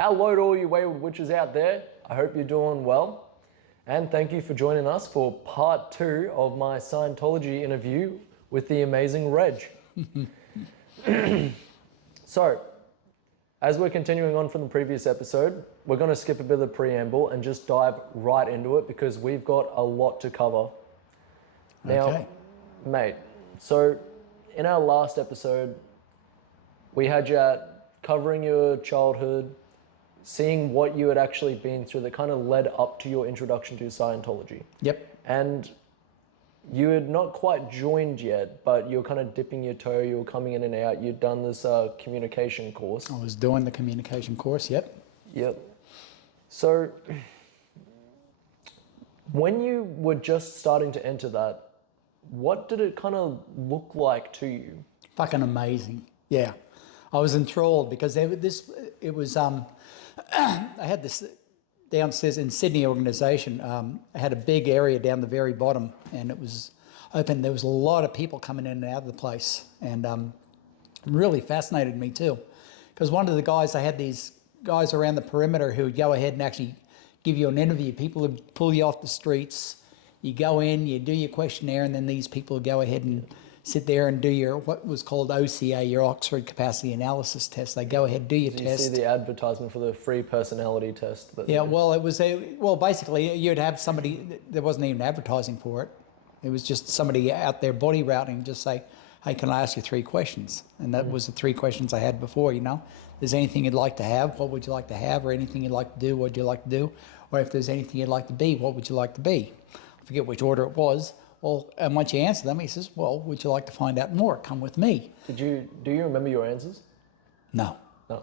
Hello to all you Wayward Witches out there. I hope you're doing well. And thank you for joining us for part 2 of my Scientology interview with the amazing Reg. So, as we're continuing on from the previous episode, we're going to skip a bit of the preamble and just dive right into it because we've got a lot to cover. Now, mate, so in our last episode, we had you at covering your childhood, seeing what you had actually been through that kind of led up to your introduction to Scientology. Yep. And you had not quite joined yet, but you were kind of dipping your toe, you were coming in and out, you'd done this communication course. I was doing the communication course, yep. Yep. So, when you were just starting to enter that, what did it kind of look like to you? Fucking amazing, yeah. I was enthralled because I had this downstairs in Sydney organisation. I had a big area down the very bottom and it was open. There was a lot of people coming in and out of the place, and really fascinated me too. Because one of the guys, I had these guys around the perimeter who would go ahead and actually give you an interview. People would pull you off the streets. You go in, you do your questionnaire, and then these people would go ahead and sit there and do your, what was called OCA, your Oxford Capacity Analysis Test. They go ahead and do your test. You see the advertisement for the free personality test? Yeah, well, it was basically you'd have somebody, there wasn't even advertising for it. It was just somebody out there body routing, just say, hey, can I ask you 3 questions? And that was the 3 questions I had before, you know. There's anything you'd like to have, what would you like to have? Or anything you'd like to do, what would you like to do? Or if there's anything you'd like to be, what would you like to be? I forget which order it was. Well, and once you answer them, he says, well, would you like to find out more? Come with me. Do you remember your answers? No. No.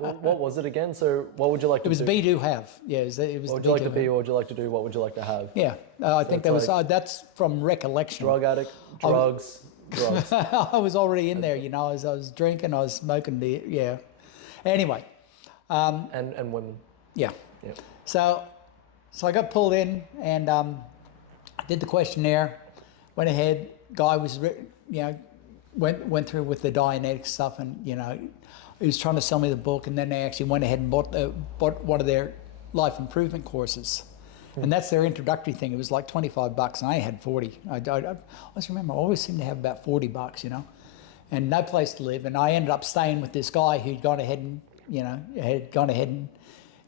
Well, what was it again? So what would you like to do? It was be, do, have. Yeah, it was what would you like to be, what would you like to do, what would you like to have? Yeah, I think that was, that's from recollection. Drug addict, drugs. I was already in there, you know, as I was drinking, I was smoking, yeah. Anyway. And women. Yeah. So I got pulled in and I did the questionnaire, went ahead, guy was, went through with the Dianetic stuff, and, you know, he was trying to sell me the book, and then they actually went ahead and bought one of their life improvement courses. And that's their introductory thing. It was like $25 and I had 40. I always remember, I always seem to have about $40, you know, and no place to live. And I ended up staying with this guy who'd gone ahead and, you know,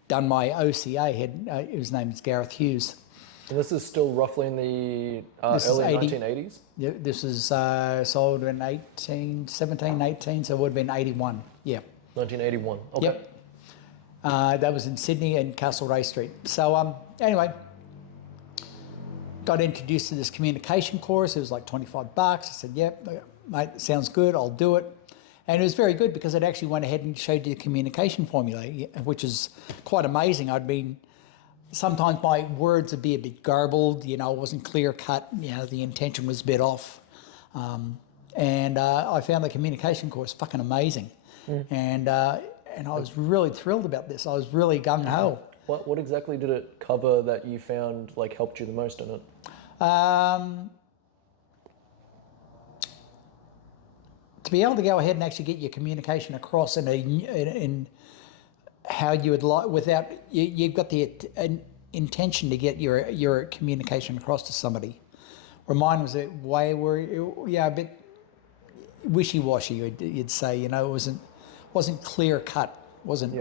done my OCA. His name is Gareth Hughes. And this is still roughly in the early 1980s? Yeah, this is sold in 17, 18, so it would have been 81. Yeah. 1981. Okay. Yep. That was in Sydney and Castlereagh Street. So anyway, got introduced to this communication course. It was like $25. I said, yep, mate, sounds good, I'll do it. And it was very good because it actually went ahead and showed you the communication formula, which is quite amazing. Sometimes my words would be a bit garbled, you know, it wasn't clear cut, you know, the intention was a bit off. And I found the communication course fucking amazing. And I was really thrilled about this. I was really gung-ho. What exactly did it cover that you found like helped you the most in it? To be able to go ahead and actually get your communication across in how you would like, without, you've got the intention to get your communication across to somebody. Where mine was a bit wishy-washy, you'd say, you know, it wasn't clear cut, wasn't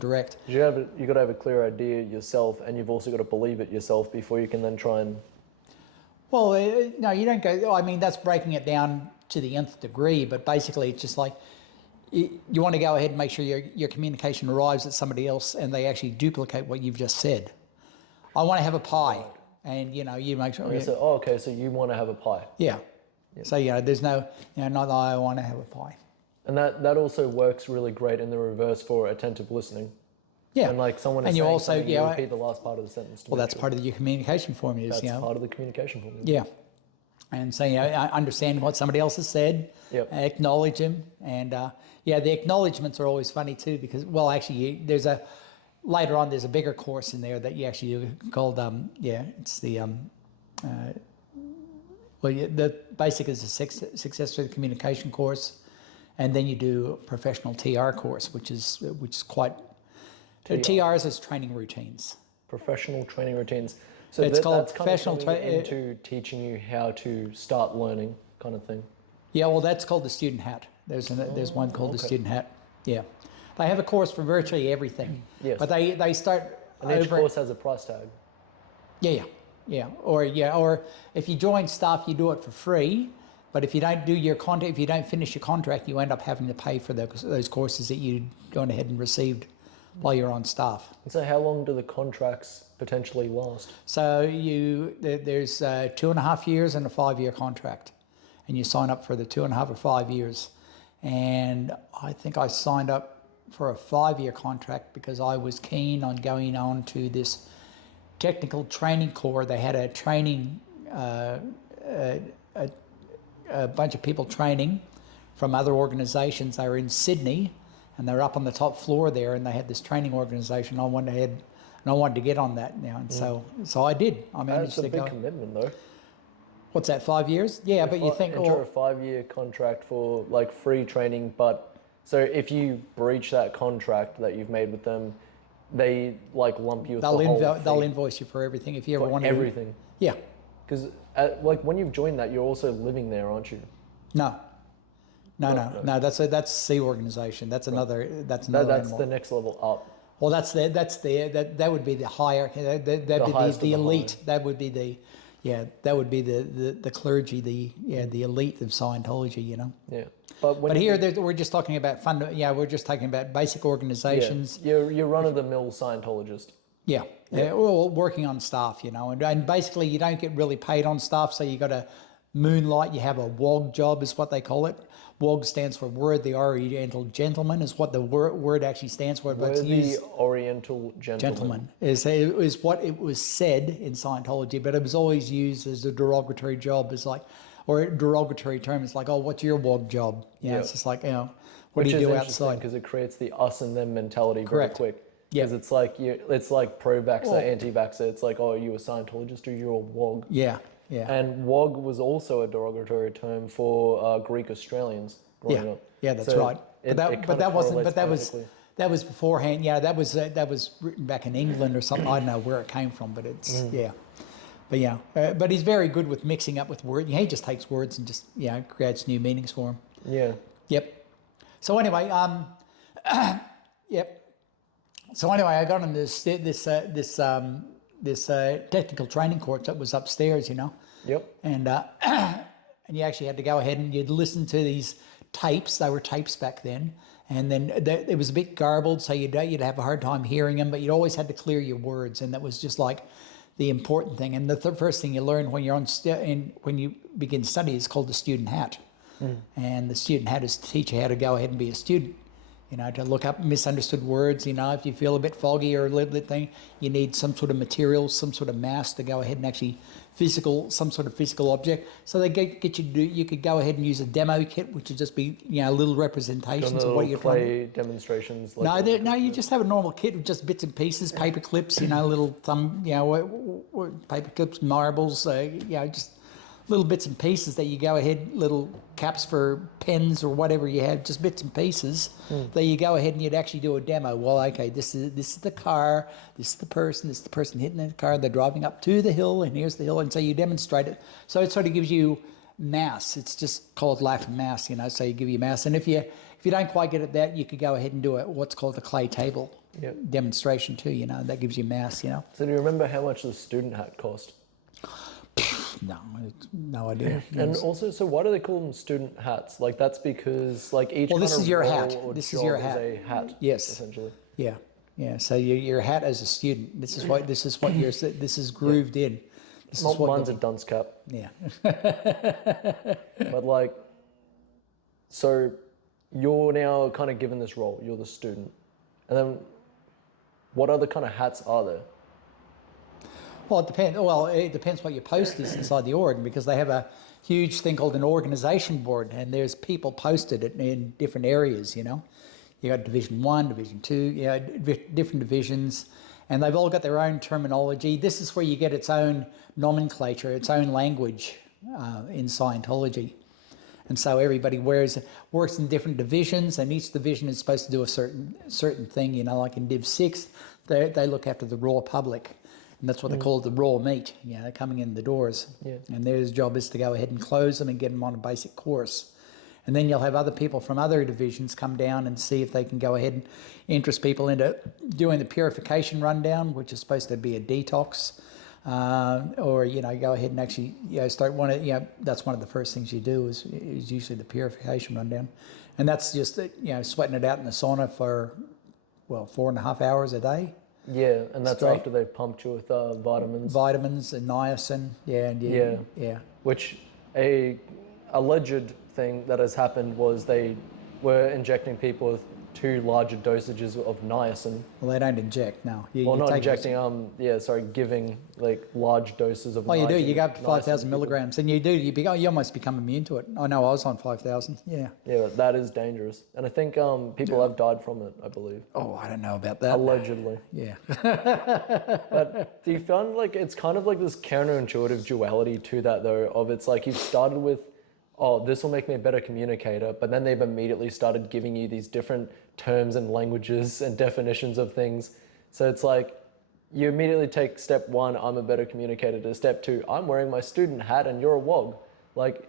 direct. You got to have a clear idea yourself, and you've also got to believe it yourself before you can then try and. Well, no, you don't go. I mean, that's breaking it down to the nth degree, but basically, it's just like you want to go ahead and make sure your communication arrives at somebody else, and they actually duplicate what you've just said. I want to have a pie, and you know, you make sure. Okay, so you want to have a pie. Yeah. So, you know, there's no, you know, not I want to have a pie. And that also works really great in the reverse for attentive listening. Yeah. And like someone is saying also, something, you repeat the last part of the sentence. Well, that's part of your communication formulas, That's you know. part of the communication formula. Yeah. And so, you know, I understand what somebody else has said, acknowledge him. And, the acknowledgements are always funny too because, well, actually, later on, there's a bigger course in there that you actually do called, it's the, the basic is a successful communication course. and then you do a professional TR course, which is quite. TRs is training routines. Professional training routines. So It's called that's professional kind of into teaching you how to start learning, kind of thing. Yeah, well, that's called the student hat. There's one called the student hat. Yeah, they have a course for virtually everything. Yes. But they start. And each course has a price tag. Yeah. Or if you join staff, you do it for free. But if you don't do your contract, if you don't finish your contract, you end up having to pay for those courses that you gone ahead and received while you're on staff. And so how long do the contracts potentially last? So there's 2.5 years and a 5-year contract, and you sign up for the 2.5 or 5 years. And I think I signed up for a 5-year contract because I was keen on going on to this technical training corps. They had a training, a bunch of people training from other organizations. They were in Sydney, and they were up on the top floor there, and they had this training organization. I went ahead and I wanted to get on that now, and so I did. I managed to go. That's a big commitment, though. What's that? 5 years? Yeah, but you think enter a 5-year contract for like free training, but so if you breach that contract that you've made with them, they like lump you with the whole thing. They'll invoice you for everything if you ever want to. Everything. Yeah. Because like when you've joined that, you're also living there, aren't you? No. That's a C organization. That's another. That's another. That's the next level up. Well, that would be the higher. That'd be the elite. That would be the. Yeah, that would be the clergy, the elite of Scientology, you know. Yeah, but here we're just talking about we're just talking about basic organizations. Yeah, you're run-of-the-mill Scientologist. Yeah, well, working on staff, you know, and basically you don't get really paid on staff, so you got to moonlight. You have a WOG job, is what they call it. WOG stands for Worthy Oriental Gentleman, is what the word actually stands for. Worthy Oriental Gentleman. Is what it was said in Scientology, but it was always used as a derogatory job, or a derogatory term. It's like, oh, what's your WOG job? It's just like, what do you do outside? Because it creates the us and them mentality Correct. very quick. Because it's like pro-vaxxer, anti-vaxxer. It's like, oh, are you a Scientologist or you're a WOG? Yeah. And WOG was also a derogatory term for Greek Australians growing up. Yeah, that's right. But that was beforehand. Yeah, that was written back in England or something. I don't know where it came from, but it's but he's very good with mixing up with words. He just takes words and just creates new meanings for them. Yeah. Yep. So anyway, yep. So anyway, I got on this technical training course that was upstairs, you know. Yep. And and you actually had to go ahead and you'd listen to these tapes. They were tapes back then, and then it was a bit garbled, so you'd have a hard time hearing them. But you always had to clear your words, and that was just like the important thing. And the first thing you learn when you're when you begin study is called the student hat, and the student hat is to teach you how to go ahead and be a student. You know, to look up misunderstood words. You know, if you feel a bit foggy or a little bit thing, you need some sort of material, some sort of mass to go ahead and actually some sort of physical object. So they get you to do. You could go ahead and use a demo kit, which would just be little representations of what you're trying. Demonstrations. No, you just have a normal kit with just bits and pieces, paper clips. Little thumb. Paper clips, marbles. Just little bits and pieces that you go ahead, little caps for pens or whatever you have, just bits and pieces that you go ahead and you'd actually do a demo. Well, okay, this is the car, this is the person hitting the car, they're driving up to the hill, and here's the hill, and so you demonstrate it. So it sort of gives you mass. It's just called lack of mass, so you give you mass. And if you don't quite get at that, you could go ahead and do what's called a clay table demonstration too, that gives you mass, So do you remember how much the student hat cost? No idea. And also, so why do they call them student hats? Like that's because like each. Well, this is your hat. This is your hat. Is a hat. Yes. Essentially. Yeah. So your hat as a student. This is what this is grooved in. This is what mine's a dunce cap. Yeah. But so you're now kind of given this role. You're the student, and then what other kind of hats are there? Well, it depends. Well, it depends what your post is inside the org, because they have a huge thing called an organization board, and there's people posted in different areas. You got Division 1, Division 2, different divisions, and they've all got their own terminology. This is where you get its own nomenclature, its own language in Scientology. And so everybody works in different divisions, and each division is supposed to do a certain thing. You know, like in Div 6, they look after the raw public, and that's what they call the raw meat. You know, coming in the doors, and their job is to go ahead and close them and get them on a basic course. And then you'll have other people from other divisions come down and see if they can go ahead and interest people into doing the purification rundown, which is supposed to be a detox, or, you know, go ahead and actually, you know, start that's one of the first things you do is usually the purification rundown. And that's just, you know, sweating it out in the sauna for, 4.5 hours a day. Yeah, and that's Straight. after they've pumped you with vitamins. Vitamins and niacin, yeah. Which a alleged thing that has happened was they were injecting people with too large dosages of niacin. Well, they don't inject, no. Not injecting, giving like large doses of niacin. Oh, you do. You go up to 5,000 milligrams, and you almost become immune to it. I know I was on 5,000, yeah. Yeah, that is dangerous. And I think people have died from it, I believe. Oh, I don't know about that. Allegedly. Yeah. But do you find like it's kind of like this counterintuitive duality to that though, of it's like you've started with, oh, this will make me a better communicator, but then they've immediately started giving you these different terms and languages and definitions of things. So it's like you immediately take step 1, I'm a better communicator, to step 2, I'm wearing my student hat and you're a wog. Like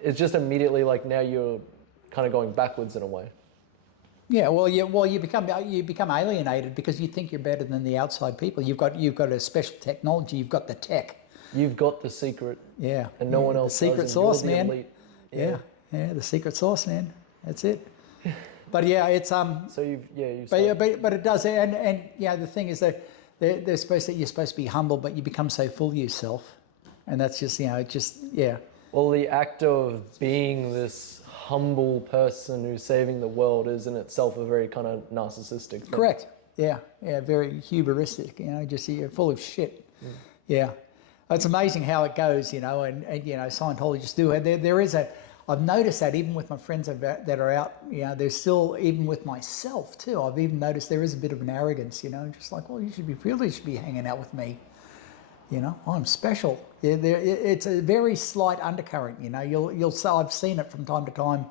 it's just immediately like now you're kind of going backwards in a way. Yeah, you become alienated because you think you're better than the outside people. You've got a special technology, you've got the tech. You've got the secret. Yeah. And no one else the secret does, sauce, you're the man. elite. Yeah, the secret sauce, man. That's it. But yeah, it's So you But it does, and yeah, the thing is that you're supposed to be humble, but you become so full of yourself, and that's just yeah. Well, the act of being this humble person who's saving the world is in itself a very kind of narcissistic thing. Correct. Yeah, very hubristic. You know, just you're full of shit. Yeah, it's amazing how it goes. You know, and you know, Scientologists do. There is a. I've noticed that even with my friends that are out, you know, there's still, even with myself too, I've even noticed there is a bit of an arrogance, you know, just like, well, you should be hanging out with me. You know, I'm special. It's a very slight undercurrent, you know, I've seen it from time to time,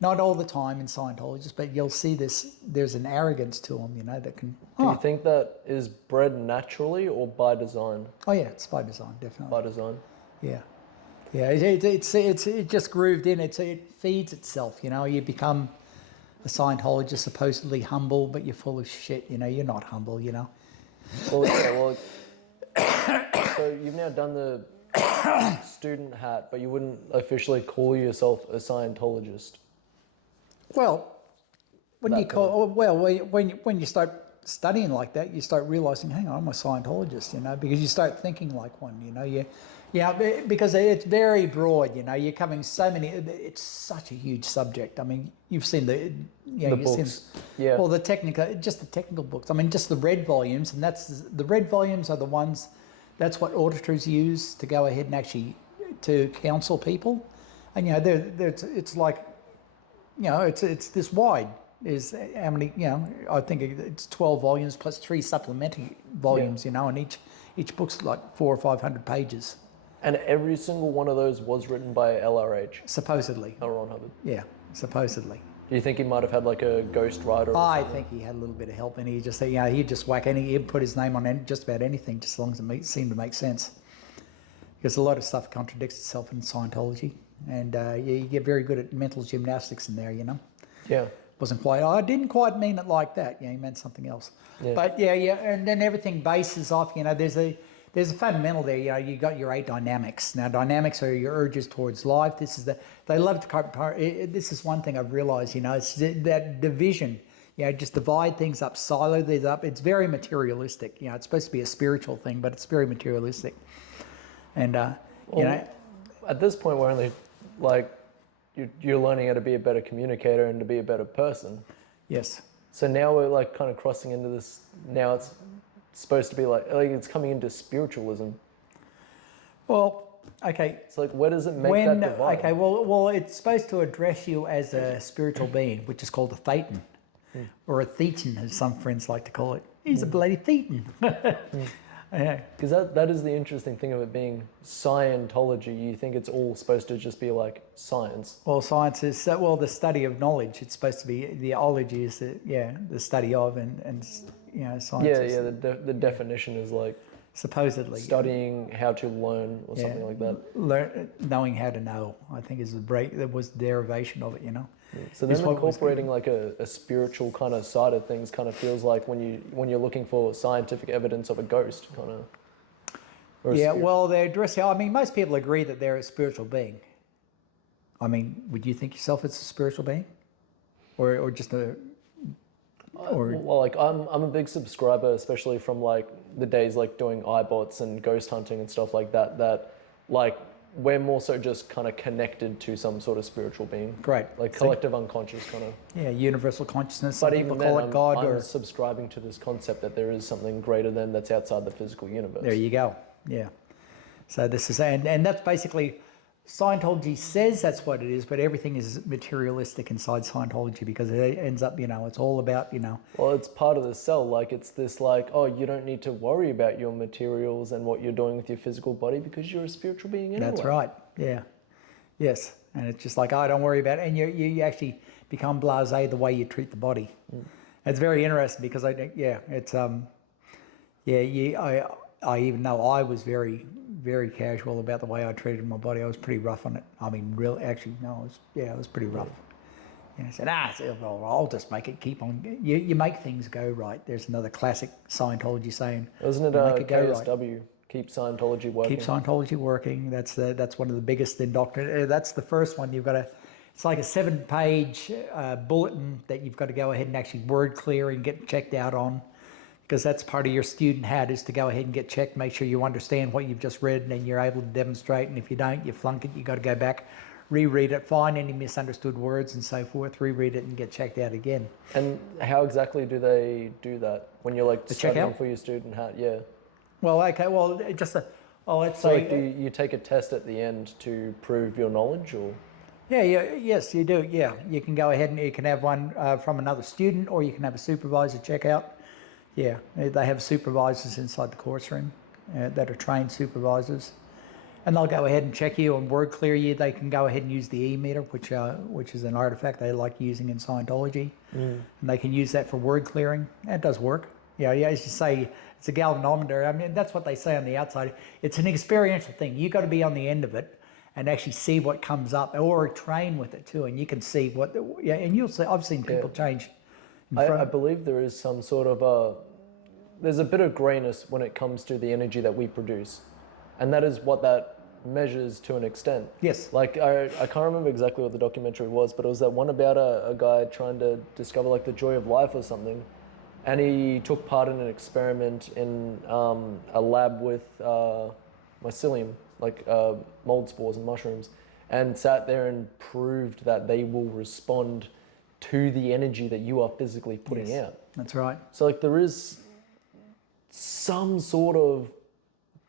not all the time in Scientologists, but you'll see there's an arrogance to them, you know, that can... Do you think that is bred naturally or by design? Oh yeah, it's by design, definitely. By design? Yeah. Yeah, it just grooved in. It feeds itself, you know. You become a Scientologist, supposedly humble, but you're full of shit, you know. You're not humble, you know. Well, so you've now done the student hat, but you wouldn't officially call yourself a Scientologist. Well, when you start studying like that, you start realizing, hang on, I'm a Scientologist, you know, because you start thinking like one, you know. Yeah, because it's very broad, you know. You're covering so many. It's such a huge subject. I mean, you've seen the books. Yeah. Well, the technical books. I mean, just the red volumes, and the red volumes are the ones. That's what auditors use to go ahead and actually to counsel people, and you know, it's like, you know, it's this wide. Is how many? You know, I think it's 12 volumes plus 3 supplementary volumes. You know, and each book's like 400 or 500 pages. And every single one of those was written by LRH? Supposedly. L. Ron Hubbard? Yeah, supposedly. Do you think he might have had like a ghost writer? I think he had a little bit of help, and he'd just whack he'd put his name on just about anything, just as long as it seemed to make sense. Because a lot of stuff contradicts itself in Scientology, and you get very good at mental gymnastics in there, you know? Yeah. I didn't quite mean it like that. Yeah, he meant something else. Yeah. But yeah, and then everything bases off, you know, there's a fundamental there. You know, you got your 8 dynamics. Now, dynamics are your urges towards life. They love to, this is one thing I've realized, you know, it's that division, you know, just divide things up, silo these up. It's very materialistic. You know, it's supposed to be a spiritual thing, but it's very materialistic. And, you know. At this point, we're only like, you're learning how to be a better communicator and to be a better person. Yes. So now we're like kind of crossing into this, now it's supposed to be like it's coming into spiritualism. Well, okay. It's like, where does it make that divide? Okay, well, it's supposed to address you as a spiritual being, which is called a thetan, or a thetan, as some friends like to call it. He's a bloody thetan. Yeah. Because that is the interesting thing of it being Scientology. You think it's all supposed to just be like science. Well, science is the study of knowledge. It's supposed to be the ology is the study of and science. Yeah, is yeah. The definition is like supposedly studying how to learn or something like that. Knowing how to know. I think is that was the derivation of it. So then incorporating like a spiritual kind of side of things kind of feels like when you're looking for scientific evidence of a ghost kind of. Yeah, well, they address. I mean, most people agree that they're a spiritual being. I mean, would you think yourself as a spiritual being, or just a? Well, like I'm a big subscriber, especially from like the days like doing iBots and ghost hunting and stuff like that. That like we're more so just kind of connected to some sort of spiritual being. Great. Like collective unconscious kind of. Yeah, universal consciousness. But Some even people then, call it God. I'm subscribing to this concept that there is something greater than that's outside the physical universe. There you go. Yeah. So this is and that's basically Scientology says that's what it is, but everything is materialistic inside Scientology because it ends up, it's all about, Well, it's part of the cell. Like it's this like, oh, you don't need to worry about your materials and what you're doing with your physical body because you're a spiritual being anyway. That's right. Yeah. Yes. And it's just like, oh, don't worry about it. And you actually become blasé the way you treat the body. It's very interesting because I think, it's, I even know I was very, very casual about the way I treated my body. I was pretty rough on it. I mean, it was pretty rough. I said, I'll just make it keep on. You make things go right. There's another classic Scientology saying. Wasn't it KSW? Right. Keep Scientology working. Keep Scientology working. That's one of the biggest indoctrination. That's the first one. It's like a 7-page bulletin that you've got to go ahead and actually word clear and get checked out on. Because that's part of your student hat is to go ahead and get checked, make sure you understand what you've just read, and then you're able to demonstrate. And if you don't, you flunk it. You got to go back, reread it, find any misunderstood words and so forth, reread it, and get checked out again. And how exactly do they do that when you're like studying for your student hat? Yeah. Well, okay. Well, let's so say. Like, do you take a test at the end to prove your knowledge, or? Yes, you do. Yeah, you can go ahead and you can have one from another student, or you can have a supervisor check out. Yeah, they have supervisors inside the course room that are trained supervisors, and they'll go ahead and check you and word clear you. They can go ahead and use the E-meter, which is an artifact they like using in Scientology, and they can use that for word clearing. It does work. Yeah, as you say, it's a galvanometer. I mean, that's what they say on the outside. It's an experiential thing. You got to be on the end of it and actually see what comes up, or train with it too, and you can see what. And you'll see. I've seen people change. I believe there is some sort of there's a bit of grayness when it comes to the energy that we produce, and that is what that measures to an extent. Yes. Like I can't remember exactly what the documentary was, but it was that one about a guy trying to discover like the joy of life or something, and he took part in an experiment in a lab with mycelium, like mold spores and mushrooms, and sat there and proved that they will respond to the energy that you are physically putting out. That's right. So like there is some sort of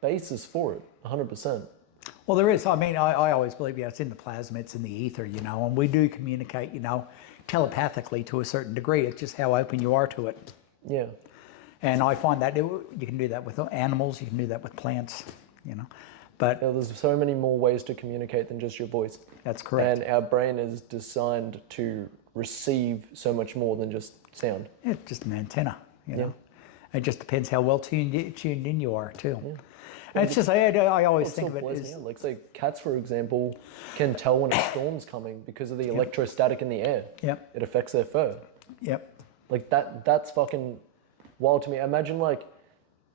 basis for it, 100%. Well, there is. I mean, I always believe, it's in the plasma, it's in the ether, and we do communicate, telepathically to a certain degree. It's just how open you are to it. Yeah. And I find that you can do that with animals, you can do that with plants, But there's so many more ways to communicate than just your voice. That's correct. And our brain is designed to receive so much more than just sound. It's just an antenna, It just depends how well tuned in you are too. Yeah. And it's just, I always think of it as... Like say cats, for example, can tell when a storm's coming because of the electrostatic in the air. Yep. It affects their fur. Yep. Like that's fucking wild to me. Imagine like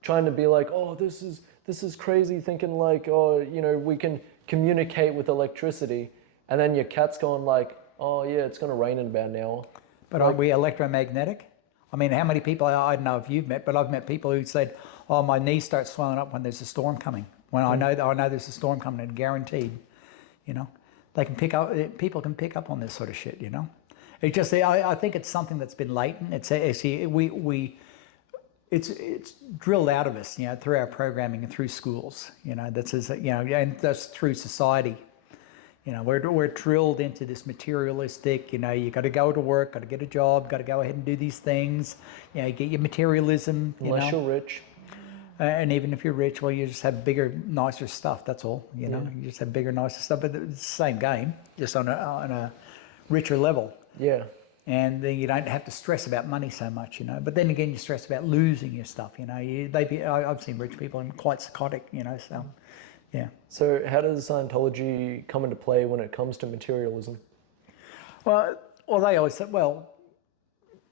trying to be like, oh, this is crazy, thinking like, oh, we can communicate with electricity, and then your cat's going like, oh yeah, it's gonna rain in about an hour. But aren't we electromagnetic? I mean, how many people, I don't know if you've met, but I've met people who said, oh, my knee starts swelling up when there's a storm coming. When I know there's a storm coming, and guaranteed, they can pick up, people can pick up on this sort of shit, It just, I think it's something that's been latent. It's drilled out of us, through our programming and through schools, and that's through society. We're drilled into this materialistic, you got to go to work, got to get a job, got to go ahead and do these things, get your materialism. Unless you're rich. And even if you're rich, well, you just have bigger, nicer stuff. That's all. You know, you just have bigger, nicer stuff. But it's the same game, just on a richer level. Yeah. And then you don't have to stress about money so much, you know. But then again, you stress about losing your stuff, you know. I've seen rich people and quite psychotic, you know. So, yeah. So how does Scientology come into play when it comes to materialism? Well, they always said, well,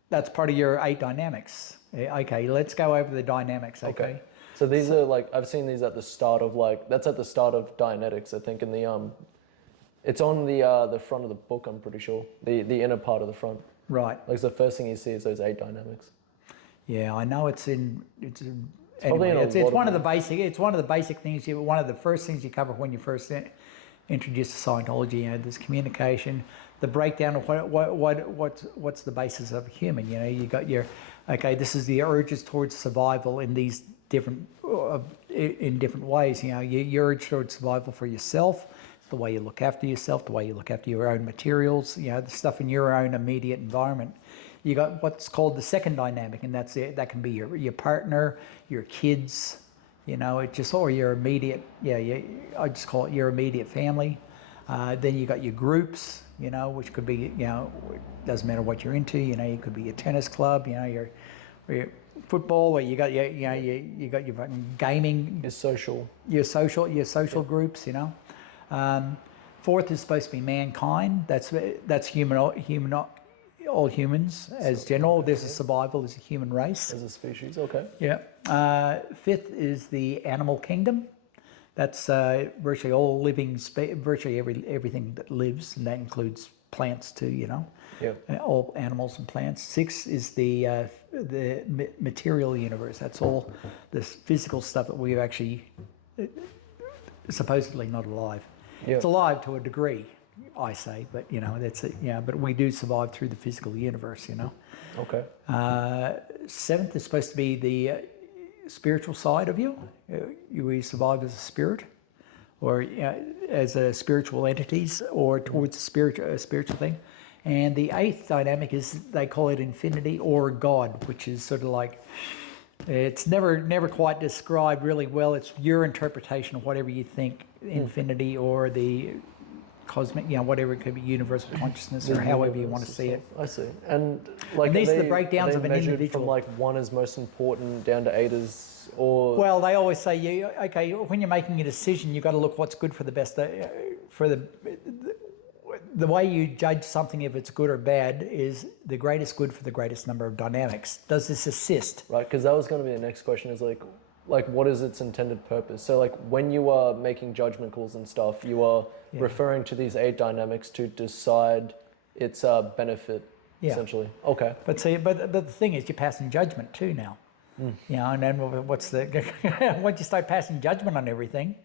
that's part of your 8 dynamics. Yeah, okay, let's go over the dynamics. Okay. So these are like, I've seen these at the start of that's at the start of Dianetics, I think, in the it's on the front of the book, I'm pretty sure. The inner part of the front. Right. Like the first thing you see is those 8 dynamics. Yeah, I know it's one of the basic things. One of the first things you cover when you first introduce to Scientology. You know, there's communication, the breakdown of what's the basis of a human. You know, you got this is the urges towards survival in these different ways. You know, your urge towards survival for yourself, the way you look after yourself, the way you look after your own materials, you know, the stuff in your own immediate environment. You got what's called the second dynamic, and that's it. That can be your partner, your kids, you know, or your immediate, I just call it your immediate family. Then you got your groups, you know, which could be, you know, doesn't matter what you're into, you know, you could be a tennis club, you know, your football, or you got your fucking gaming, your social groups, you know. Fourth is supposed to be mankind. That's human, all humans as general. There's a survival as a human race. As a species, okay. Yeah. Fifth is the animal kingdom. That's virtually all living, virtually everything that lives, and that includes plants too, you know. Yeah. All animals and plants. Six is the material universe. That's all this physical stuff that we've actually supposedly not alive. Yeah. It's alive to a degree, I say, but you know that's it. Yeah, but we do survive through the physical universe, you know. Okay. Seventh is supposed to be the spiritual side of you. We survive as a spirit, or as a spiritual entities, or towards a spiritual thing. And the eighth dynamic is, they call it infinity or God, which is sort of like, it's never quite described really well. It's your interpretation of whatever you think infinity or the cosmic, you know, whatever it could be, universal consciousness, or however you want to see it. I see. And like, these are the breakdowns of an individual. From like 1 is most important down to 8 is, or... Well, they always say, okay, when you're making a decision, you've got to look what's good for the best, for the way you judge something, if it's good or bad, is the greatest good for the greatest number of dynamics. Does this assist? Right, because that was going to be the next question, is like what is its intended purpose? So like when you are making judgment calls and stuff, you are referring to these 8 dynamics to decide its benefit, essentially. Okay. But see, but the thing is, you're passing judgment too now. You know, and then once you start passing judgment on everything,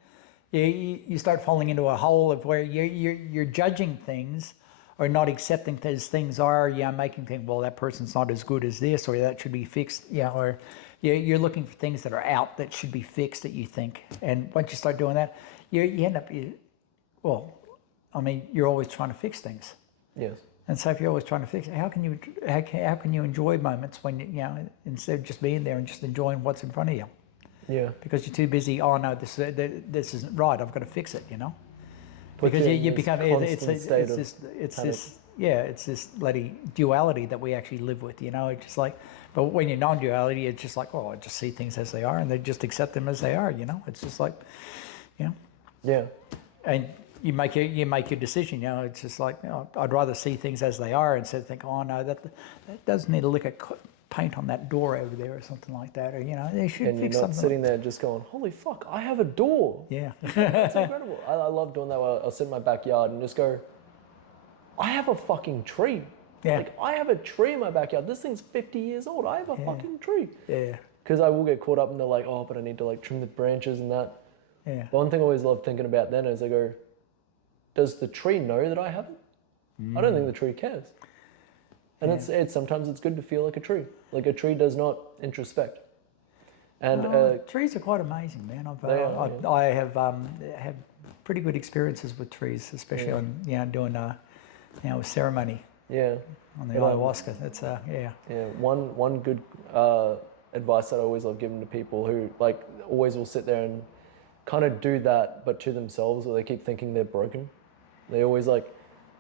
you start falling into a hole of where you're judging things or not accepting as things are. Making things, well, that person's not as good as this, or that should be fixed. Or you're looking for things that are out that should be fixed, that you think. And once you start doing that, you end up, you're always trying to fix things. Yes. And so if you're always trying to fix it, how can you enjoy moments when instead of just being there and just enjoying what's in front of you? Yeah. Because you're too busy. Oh no, this isn't right. I've got to fix it. You know. Because you become it's this bloody duality that we actually live with. You know, it's just like. But when you're non-duality, it's just like, oh, I just see things as they are, and they just accept them as they are. You know, it's just like, Yeah. And you make your decision. You know, it's just like, I'd rather see things as they are instead of think, oh no, that does need a lick of paint on that door over there or something like that, or they should and fix you're something. not sitting there just going, holy fuck, I have a door. Yeah. That's incredible. I love doing that. I'll sit in my backyard and just go, I have a fucking tree. Yeah. Like, I have a tree in my backyard. This thing's 50 years old. I have a fucking tree. Yeah. Because I will get caught up and they're like, oh, but I need to like trim the branches and that. Yeah. One thing I always love thinking about then is I go, does the tree know that I have it? I don't think the tree cares. And it's sometimes it's good to feel like a tree. Like a tree does not introspect. And trees are quite amazing, man. I have had pretty good experiences with trees, especially on doing a ceremony. Yeah. On the ayahuasca. That's Yeah. One good advice that I always love giving to people who like always will sit there and kind of do that, but to themselves, where they keep thinking they're broken. They always like,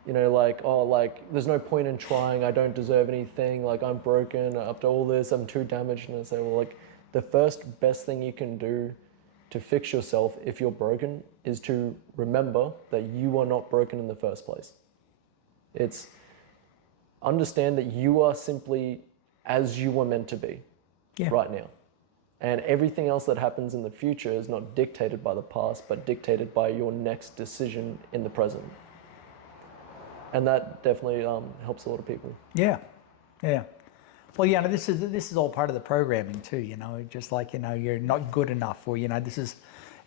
you know, like, oh, like there's no point in trying. I don't deserve anything. Like I'm broken after all this. I'm too damaged. And I say, well, like the first best thing you can do to fix yourself if you're broken is to remember that you are not broken in the first place. It's understand that you are simply as you were meant to be right now. And everything else that happens in the future is not dictated by the past, but dictated by your next decision in the present. And that definitely helps a lot of people. Yeah, yeah. Well, you know, this is all part of the programming too. You know, just like, you know, you're not good enough, or you know,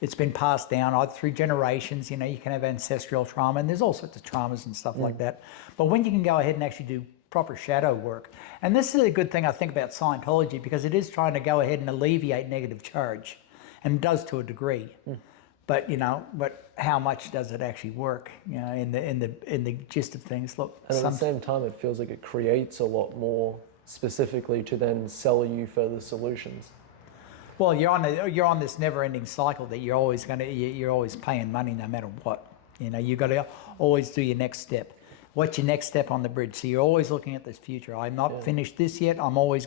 it's been passed down either through generations. You know, you can have ancestral trauma, and there's all sorts of traumas and stuff like that. But when you can go ahead and actually do proper shadow work, and this is a good thing I think about Scientology, because it is trying to go ahead and alleviate negative charge, and it does to a degree. But you know, but how much does it actually work? You know, in the gist of things. Look, and at the same time, it feels like it creates a lot more specifically to then sell you further solutions. Well, you're on this never-ending cycle that you're always paying money no matter what. You know, you've got to always do your next step. What's your next step on the bridge? So you're always looking at this future. I'm not finished this yet. I'm always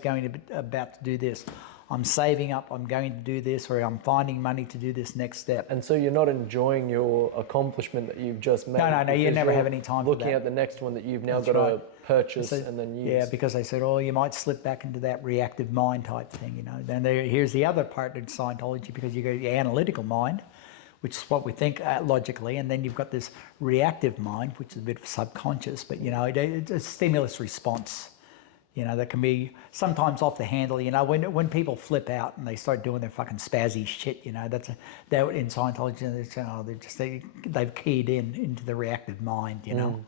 about to do this. I'm saving up, I'm going to do this, or I'm finding money to do this next step. And so you're not enjoying your accomplishment that you've just made. No, you never have any time for that. Looking at the next one that you've now got to purchase and then use. Yeah, because they said, oh, you might slip back into that reactive mind type thing, you know. Then here's the other part of Scientology, because you've got your analytical mind, which is what we think logically, and then you've got this reactive mind, which is a bit of subconscious, but, you know, it's a stimulus response. You know, that can be sometimes off the handle. You know, when people flip out and they start doing their fucking spazzy shit, you know, they're in Scientology, they've keyed into the reactive mind, you know.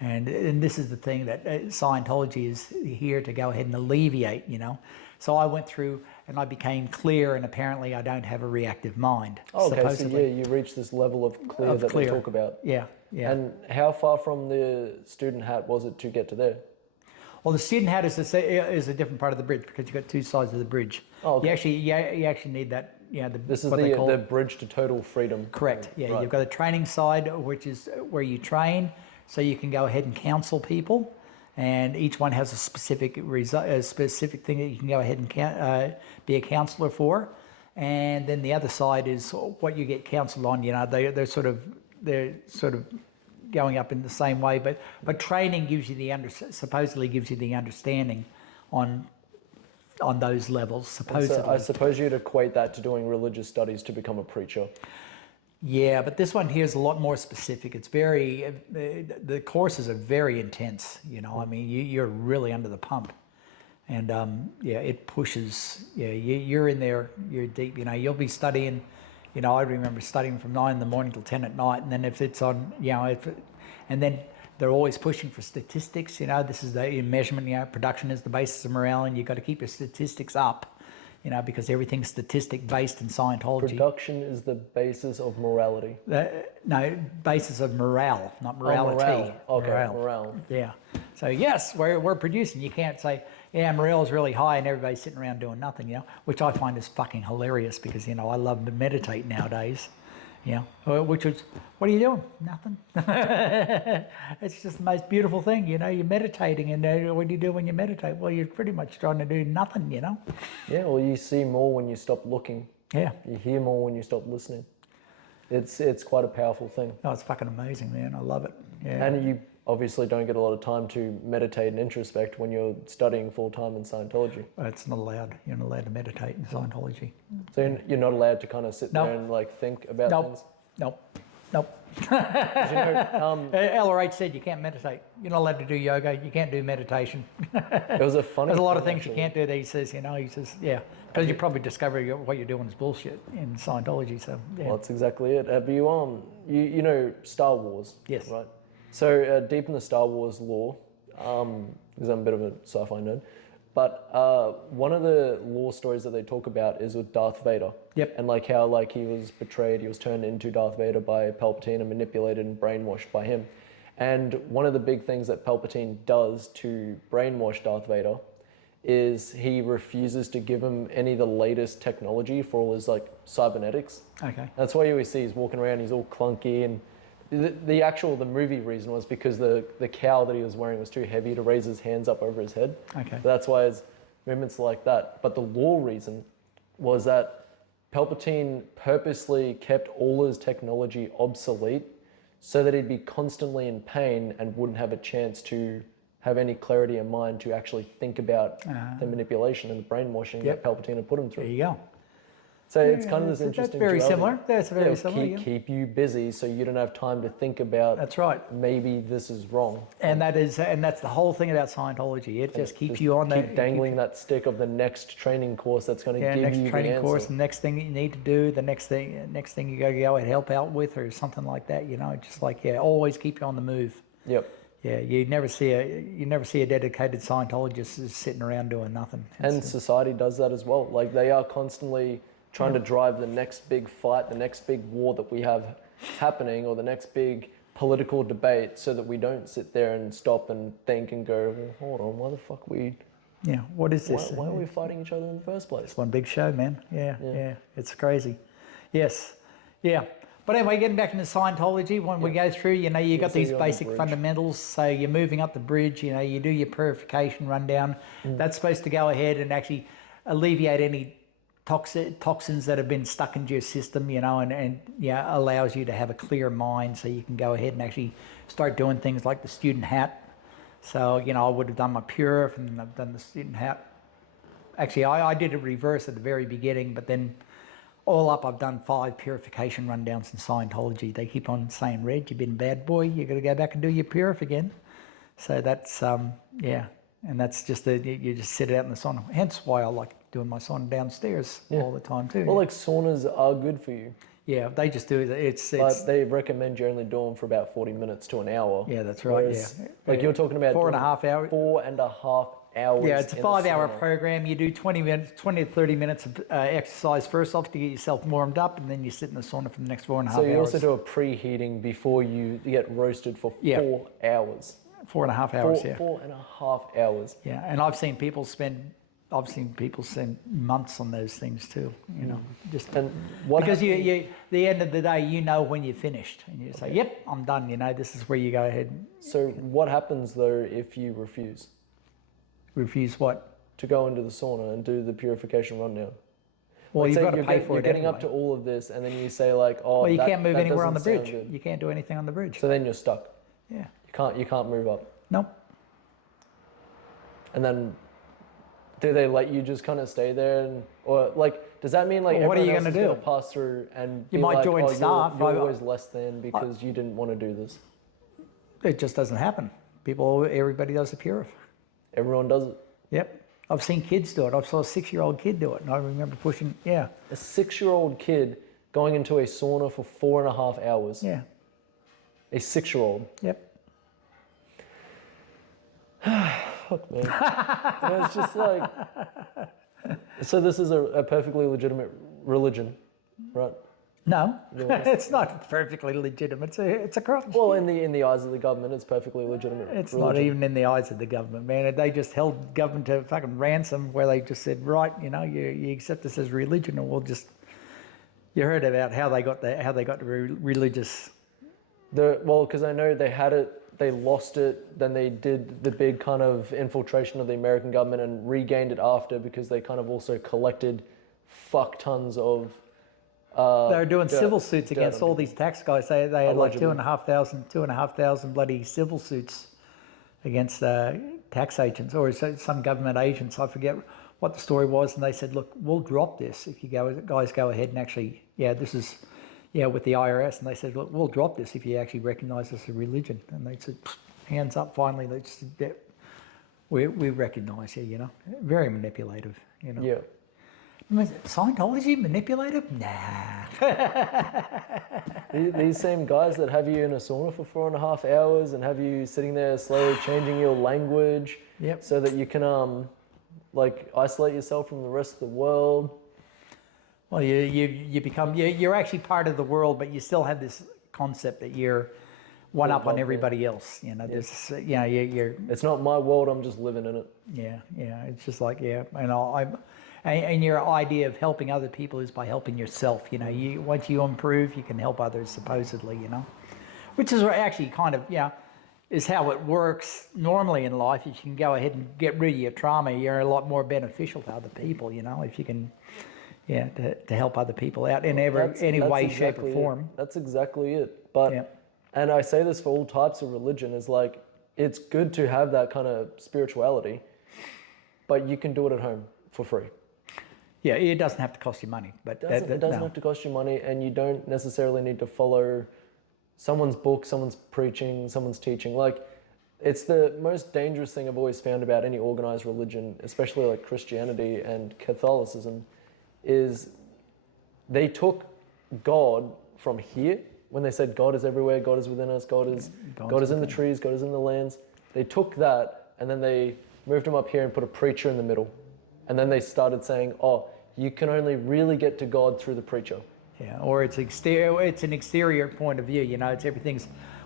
And this is the thing that Scientology is here to go ahead and alleviate, you know. So I went through and I became clear, and apparently I don't have a reactive mind. Oh, okay, supposedly. So yeah, you reached this level of clear that they talk about. Yeah, yeah. And how far from the student hat was it to get to there? Well, the student hat is a different part of the bridge, because you've got two sides of the bridge. Oh, okay. You actually need that. You know, this is the bridge to total freedom. Correct. Yeah, right. You've got a training side, which is where you train, so you can go ahead and counsel people, and each one has a specific thing that you can go ahead and be a counselor for. And then the other side is what you get counseled on. You know, they're sort of going up in the same way, but training gives you supposedly gives you the understanding on those levels, supposedly. So I suppose you'd equate that to doing religious studies to become a preacher. Yeah, but this one here is a lot more specific. It's the courses are very intense, you know. I mean, you're really under the pump, and it pushes. Yeah, you're in there, you're deep. You know, you'll be studying. You know, I remember studying from 9 in the morning till 10 at night, and then if it's on, you know, and then they're always pushing for statistics. You know, this is the measurement. You know, production is the basis of morale, and you've got to keep your statistics up. You know, because everything's statistic based in Scientology. Production is the basis of morality. No, basis of morale, not morality. Oh, morale. Okay, morale. Yeah. So yes, we're producing. You can't say, yeah, morale is really high and everybody's sitting around doing nothing, you know, which I find is fucking hilarious, because, you know, I love to meditate nowadays. You know, which is, what are you doing? Nothing. It's just the most beautiful thing, you know. You're meditating, and what do you do when you meditate? Well, you're pretty much trying to do nothing, you know. Yeah, well, you see more when you stop looking. Yeah. You hear more when you stop listening. It's quite a powerful thing. Oh, it's fucking amazing, man. I love it. Yeah. And you obviously don't get a lot of time to meditate and introspect when you're studying full-time in Scientology. It's not allowed. You're not allowed to meditate in Scientology. So you're not allowed to kind of sit there and like think about things? Nope. You know, LRH said you can't meditate. You're not allowed to do yoga. You can't do meditation. It was a funny There's a lot of things you can't do that he says, yeah. Because you probably discover what you're doing is bullshit in Scientology. So, yeah. Well, that's exactly it. Have you, you know Star Wars? Yes. Right? So deep in the Star Wars lore, because I'm a bit of a sci-fi nerd, but one of the lore stories that they talk about is with Darth Vader. Yep. And like how like he was betrayed, he was turned into Darth Vader by Palpatine and manipulated and brainwashed by him. And one of the big things that Palpatine does to brainwash Darth Vader is he refuses to give him any of the latest technology for all his like cybernetics. Okay. That's why you always see he's walking around, he's all clunky, and the movie reason was because the cowl that he was wearing was too heavy to raise his hands up over his head. Okay. So that's why his movements are like that. But the law reason was that Palpatine purposely kept all his technology obsolete so that he'd be constantly in pain and wouldn't have a chance to have any clarity in mind to actually think about the manipulation and the brainwashing that Palpatine had put him through. There you go. So it's kind of this interesting. That's very duality. similar. That's very similar. Keep you busy so you don't have time to think about. That's right. Maybe this is wrong. And that's the whole thing about Scientology. It just keeps you on keep dangling that stick of the next training course that's going to give next you training the course, answer. the next thing you need to do, the next thing you go and help out with, or something like that. You know, just like always keep you on the move. Yep. Yeah, you never see a dedicated Scientologist just sitting around doing nothing. And society does that as well. Like they are constantly trying to drive the next big fight, the next big war that we have happening, or the next big political debate, so that we don't sit there and stop and think and go, well, hold on, why the fuck what is this? why are we fighting each other in the first place? It's one big show, man. Yeah, it's crazy. Yes, yeah. But anyway, getting back into Scientology, when we go through, you got these basic fundamentals. So you're moving up the bridge, you do your purification rundown. That's supposed to go ahead and actually alleviate any toxins that have been stuck into your system, and allows you to have a clear mind so you can go ahead and actually start doing things like the student hat. So, I would have done my purif and then I've done the student hat. Actually, I did it reverse at the very beginning, but then all up, I've done 5 purification rundowns in Scientology. They keep on saying, Red, you've been a bad boy. You got to go back and do your purif again. So that's, and that's just you just sit out in the sauna. Hence why I like doing my sauna downstairs all the time too. Well, like saunas are good for you. Yeah, they just do it. But they recommend you only do them for about 40 minutes to an hour. Yeah, that's right. Like you're talking about 4.5 hours. 4.5 hours. Yeah, it's a 5-hour program. You do 20 to 30 minutes of exercise first off to get yourself warmed up, and then you sit in the sauna for the next 4.5 hours. So you also do a preheating before you get roasted for 4 hours. 4.5 hours. 4.5 hours. Yeah, and I've seen people spend months on those things too. Just because the end of the day, when you're finished, and you say, "Yep, I'm done." This is where you go ahead. So what happens though if you refuse? Refuse what? To go into the sauna and do the purification rundown. Well, you've got to pay for it. You're getting up to all of this, and then you say like, "Oh, well, you can't move anywhere on the bridge. Good. You can't do anything on the bridge." So then you're stuck. Yeah. You can't move up. Nope. And then, do they let you just kind of stay there, or like, does that mean like what are you going to do? Pass through and you be might like, join staff? You're always less than because you didn't want to do this. It just doesn't happen. Everybody does the purif. Everyone does it. Yep. I've seen kids do it. I saw a 6-year-old kid do it, and I remember pushing. Yeah. A 6-year-old kid going into a sauna for 4.5 hours. Yeah. A 6-year-old. Yep. Fuck, man. It's just like. So this is a perfectly legitimate religion, right? No, it's not perfectly legitimate. It's a crime. Well, in the eyes of the government, it's perfectly legitimate. It's religion. not even in the eyes of the government, man. They just held government to fucking ransom, where they just said, right, you accept this as religion, or we'll just. You heard about how they got the religious. Because I know they had it, they lost it, then they did the big kind of infiltration of the American government and regained it after, because they kind of also collected fuck tons of. They were doing civil suits against all these tax guys. They had like 2,500 bloody civil suits against tax agents or some government agents. I forget what the story was, and they said, "Look, we'll drop this if you guys go ahead and actually, this is, with the IRS." And they said, "Look, we'll drop this if you actually recognise this as a religion." And they said, "Hands up!" Finally, they just said, "We recognise you." Very manipulative. Yeah. Scientology manipulative? Nah. These same guys that have you in a sauna for 4.5 hours and have you sitting there slowly changing your language, so that you can isolate yourself from the rest of the world. Well, you're actually part of the world, but you still have this concept that you're one up on above me. everybody else. You know, there's, you know, you're It's not my world. I'm just living in it. yeah. It's just like, and your idea of helping other people is by helping yourself. You know, once you improve, you can help others, supposedly. You know, which is actually kind of is how it works normally in life. If you can go ahead and get rid of your trauma, you're a lot more beneficial to other people. You know, if you can, to help other people out in any way, shape, or form. That's exactly it. But and I say this for all types of religion, is like, it's good to have that kind of spirituality, but you can do it at home for free. Yeah, it doesn't have to cost you money, but It doesn't have to cost you money, and you don't necessarily need to follow someone's book, someone's preaching, someone's teaching. Like, it's the most dangerous thing I've always found about any organized religion, especially like Christianity and Catholicism, is they took God from here. When they said God is everywhere, God is within us, God is in the trees, God is in the lands. They took that and then they moved him up here and put a preacher in the middle. And then they started saying, oh, you can only really get to God through the preacher. Yeah, or it's an exterior point of view. You know,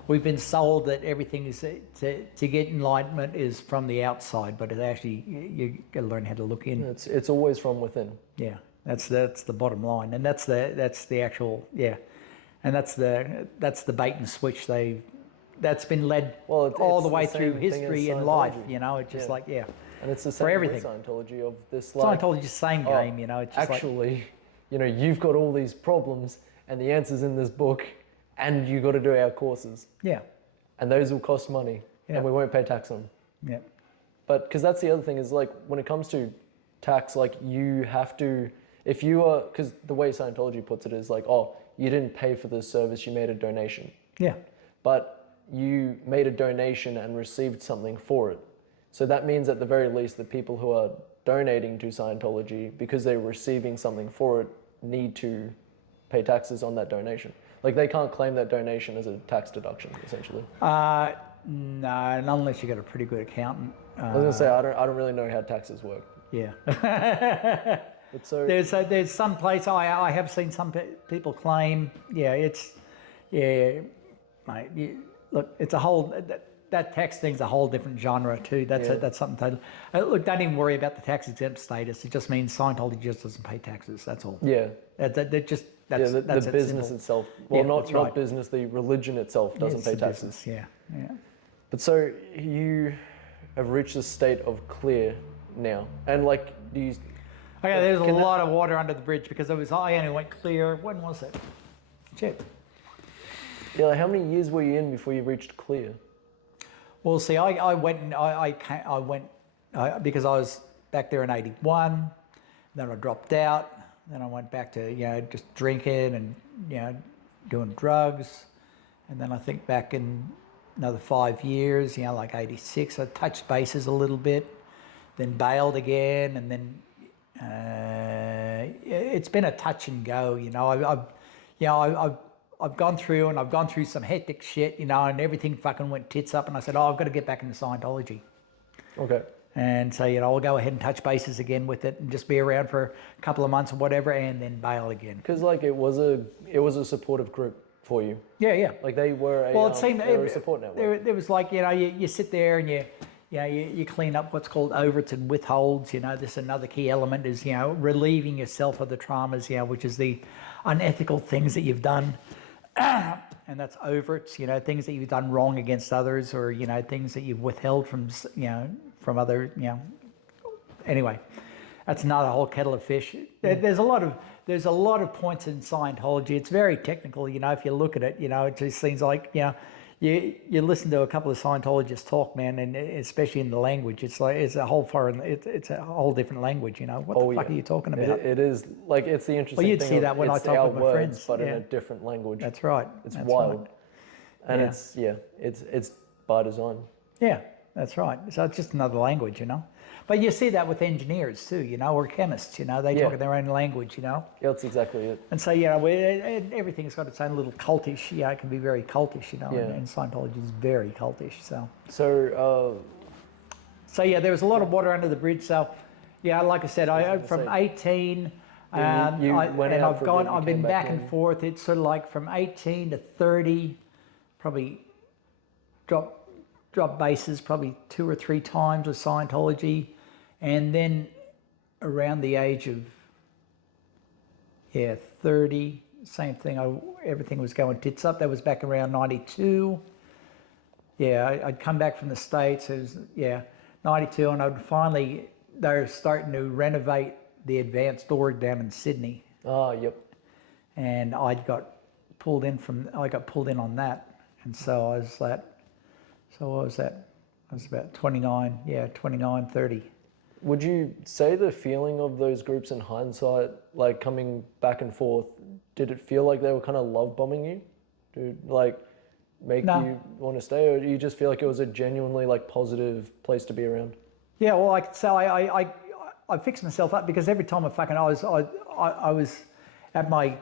we've been sold that everything is to get enlightenment is from the outside, but it actually, you got to learn how to look in. It's always from within. Yeah, that's the bottom line, and that's the actual and that's the bait and switch that's been led all the way through history and life. You know, it's just And it's the same for everything. with Scientology of this, like, Scientology's the same game. You know, it's just actually, you know, you've got all these problems and the answer's in this book, and you got to do our courses. Yeah. And those will cost money, and we won't pay tax on them. Yeah. But because that's the other thing is, like, when it comes to tax, like, you have to, if you are, because the way Scientology puts it is like, oh, you didn't pay for this service, you made a donation. Yeah. But you made a donation and received something for it. So that means at the very least the people who are donating to Scientology, because they're receiving something for it, need to pay taxes on that donation. Like, they can't claim that donation as a tax deduction, essentially. No, unless you got a pretty good accountant. I was gonna say, I don't really know how taxes work. Yeah. But so there's some place I have seen some people claim. Mate, look, it's a whole. That tax thing's a whole different genre too. That's something totally. Look, don't even worry about the tax exempt status. It just means Scientology just doesn't pay taxes. That's all. Yeah. That's the business simple. itself. Well, not not business. The religion itself doesn't pay taxes. Business, yeah. But so you have reached a state of clear now, and like, do you? Okay, there's a lot of water under the bridge because I only went clear. When was it? Shit. Yeah, like, how many years were you in before you reached clear? Well, see, I went because I was back there in '81. Then I dropped out. Then I went back to just drinking and doing drugs. And then I think back in another 5 years, like '86, I touched bases a little bit, then bailed again, and then it's been a touch and go. I've gone through some hectic shit, and everything fucking went tits up, and I said, I've got to get back into Scientology. Okay. And so, I'll go ahead and touch bases again with it and just be around for a couple of months or whatever, and then bail again. Because like it was a supportive group for you. Yeah. Like they were a support network. There was like, you sit there and you clean up what's called overts and withholds. This is another key element is, relieving yourself of the traumas, which is the unethical things that you've done. And that's overts, things that you've done wrong against others, or, things that you've withheld from other, Anyway, that's another whole kettle of fish. There's a lot of points in Scientology. It's very technical, if you look at it, it just seems like, you listen to a couple of Scientologists talk, man, and especially in the language, it's a whole different language, What the fuck are you talking about? It is, like, it's the interesting thing. Well, you'd see that when I talk with my friends. But in a different language. That's right. It's wild. Right. And it's by design. Yeah, that's right. So it's just another language, But you see that with engineers too, or chemists, they talk in their own language, Yeah, that's exactly it. And so, everything's got its own little cultish, it can be very cultish, and Scientology is very cultish, so. So there was a lot of water under the bridge, so, like I said, from 18, I've been back and forth. It's sort of like from 18 to 30, probably dropped bases probably 2 or 3 times with Scientology, and then around the age of 30, same thing. Everything was going tits up. That was back around 92. Yeah, I'd come back from the States. It was 92, and they're starting to renovate the advanced org down in Sydney. Oh, yep. And I got pulled in on that, and so I was like, so what was that? I was about 29, 30. Would you say the feeling of those groups in hindsight, like coming back and forth, did it feel like they were kind of love bombing you? Did like make you want to stay, or do you just feel like it was a genuinely like positive place to be around? Yeah, well, I could say I fixed myself up, because every time I was at my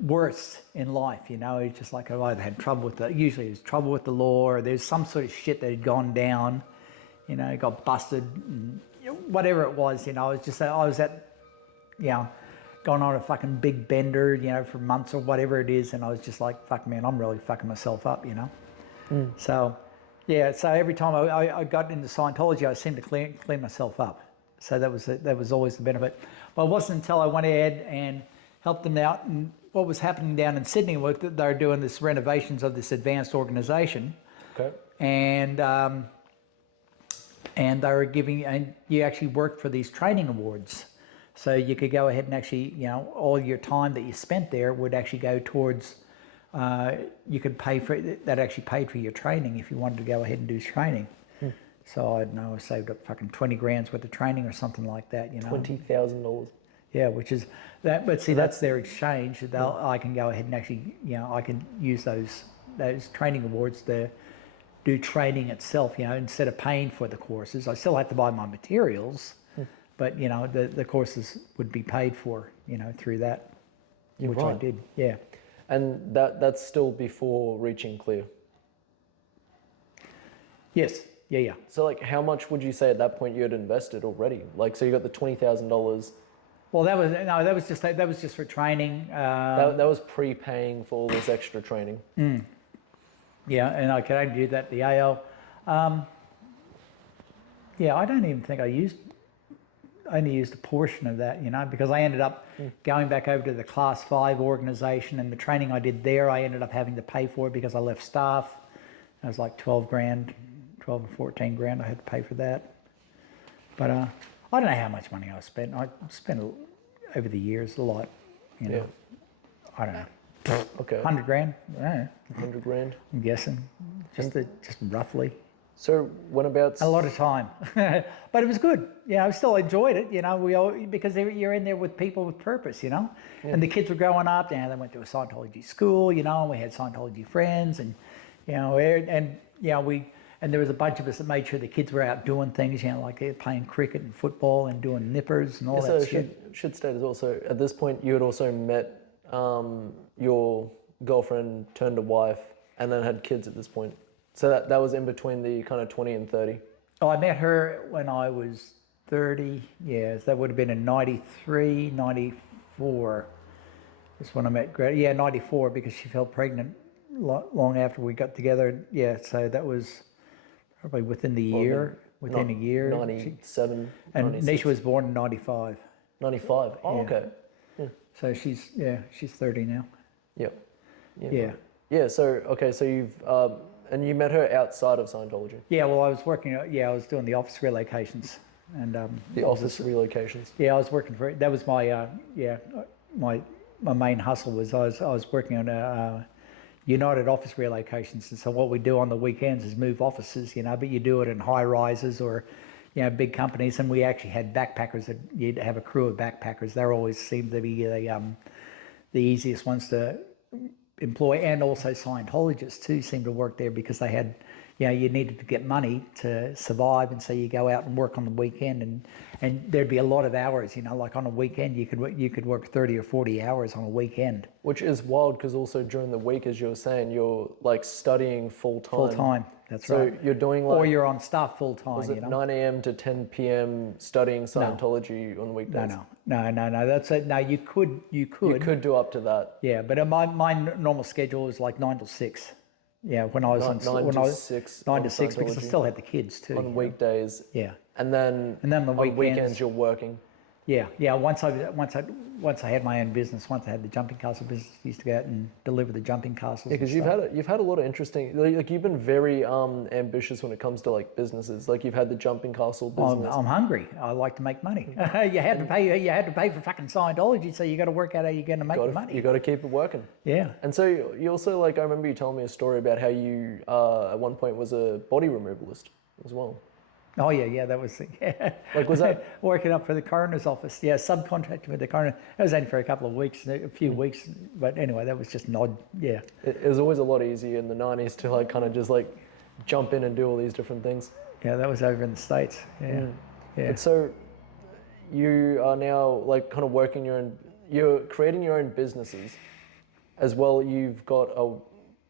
worst in life, it's just like I either had trouble with usually it was trouble with the law, or there's some sort of shit that had gone down, got busted, and whatever it was, I was going on a fucking big bender, for months or whatever it is, and I was just like, fuck man, I'm really fucking myself up, So, so every time I got into Scientology, I seemed to clean myself up. So that was always the benefit. But it wasn't until I went ahead and helped them out, and what was happening down in Sydney was that they were doing this renovations of this advanced organization. Okay. And they were giving, and you actually worked for these training awards. So you could go ahead and actually, all your time that you spent there would actually go towards, you could pay for, that actually paid for your training if you wanted to go ahead and do training. So I don't know, I saved up fucking 20 grand's worth of training or something like that, $20,000. Yeah, which is that, but see, that's their exchange. I can go ahead and actually, I can use those training awards to do training itself, instead of paying for the courses. I still have to buy my materials, but, the courses would be paid for, through that, which I did, yeah. And that's still before reaching clear? Yes, yeah. So like how much would you say at that point you had invested already? Like, so you got the $20,000. Well, that was just for training. That was prepaying for all this extra training. Yeah, and I could only do that at the AO. I don't even think I only used a portion of that, because I ended up going back over to the Class 5 organization, and the training I did there, I ended up having to pay for it because I left staff. It was like 12 or 14 grand I had to pay for that. But I don't know how much money I spent. I spent over the years a lot, Yeah. I don't know. Okay. 100 grand? I don't know. 100 grand? I'm guessing. Just roughly. So when about... A lot of time. But it was good. I still enjoyed it, because you're in there with people with purpose, And the kids were growing up, they went to a Scientology school, and we had Scientology friends, and, and there was a bunch of us that made sure the kids were out doing things, like they're playing cricket and football and doing nippers and all that shit. Should state as well, so at this point you had also met your girlfriend turned to wife and then had kids at this point. So that was in between the kind of 20 and 30. Oh, I met her when I was 30. Yes, that would have been in 93, 94 is when I met Greta. Yeah, 94, because she fell pregnant long after we got together. Yeah, so that was probably within a year. 97. And 96. Nisha was born in 95. 95. Oh, Yeah. okay. So she's 30 now. Yep. Yeah. Right. Yeah. So okay. So you've and you met her outside of Scientology. Yeah. Well, I was working. I was doing the office relocations, and the office relocations. Yeah, I was working for. That was my my main hustle was I was working on United office relocations, and so what we do on the weekends is move offices, but you do it in high rises or big companies, and we actually had backpackers. That you'd have a crew of backpackers. They always seemed to be the easiest ones to employ, and also Scientologists too seemed to work there because they had, you needed to get money to survive, and so you go out and work on the weekend, and there'd be a lot of hours, like on a weekend you could work 30 or 40 hours on a weekend. Which is wild because also during the week, as you were saying, you're like studying full time. Full time, that's right. So you're doing like... Or you're on staff full time, Was it 9 a.m. to 10 p.m. studying Scientology on the weekdays? No. That's it. No, you could. You could do up to that. Yeah, but my normal schedule is like 9 till 6. Yeah, when I was on Nine to six. 9 to 6 because I Scientology still had the kids too. on weekdays. Yeah. And then On the on weekends weekends you're working. Yeah. Once I had my own business, once I had the jumping castle business, I used to go out and deliver the jumping castles. Yeah, because you've had a lot of interesting, like you've been very ambitious when it comes to like businesses. Like you've had the jumping castle business. I'm hungry. I like to make money. You had to pay for fucking Scientology, so you got to work out how you're going to make the money. You got to keep it working. Yeah. And so you also, like, I remember you telling me a story about how you at one point was a body removalist as well. Oh yeah, that was Like, was that working up for the coroner's office? Yeah, subcontracting with the coroner. That was only for a couple of weeks, a few weeks, but anyway, that was just an odd. Yeah. It was always a lot easier in the 90s to like kind of just like jump in and do all these different things. Yeah, that was over in the States. Yeah. Yeah. And so you are now like kind of working you're creating your own businesses as well. You've got a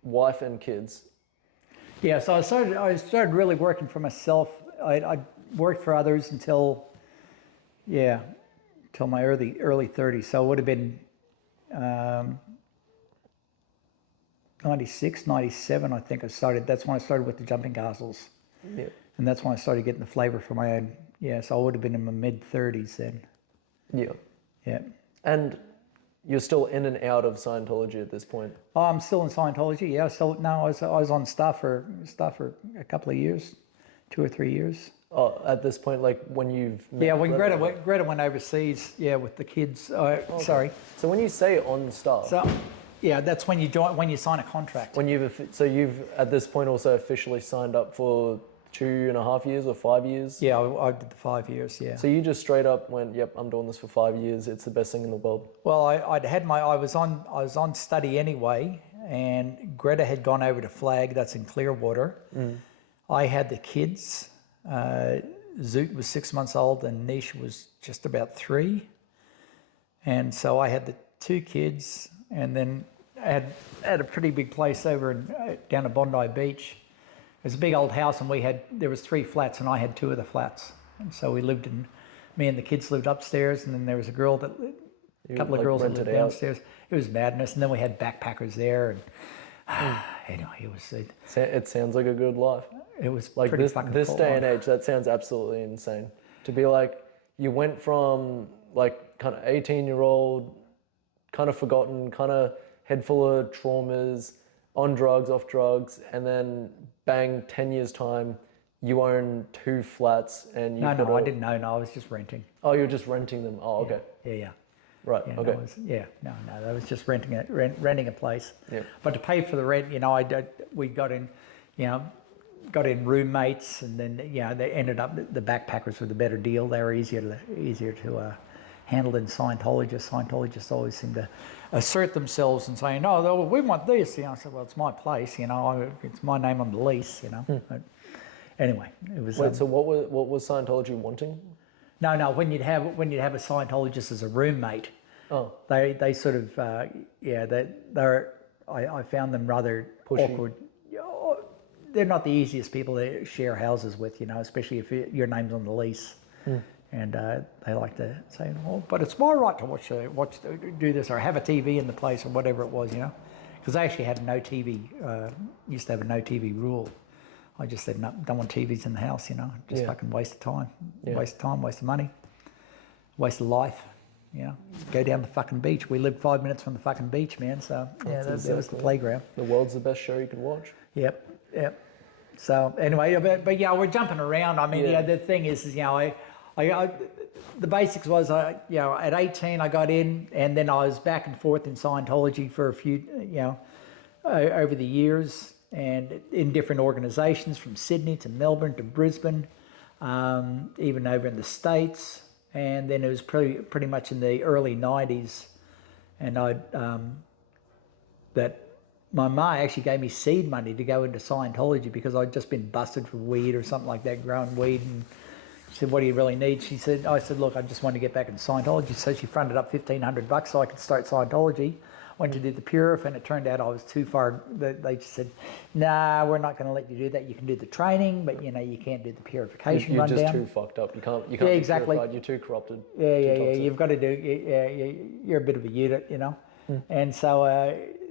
wife and kids. Yeah, so I started really working for myself. I worked for others until my early 30s. So it would have been 96, 97, I think I started. That's when I started with the jumping castles. Yeah. And that's when I started getting the flavor for my own. Yeah, so I would have been in my mid-30s then. Yeah. Yeah. And you're still in and out of Scientology at this point. Oh, I'm still in Scientology. Yeah, I was on staff for a couple of years, 2 or 3 years. Oh, at this point, like when you've when Greta went overseas, with the kids. Okay. Sorry. So when you say on staff, So, yeah, that's when you sign a contract. when you've at this point also officially signed up for 2.5 years or 5 years. Yeah, I did the 5 years. Yeah. So you just straight up went, yep, I'm doing this for 5 years. It's the best thing in the world. Well, I was on study anyway, and Greta had gone over to Flag. That's in Clearwater. I had the kids. Zoot was 6 months old, and Nish was just about 3. And so I had the 2 kids, and then I had a pretty big place over down at Bondi Beach. It was a big old house, and there was 3 flats, and I had 2 of the flats. And so me and the kids lived upstairs, and then there was a girl a couple of girls that lived downstairs. It was madness, and then we had backpackers there, and anyway, It sounds like a good life. It was Like pretty this fucking this full day on. and age, that sounds absolutely insane. To be like, you went from like kind of 18-year-old, kind of forgotten, kind of head full of traumas, on drugs, off drugs, and then bang, 10 years time, you own 2 flats and you No, I didn't own. I was just renting. Oh, you're just renting them. Oh, okay. Yeah. Right. Yeah, okay. I was just renting a place. Yeah. But to pay for the rent, we got in roommates, and then they ended up, the backpackers were the better deal. They were easier to handle than Scientologists. Scientologists always seem to assert themselves and saying, "Oh, we want this." I said, "Well, it's my place. It's my name on the lease." But anyway, it was. Wait. So what was Scientology wanting? No. When you'd have a Scientologist as a roommate, they sort of I found them rather pushy. awkward. They're not the easiest people to share houses with, especially if your name's on the lease. And they like to say, "Well, but it's my right to do this or have a TV in the place," or whatever it was, because I actually had a no TV. Used to have a no TV rule. I just said, "No, don't want TVs in the house," just fucking waste of time, waste of money, waste of life. Go down the fucking beach. We lived 5 minutes from the fucking beach, man. So that was the playground. The world's the best show you could watch. Yep. So anyway, but we're jumping around. I mean, the thing is, the basics was, at 18 I got in, and then I was back and forth in Scientology for a few, over the years, and in different organisations from Sydney to Melbourne to Brisbane, even over in the States, and then it was pretty much in the early 90s, and my ma actually gave me seed money to go into Scientology because I'd just been busted for weed or something like that, growing weed. And she said, "What do you really need?" I said, "Look, I just want to get back into Scientology." So she fronted up $1,500 so I could start Scientology. Went to do the Purif, and it turned out I was too far. They just said, "Nah, we're not going to let you do that. You can do the training, but you can't do the purification You're rundown." just too fucked up. You can't be exactly. purified. You're too corrupted. Yeah. You've got to do. You're a bit of a unit, And so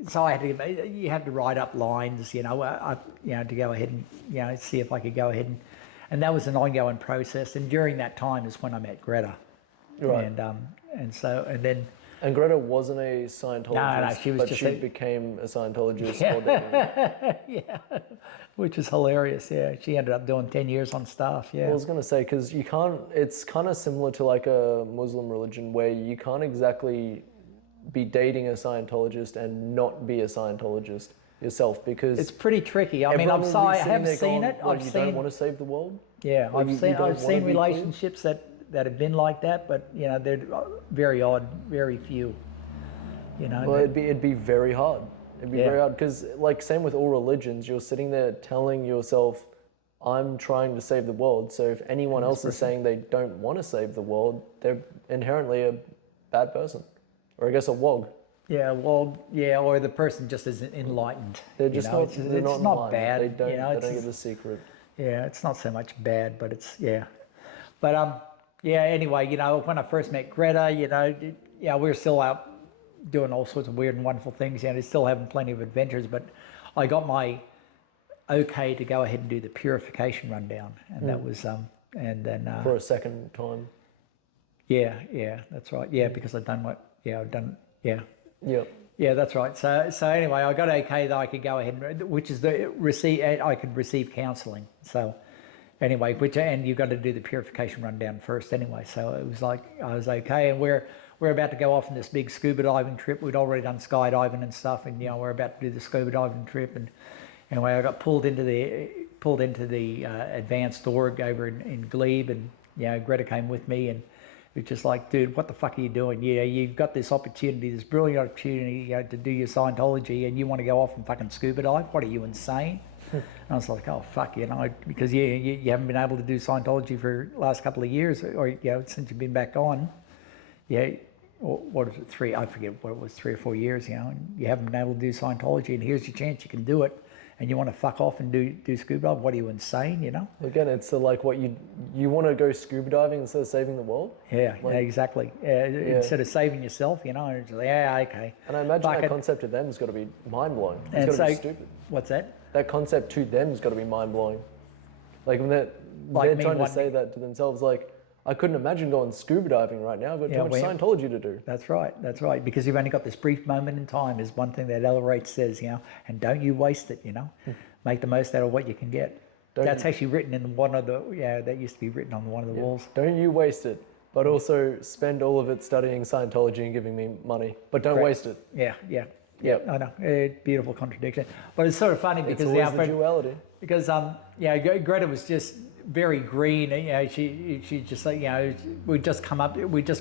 so you had to write up lines, to go ahead and see if I could go ahead and that was an ongoing process. And during that time is when I met Greta, Right. And then. And Greta wasn't a Scientologist, No, she was but just she became a Scientologist. Yeah, which is hilarious. Yeah, she ended up doing 10 years on staff. Yeah. Well, I was going to say, because you can't, it's kind of similar to like a Muslim religion where you can't exactly be dating a Scientologist and not be a Scientologist yourself, because it's pretty tricky. I mean, I'm sorry, I have seen it. Well, you don't want to save the world? Yeah, I've seen relationships that have been like that, but they're very odd, very few. Well, it'd be very hard. It'd be very hard, because like same with all religions, you're sitting there telling yourself, I'm trying to save the world. So if anyone else is saying they don't want to save the world, they're inherently a bad person, or I guess a wog. Yeah, well, yeah, or the person just isn't enlightened. They're just not. They're it's not not bad. They don't. They don't get the secret. Yeah, it's not so much bad, but it's but yeah. Anyway, when I first met Greta, we were still out doing all sorts of weird and wonderful things. Still having plenty of adventures. But I got my okay to go ahead and do the purification rundown, and that was and then for a second time. Yeah, that's right. Yeah, because I've done Yeah. Yep. Yeah, that's right. So anyway, I got okay that I could go ahead, which is I could receive counselling. So anyway, and you've got to do the purification rundown first anyway. So it was like I was okay, and we're about to go off on this big scuba diving trip. We'd already done skydiving and stuff, and we're about to do the scuba diving trip. And anyway, I got pulled into the advanced org over in Glebe, and Greta came with me, and it's just like, dude, what the fuck are you doing? You've got this opportunity, this brilliant opportunity to do your Scientology, and you want to go off and fucking scuba dive? What are you, insane? And I was like, oh, fuck, because you haven't been able to do Scientology for the last couple of years, or since you've been back on. Yeah, what is it, 3, I forget what it was, 3 or 4 years, and you haven't been able to do Scientology, and here's your chance, you can do it. And you want to fuck off and do scuba dive? What are you, insane? Again, it's like what you want to go scuba diving instead of saving the world. Yeah, exactly. Instead of saving yourself, it's like, okay. And I imagine that concept to them has got to be mind blowing. It's got to be stupid. What's that? That concept to them has got to be mind blowing. Like when they're trying to say that to themselves, like, I couldn't imagine going scuba diving right now. I've got too much Scientology to do. That's right. Because you've only got this brief moment in time is one thing that Ellerate says, and don't you waste it, Make the most out of what you can get. That's actually written in one of the, that used to be written on one of the walls. Don't you waste it, but also spend all of it studying Scientology and giving me money. But don't waste it. Yeah. I know. Beautiful contradiction. But it's sort of funny because it's always the duality. Because Greta was just very green. She just like, we'd just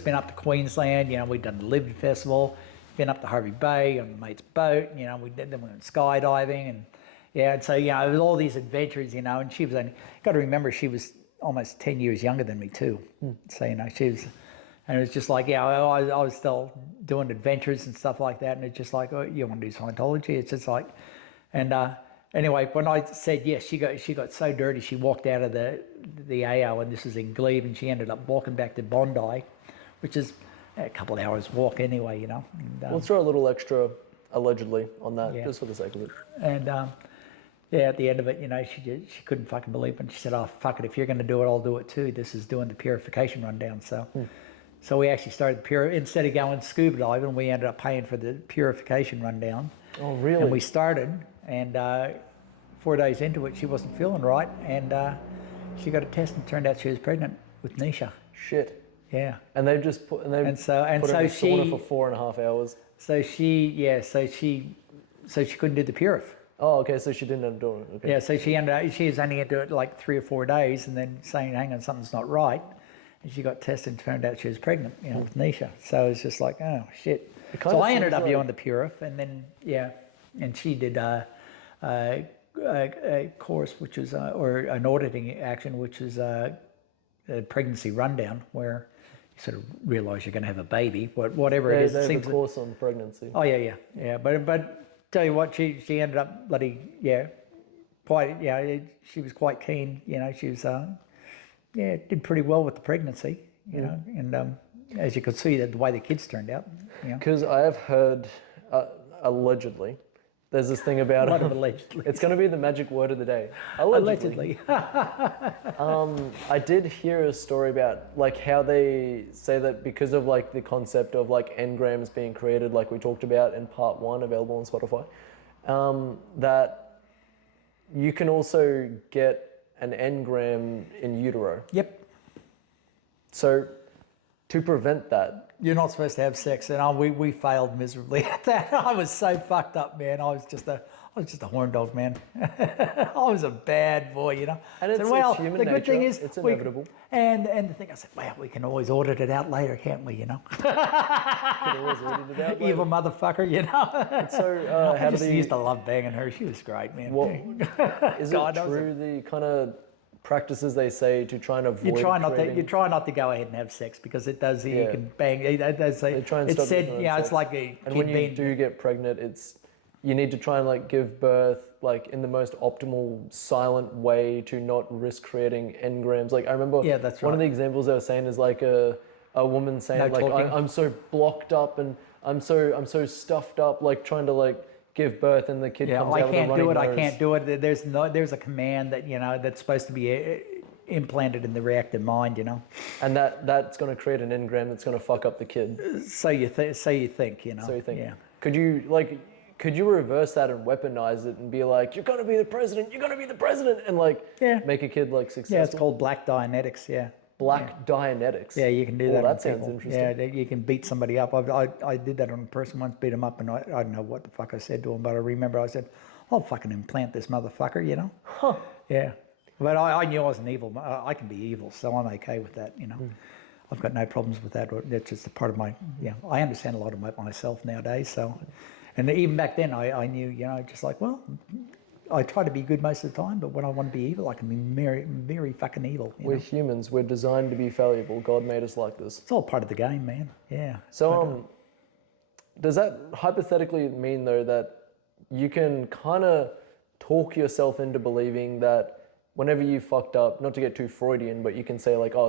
been up to Queensland. We'd done the Liberty Festival, been up to Harvey Bay on the mate's boat. Then we went skydiving, and so it was all these adventures. And she was only, got to remember, she was almost 10 years younger than me too. So she was, and it was just like, I was still doing adventures and stuff like that. And it's just like, oh, you want to do Scientology? It's just like, and anyway, when I said yes, she got so dirty. She walked out of the AO, and this is in Glebe, and she ended up walking back to Bondi, which is a couple of hours walk anyway, And, we'll throw a little extra allegedly on that, just for the sake of it. And at the end of it, she couldn't fucking believe it. And she said, "Oh, fuck it, if you're going to do it, I'll do it too." This is doing the purification rundown. So we actually started instead of going scuba diving, we ended up paying for the purification rundown. Oh, really? And we started, and 4 days into it, she wasn't feeling right, and she got a test, and it turned out she was pregnant with Nisha. Shit. Yeah. And they've just put, her in the sauna for 4.5 hours. So she couldn't do the purif. Oh, okay. So she didn't end up doing it. Okay. Yeah. So she was only into it like 3 or 4 days, and then saying, "Hang on, something's not right." And she got tested and turned out she was pregnant, with Nisha. So it's just like, oh shit. So I ended up doing the purif, and then and she did a course, which is or an auditing action, which is a pregnancy rundown, where you sort of realise you're going to have a baby, whatever it is. They have a course on pregnancy. Oh yeah. But tell you what, she ended up bloody quite she was quite keen. She was did pretty well with the pregnancy. And as you could see, that the way the kids turned out. Because I have heard. allegedly, there's this thing about What of allegedly? it's going to be the magic word of the day. Allegedly. I did hear a story about like how they say that because of like the concept of like engrams being created, like we talked about in part 1, available on Spotify, that you can also get an engram in utero. Yep. So to prevent that, You're not supposed to have sex, and we failed miserably at that. I was so fucked up, man. I was just a horn dog, man. I was a bad boy, you know. And it's, so, well, it's human the nature. good thing is It's inevitable. And the thing I said, well, we can always audit it out later, can't we? You know. Could always edit it out later. Evil motherfucker, you know. So I just used to love banging her. She was great, man. What, is it true the kind of practices they say to try and avoid You try not to go ahead and have sex because it does. You can bang. They try and it's stop said, you from yeah, having it's sex. like a And kid when you being. do get pregnant, you need to try and like give birth like in the most optimal silent way to not risk creating engrams. Like I remember that's one of right. the examples they were saying is like a woman saying No like talking. I'm so blocked up and I'm so stuffed up, like trying to like give birth, and the kid comes I out with a can't runny do it. nose. I can't do it. There's a command that that's supposed to be implanted in the reactive mind, you know. And that's going to create an engram that's going to fuck up the kid. So you think, you know. So you think, Yeah. could you reverse that and weaponize it and be like, you're going to be the president, and like make a kid like successful? Yeah, it's called black Dianetics. Yeah. Black Dianetics. Yeah, you can do that. That on sounds people. interesting. Yeah, you can beat somebody up. I did that on a person once, beat him up, and I don't know what the fuck I said to him, but I remember I said, I'll fucking implant this motherfucker, you know? Huh. Yeah. But I knew I wasn't evil. I can be evil, so I'm okay with that, you know. I've got no problems with that. That's just a part of my, I understand a lot about myself nowadays, so. And even back then, I knew, just like, well, I try to be good most of the time, but when I want to be evil, I can be very, very fucking evil. We're humans. We're designed to be fallible. God made us like this. It's all part of the game, man. Yeah. So, does that hypothetically mean though that you can kind of talk yourself into believing that whenever you fucked up, not to get too Freudian, but you can say like, oh,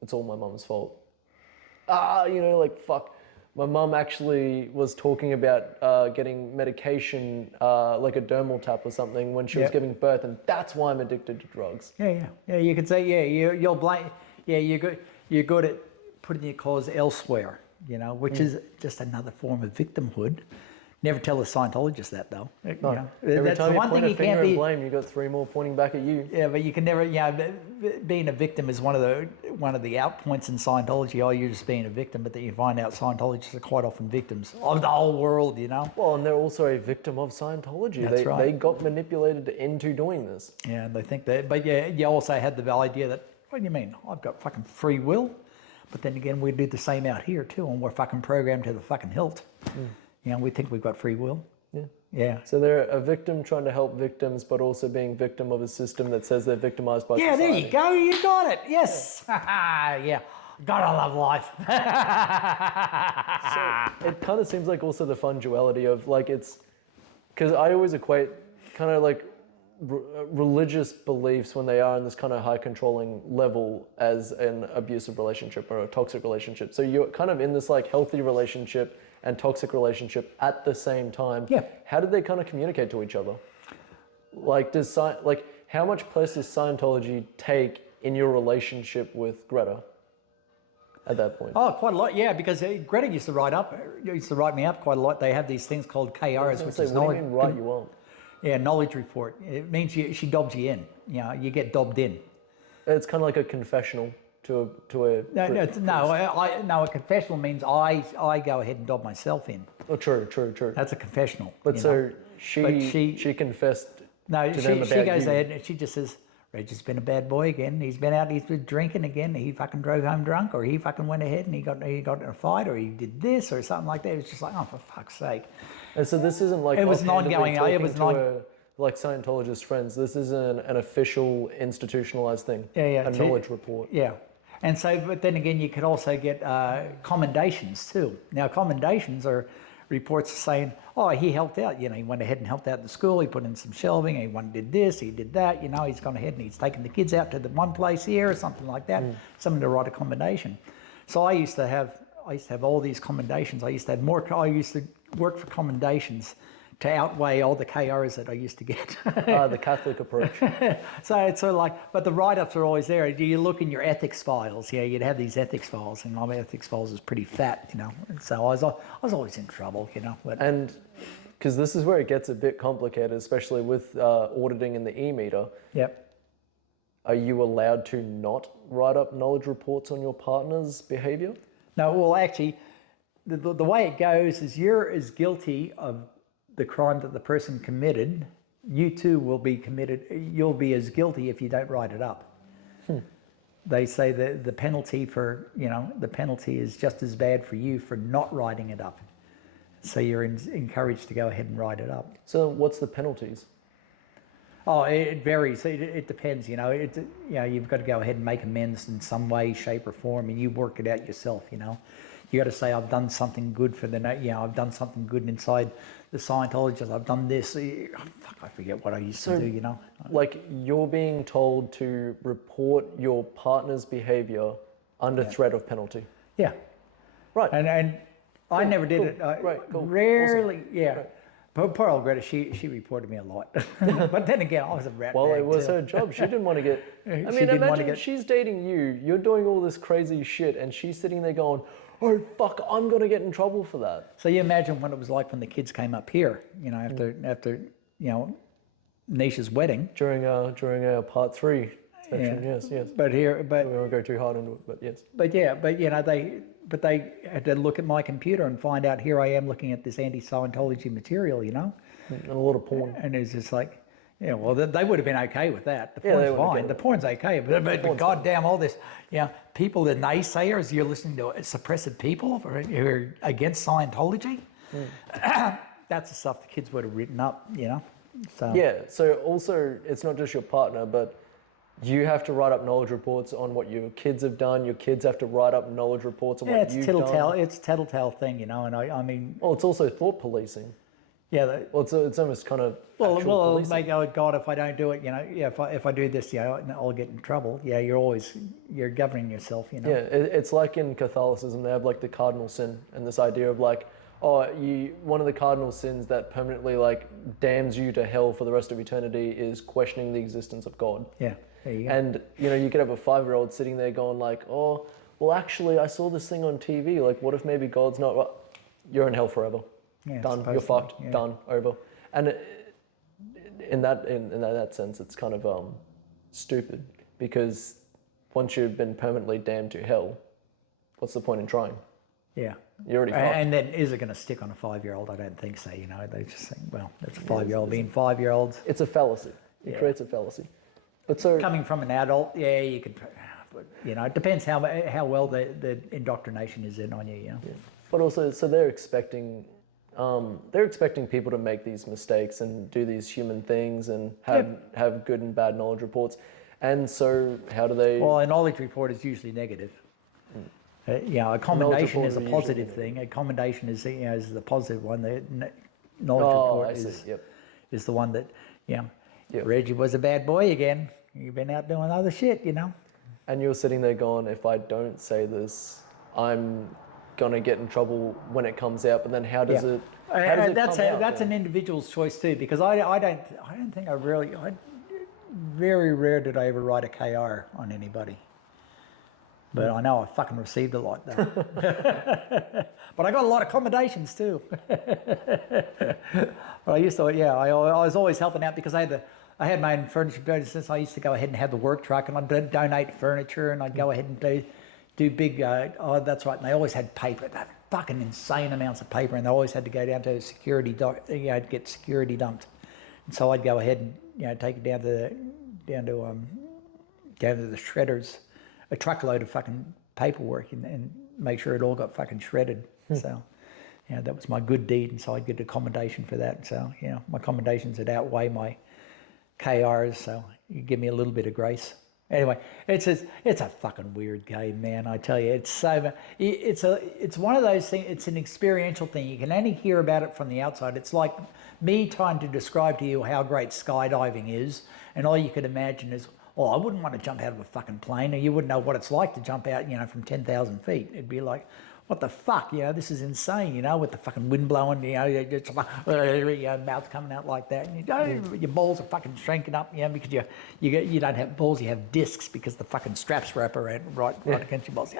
it's all my mum's fault. Like fuck. My mum actually was talking about getting medication, like a dermal tap or something, when she was giving birth, and that's why I'm addicted to drugs. Yeah. You could say, you'll blame. Yeah, you're good at putting your cause elsewhere, which is just another form of victimhood. Never tell a Scientologist that though. No. Every That's time the you one point thing a you finger can't and be. blame, you got 3 more pointing back at you. Yeah, but you can never. Being a victim is one of the out points in Scientology. Oh, you're just being a victim, but then you find out Scientologists are quite often victims of the whole world. Well, and they're also a victim of Scientology. That's right. They got manipulated into doing this. Yeah, they think that. But you also had the idea that, what do you mean? I've got fucking free will. But then again, we do the same out here too, and we're fucking programmed to the fucking hilt. We think we've got free will. Yeah. So they're a victim trying to help victims, but also being victim of a system that says they're victimized by society. There you go. You got it. Yes. Yeah. Gotta love life. So it kind of seems like also the fun duality of like it's, because I always equate kind of like religious beliefs when they are in this kind of high controlling level as an abusive relationship or a toxic relationship. So you're kind of in this like healthy relationship and toxic relationship at the same time. Yeah. How did they kind of communicate to each other? Like how much place does Scientology take in your relationship with Greta at that point? Oh, quite a lot. Yeah, because Greta used to write me up quite a lot. They have these things called KRs, which is what do you mean write you up? Yeah, knowledge report. It means she dobs you in. You get dobbed in. It's kind of like a confessional to a. No. A confessional means I go ahead and dob myself in. Oh, true. That's a confessional. But so she confessed. No, to she them about goes you. ahead and she just says, Reggie's been a bad boy again. He's been out, he's been drinking again. He fucking drove home drunk, or he fucking went ahead and he got in a fight, or he did this or something like that. It's just like, oh, for fuck's sake. And so this isn't like It was offhandedly non-going. It was talking to like Scientologist friends. This is an official institutionalized thing. Yeah. A knowledge report. Yeah. And so, but then again, you could also get commendations too. Now, commendations are reports saying, oh, he helped out. He went ahead and helped out the school. He put in some shelving. He did this. He did that. He's gone ahead and he's taken the kids out to the one place here or something like that. Someone to write a commendation. So I used to have all these commendations. I used to work for commendations to outweigh all the KRs that I used to get. The Catholic approach. So it's sort of like, but the write-ups are always there. You look in your ethics files, you'd have these ethics files, and my ethics files is pretty fat, And so I was always in trouble, But, And because this is where it gets a bit complicated, especially with auditing in the e-meter. Yep. Are you allowed to not write up knowledge reports on your partner's behavior? No, well, actually, the way it goes is you're as guilty of the crime that the person committed. You too will be committed. You'll be as guilty if you don't write it up. They say that the penalty for, the penalty is just as bad for you for not writing it up. So you're encouraged to go ahead and write it up. So what's the penalties? Oh, it varies. It depends. You've got to go ahead and make amends in some way, shape, or form, and you work it out yourself. You got to say, I've done something good for I've done something good inside the Scientologists. I've done this. I forget what I used to do. Like you're being told to report your partner's behavior under threat of penalty. Yeah. Right. And I never did it. Right. Cool. Rarely. Awesome. Yeah. Right. Poor old Greta, she reported me a lot. But then again, I was a rat. Well, bag it was too. her job. She didn't want to get... I mean, didn't want to imagine she's dating you. You're doing all this crazy shit and she's sitting there going, oh, fuck, I'm going to get in trouble for that. So you imagine what it was like when the kids came up here, after Nisha's wedding. During our part 3 section, yes. But We won't go too hard into it, but yes. But they had to look at my computer and find out here I am looking at this anti-Scientology material, And a lot of porn. And it's just like, well, they would have been okay with that. The Yeah, they porn's would have fine. get The it. porn's okay. But goddamn, all this, people, the naysayers, you're listening to suppressive people who are against Scientology. That's the stuff the kids would have written up, So Yeah, so also it's not just your partner, but you have to write up knowledge reports on what your kids have done. Your kids have to write up knowledge reports on what you've done. It's a tattletale thing, and I mean... Well, it's also thought policing. Yeah. Well, it's almost kind of well, policing. make, oh God, if I don't do it, if I do this, I'll get in trouble. Yeah, you're governing yourself, Yeah, it's like in Catholicism, they have like the cardinal sin and this idea of like, one of the cardinal sins that permanently like damns you to hell for the rest of eternity is questioning the existence of God. Yeah. There you go. And you could have a 5-year-old sitting there going like, oh, well, actually, I saw this thing on TV. Like, what if maybe God's not? Well, you're in hell forever. Yeah, done. You're fucked. Yeah. Done. Over. And in that sense, it's kind of stupid because once you've been permanently damned to hell, what's the point in trying? Yeah. You're already fucked. And then is it going to stick on a 5-year-old? I don't think so. They just think, well, that's a 5-year-old being 5-year-olds. It's a fallacy. It creates a fallacy. But so coming from an adult, yeah, you could. But it depends how well the indoctrination is in on you. Yeah. But also, so they're expecting people to make these mistakes and do these human things and have good and bad knowledge reports. And so, how do they? Well, a knowledge report is usually negative. A commendation is a positive thing. A commendation is is the positive one. The knowledge report is the one that Reggie was a bad boy again. You've been out doing other shit, And you're sitting there going, if I don't say this, I'm gonna get in trouble when it comes out. But then how does it? That's an individual's choice too, because I don't think very rare did I ever write a KR on anybody. But I know I fucking received a lot though. But I got a lot of commendations too. But I was always helping out because I had my own furniture business. I used to go ahead and have the work truck and I'd donate furniture and I'd go ahead and do big, that's right. And they always had paper, fucking insane amounts of paper, and they always had to go down to security, get security dumped. And so I'd go ahead and, take it down to the shredders, a truckload of fucking paperwork and make sure it all got fucking shredded. So, that was my good deed. And so I'd get a commendation for that. So, my commendations would outweigh my KRs. So you give me a little bit of grace. Anyway, it's a fucking weird game, man. I tell you, it's one of those things. It's an experiential thing. You can only hear about it from the outside. It's like me trying to describe to you how great skydiving is, and all you could imagine is, I wouldn't want to jump out of a fucking plane, or you wouldn't know what it's like to jump out, from 10,000 feet. It'd be like, what the fuck, this is insane, with the fucking wind blowing, just, mouth coming out like that. And your balls are fucking shrinking up, because you don't have balls, you have discs because the fucking straps wrap around right against your balls.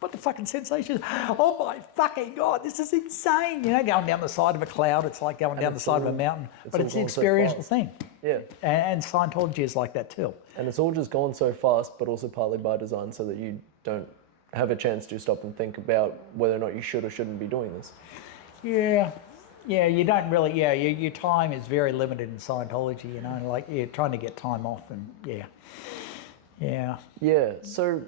But the fucking sensation, oh my fucking God, this is insane. Going down the side of a cloud, it's like going down the side of a mountain. But it's an experiential thing. Yeah. And Scientology is like that too. And it's all just gone so fast, but also partly by design so that you don't have a chance to stop and think about whether or not you should or shouldn't be doing this. Yeah, you don't really, your time is very limited in Scientology, like you're trying to get time off and Yeah, so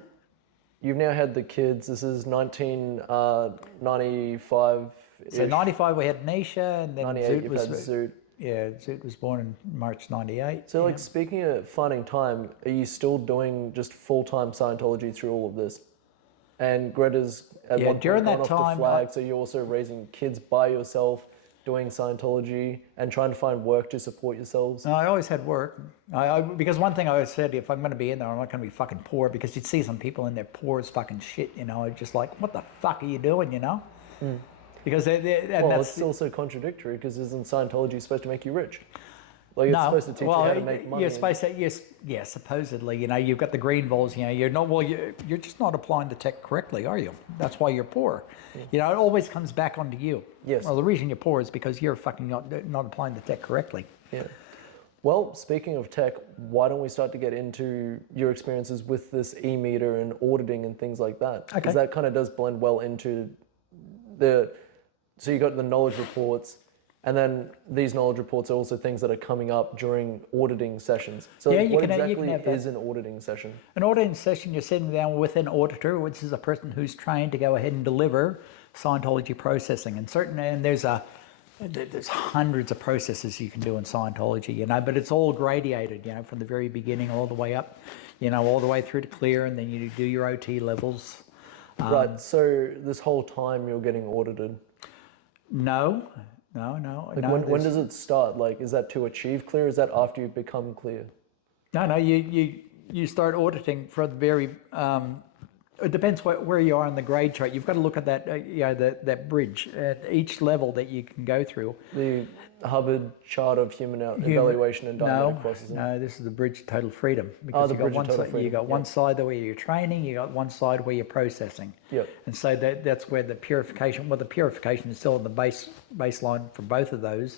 you've now had the kids. This is 1995. So 95 we had Nisha, and then 98 you've had Zoot. Yeah, Zoot was born in March 98. So like speaking of finding time, are you still doing just full-time Scientology through all of this? And Greta's at one point during gone that off time, the flag, so you're also raising kids by yourself, doing Scientology and trying to find work to support yourselves? No, I always had work. Because one thing I always said, if I'm going to be in there, I'm not going to be fucking poor, because you'd see some people in there poor as fucking shit, just like, what the fuck are you doing, Because it's also contradictory, because isn't Scientology supposed to make you rich? Like it's supposed to teach you how to make money. You're supposed to, supposedly, you've got the green balls, you're not, you're just not applying the tech correctly, are you? That's why you're poor. It always comes back onto you. Yes. Well, the reason you're poor is because you're fucking not applying the tech correctly. Yeah. Well, speaking of tech, why don't we start to get into your experiences with this e-meter and auditing and things like that? Okay. Because that kind of does blend well into so you got the knowledge reports, and then these knowledge reports are also things that are coming up during auditing sessions. So what exactly is an auditing session? An auditing session, you're sitting down with an auditor, which is a person who's trained to go ahead and deliver Scientology processing. And there's hundreds of processes you can do in Scientology, but it's all gradated, from the very beginning all the way up, all the way through to clear, and then you do your OT levels. Right, so this whole time you're getting audited? No. When does it start? Like, is that to achieve clear? Is that after you become clear? No, you start auditing for the very, it depends where you are on the grade chart. You've got to look at that, that bridge at each level that you can go through. The Hubbard chart of human evaluation and dynamic processing. No, this is the bridge to total freedom. Because you got one side where you're training, you got one side where you're processing. Yep. And so that's where the purification, the purification is still on the baseline for both of those,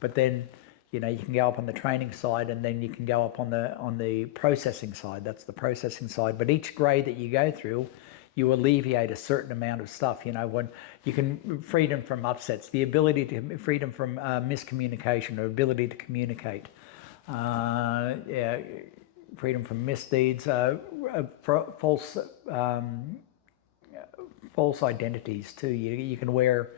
but then you can go up on the training side, and then you can go up on the processing side. That's the processing side. But each grade that you go through, you alleviate a certain amount of stuff. When you can freedom from upsets, the ability to freedom from miscommunication or ability to communicate, freedom from misdeeds, false identities too. You can wear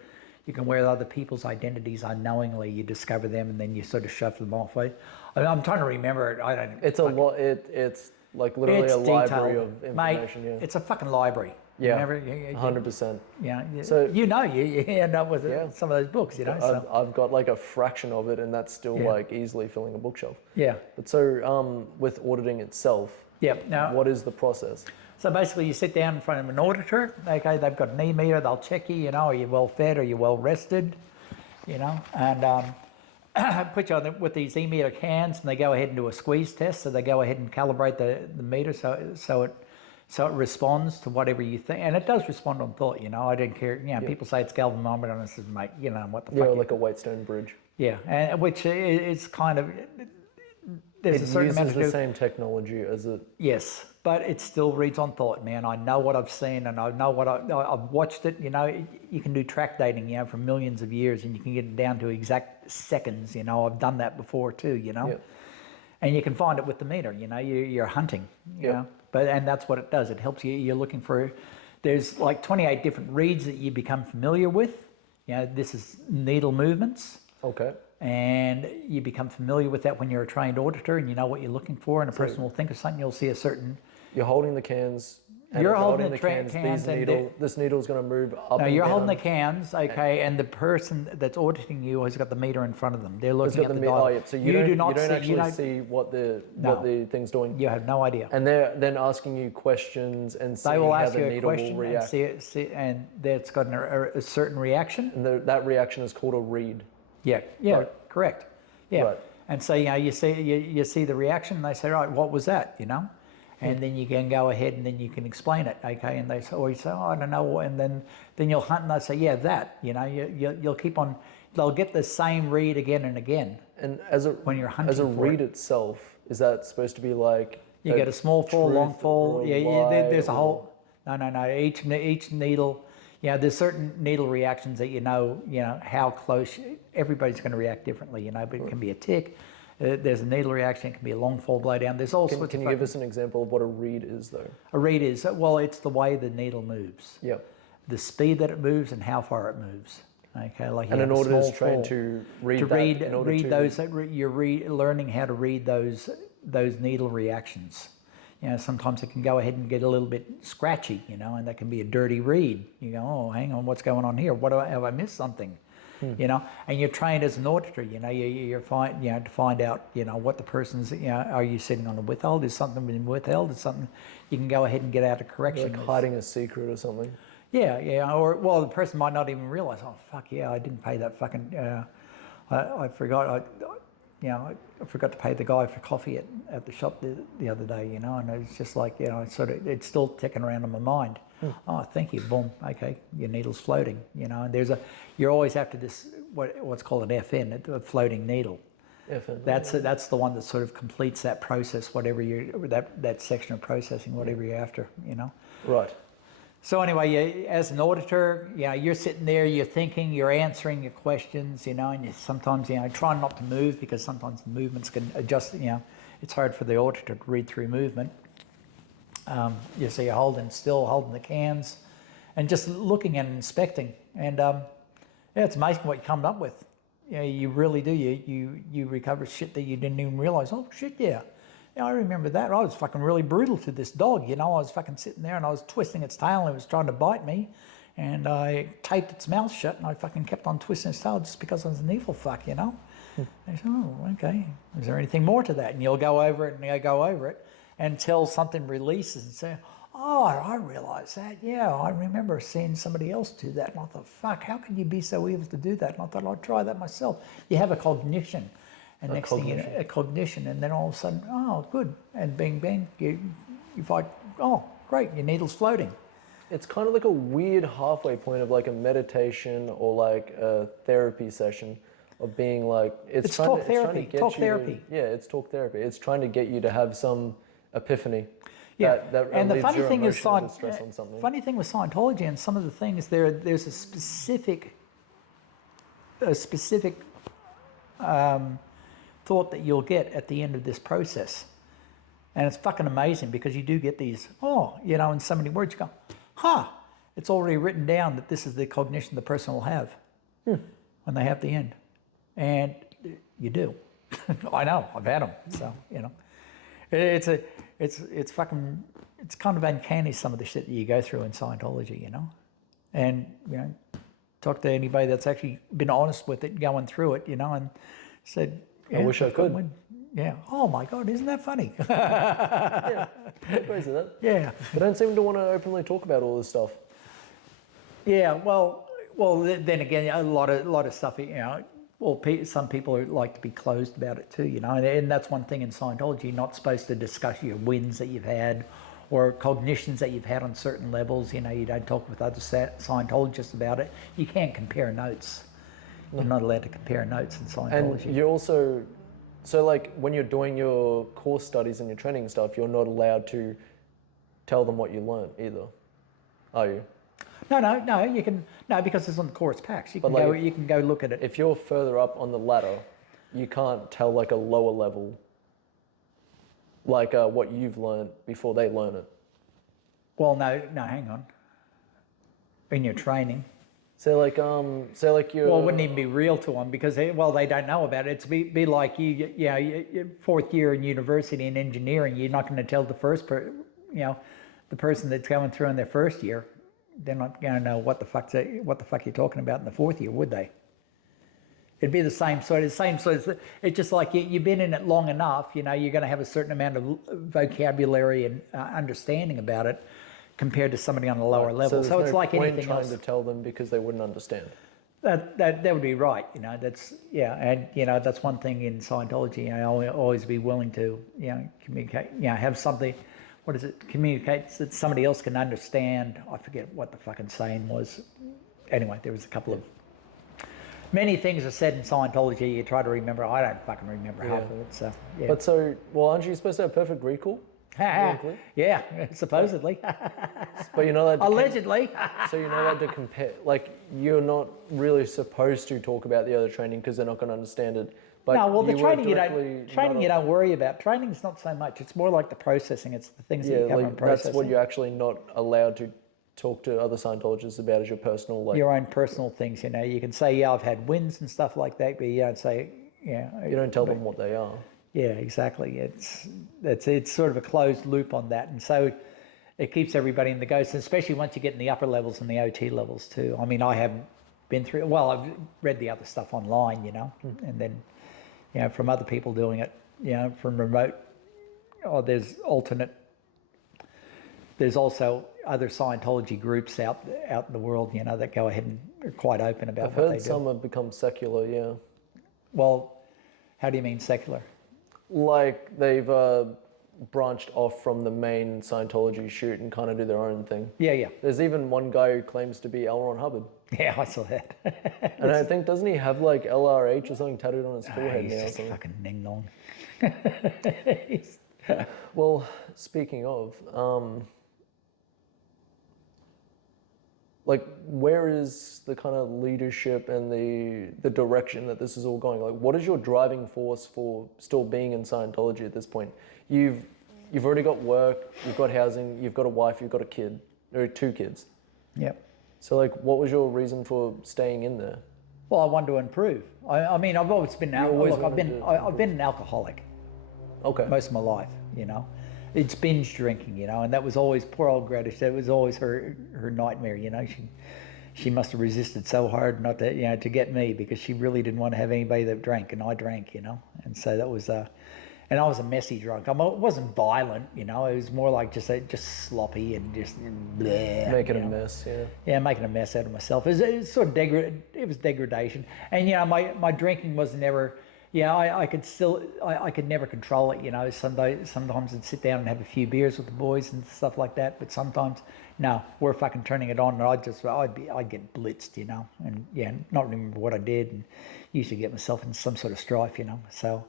other people's identities unknowingly. You discover them, and then you sort of shove them off. I'm trying to remember it. I don't. It's a lot. It's like literally a library of information. Mate, it's a fucking library. Yeah, 100%. Yeah. So you end up with some of those books. I've got like a fraction of it, and that's still like easily filling a bookshelf. Yeah. But so with auditing itself. Yeah. Now, what is the process? So basically, you sit down in front of an auditor. Okay, they've got an e-meter. They'll check you. Are you well fed? Are you well rested? And put you on with these e-meter cans, and they go ahead and do a squeeze test. So they go ahead and calibrate the meter so it responds to whatever you think, and it does respond on thought. I don't care. People say it's galvanometer, and I said, mate, what the fuck? Yeah, like a Wheatstone bridge. Yeah, and which is kind of there's a certain amount of the same technology as it. Yes, but it still reads on thought, man. I know what I've seen, and I know what I've watched it. You can do track dating, for millions of years, and you can get it down to exact seconds. I've done that before too. Yep. And you can find it with the meter. You're hunting. And that's what it does. It helps you. You're looking for. There's like 28 different reads that you become familiar with. This is needle movements. Okay. And you become familiar with that when you're a trained auditor, and you know what you're looking for. And a person will think of something. You'll see a certain. You're holding the cans and You're right holding in the cans. cans and This needle's going to move up no, and you're down. holding the cans, okay, and the person that's auditing you has got the meter in front of them. They're looking at the dial. Oh, yeah. So you do not don't see, actually see what the thing's doing. You have no idea. And they're then asking you questions and They seeing will how ask the you a needle will question and react. and that's got a certain reaction. And that reaction is called a read. Yeah, Right. correct. Yeah, Right. and so you see the reaction, and they say, right, what was that? And then you can go ahead and then you can explain it, okay? And they say, or you say, oh, I don't know, and then you'll hunt and they say, yeah, that. You'll keep on. They'll get the same read again and again. And when you're hunting as a for read it. itself, is that supposed to be like You get a small fall, long fall. There's a whole. No. Each needle. There's certain needle reactions that you know how close. Everybody's going to react differently. But it can be a tick. There's a needle reaction. It can be a long fall blow down. There's all sorts. Can you give us an example of what a read is, though? A read is it's the way the needle moves. Yep. The speed that it moves and how far it moves. Okay, like and in order to train to read you're learning how to read those needle reactions. Sometimes it can go ahead and get a little bit scratchy, and that can be a dirty read. You go, oh, hang on, what's going on here? Have I missed something? And you're trained as an auditor. To find out, what the person's. Are you sitting on a withhold? Is something been withheld? Is something you can go ahead and get out of correction? Like hiding a secret or something. Yeah, or the person might not even realize. Oh fuck yeah, I didn't pay that fucking. I forgot. I forgot to pay the guy for coffee at the shop the other day. And it's just like it's still ticking around in my mind. Oh, thank you. Boom. Okay, your needle's floating. And you're always after this what's called an FN, a floating needle. FN. That's the one that sort of completes that process, whatever that section of processing, whatever you're after. Right. So anyway, as an auditor, you're sitting there, you're thinking, you're answering your questions, and you sometimes, trying not to move because sometimes the movements can adjust. It's hard for the auditor to read through movement. So you're holding the cans, and just looking and inspecting, and it's amazing what you come up with. You really do. You recover shit that you didn't even realize. Oh shit, yeah. I remember that. I was fucking really brutal to this dog. I was fucking sitting there and I was twisting its tail and it was trying to bite me. And I taped its mouth shut and I fucking kept on twisting its tail just because I was an evil fuck, I said, oh, okay. Is there anything more to that? And you'll go over it and you'll go over it until something releases and say, oh, I realize that. Yeah, I remember seeing somebody else do that. And I thought, fuck, how could you be so evil to do that? And I thought, I'd try that myself. You have a cognition. And next thing you know, a cognition, and then all of a sudden, oh, good, and bing, bang, you fight, oh, great, your needle's floating. It's kind of like a weird halfway point of like a meditation or like a therapy session of being like, it's talk therapy. It's talk therapy. It's trying to get you to have some epiphany. Yeah, that and the funny thing is, distress on something. Funny thing with Scientology and some of the things there's a specific thought that you'll get at the end of this process. And it's fucking amazing because you do get these, in so many words, you go, it's already written down that this is the cognition the person will have when they have the end. And you do. I know, I've had them. So, it's fucking, it's kind of uncanny some of the shit that you go through in Scientology, And, talk to anybody that's actually been honest with it, going through it, and said, I wish I could. Yeah. Oh my God, isn't that funny? Yeah. Crazy that. Yeah. They don't seem to want to openly talk about all this stuff. Yeah. Well. Then again, a lot of stuff. Some people like to be closed about it too. And that's one thing in Scientology. You're not supposed to discuss your wins that you've had, or cognitions that you've had on certain levels. You don't talk with other Scientologists about it. You can't compare notes. You're not allowed to compare notes in Scientology. And you're also, so like when you're doing your course studies and your training stuff, you're not allowed to tell them what you learned either, are you? No, you can, because it's on the course packs. You can go look at it. If you're further up on the ladder, you can't tell like a lower level, like what you've learned before they learn it. Well, no, hang on. In your training. So like you're... Well, it wouldn't even be real to them because they don't know about it. It's be like you fourth year in university in engineering. You're not going to tell the the person that's going through in their first year, they're not going to know what the fuck you're talking about in the fourth year, would they? It'd be the same sort of, it's just like you've been in it long enough, you're going to have a certain amount of vocabulary and understanding about it compared to somebody on a lower level. So it's like anything else. Trying to tell them because they wouldn't understand. That would be right, that's, and, that's one thing in Scientology, I'll always be willing to, communicate, have something, communicate that somebody else can understand. I forget what the fucking saying was. Anyway, there was a couple of, many things are said in Scientology, you try to remember. I don't fucking remember half of it, so, yeah. But aren't you supposed to have perfect recall? Yeah, supposedly. But you know that allegedly. So you know that to compare, like you're not really supposed to talk about the other training because they're not going to understand it. But no, well, the training you don't worry about. Training is not so much. It's more like the processing. It's the things that you cover in processing. That's what you're actually not allowed to talk to other Scientologists about as your personal your own personal things. You can say, I've had wins and stuff like that, but you don't say, You don't tell them what they are. Yeah, exactly. It's sort of a closed loop on that, and so it keeps everybody in the ghost, and especially once you get in the upper levels and the OT levels too. I mean, I haven't been through. Well, I've read the other stuff online, and then from other people doing it, from remote. There's also other Scientology groups out in the world, that go ahead and are quite open about what they do. I've heard some have become secular. Yeah. Well, how do you mean secular? Like they've branched off from the main Scientology shoot and kind of do their own thing. Yeah. There's even one guy who claims to be L. Ron Hubbard. Yeah, I saw that. And I think, doesn't he have like LRH or something tattooed on his forehead he's now? Just a fucking ning nong. Well, speaking of, like, where is the kind of leadership and the direction that this is all going? Like, what is your driving force for still being in Scientology at this point? You've already got work, you've got housing, you've got a wife, you've got a kid, or 2 kids. Yep. So, like, what was your reason for staying in there? Well, I wanted to improve. I mean, I've always been I've been an alcoholic. Okay. Most of my life, It's binge drinking, and that was always poor old Greta. That was always her nightmare, She must have resisted so hard not to, to get me, because she really didn't want to have anybody that drank, and I drank, And so that was and I was a messy drunk. I wasn't violent, it was more like just sloppy and just bleh, making a mess, yeah. Yeah, making a mess out of myself. It was sort of it was degradation, and my drinking was never. I could never control it. Sometimes I'd sit down and have a few beers with the boys and stuff like that. But sometimes, no, we're fucking turning it on, and I'd get blitzed, and not remember what I did, and usually get myself in some sort of strife, So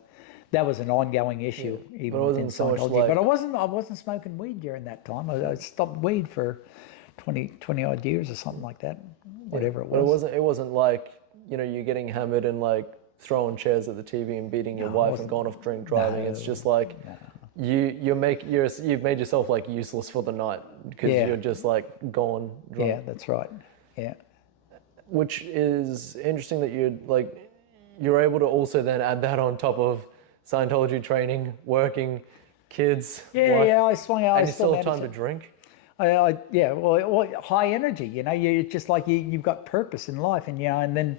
that was an ongoing issue, even within Scientology. But I wasn't smoking weed during that time. I stopped weed for 20 odd years or something like that, whatever it was. But it wasn't like you're getting hammered and like throwing chairs at the TV and beating your wife and going off drink driving. It's just like you've made yourself like useless for the night because you're just like gone drunk. Yeah, that's right. Yeah. Which is interesting that you're able to also then add that on top of Scientology training, working, kids. Yeah, I swung out. And you still have time to drink. Well, high energy. You just like you've got purpose in life, and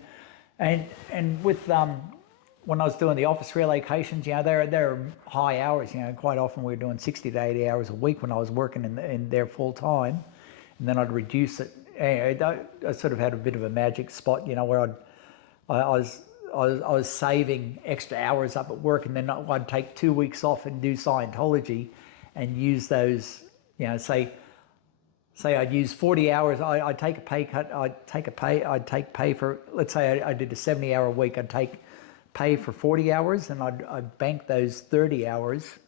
and with when I was doing the office relocations, there are high hours. Quite often we were doing 60 to 80 hours a week when I was working in there full time, and then I'd reduce it. I sort of had a bit of a magic spot, where I was saving extra hours up at work, and then I'd take 2 weeks off and do Scientology, and use those. Say I'd use 40 hours. I'd take a pay cut. I'd take pay for. Let's say I did a 70-hour week. I'd take pay for 40 hours, and I'd bank those 30 hours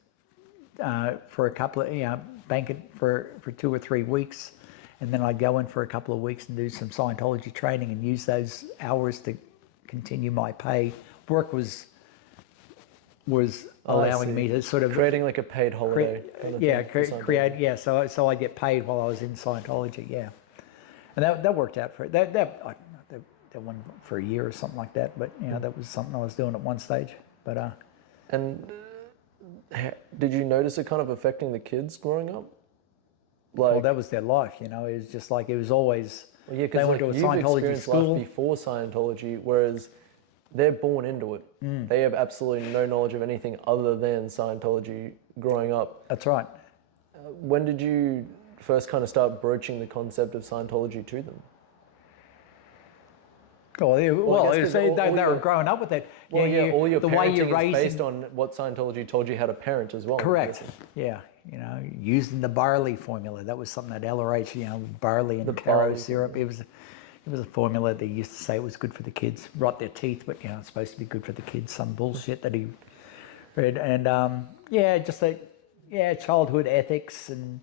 for a couple of bank it for 2 or 3 weeks, and then I'd go in for a couple of weeks and do some Scientology training and use those hours to continue my pay. Work was allowing me to sort of creating like a paid holiday. So I get paid while I was in Scientology, and that worked out for that went for a year or something like that. But that was something I was doing at one stage. But and did you notice it kind of affecting the kids growing up? Like, Well, that was their life, It was just like, it was always, well, yeah, they because went like, to a you've Scientology experienced school. life before Scientology, whereas they're born into it. They have absolutely no knowledge of anything other than Scientology growing up. That's right. When did you first kind of start broaching the concept of Scientology to them? Well, I guess 'cause they all were your- growing up with it. Well, yeah, all your the way you're parenting is raising, based on what Scientology told you how to parent as well. I'm correct. guessing. Yeah, using the barley formula. That was something that LRH, barley and The taro barley syrup. It was a formula they used to say it was good for the kids. Rot their teeth, but it's supposed to be good for the kids. Some bullshit that he read, and just like childhood ethics, and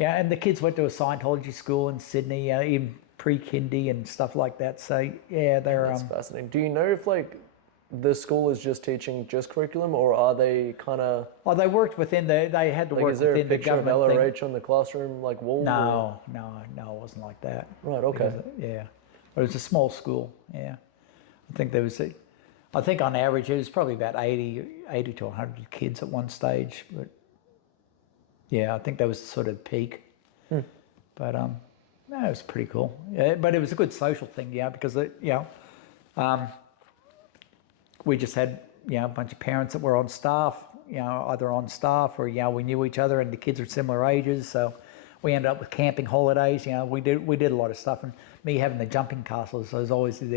and the kids went to a Scientology school in Sydney, even pre-kindy and stuff like that. So they're That's fascinating. Do you know if like the school is just teaching just curriculum, or are they kind of Oh, they worked within they had to like, work is there a within the picture of government thing. LRH on the classroom like wall? No, it wasn't like that. Right. Okay. But it was a small school. Yeah, I think I think on average it was probably about 80 to 100 kids at one stage. But I think that was sort of the peak. But no, it was pretty cool. Yeah, but it was a good social thing, because we just had a bunch of parents that were on staff, either on staff or we knew each other, and the kids were similar ages, so we ended up with camping holidays. We did a lot of stuff, and me having the jumping castles. So there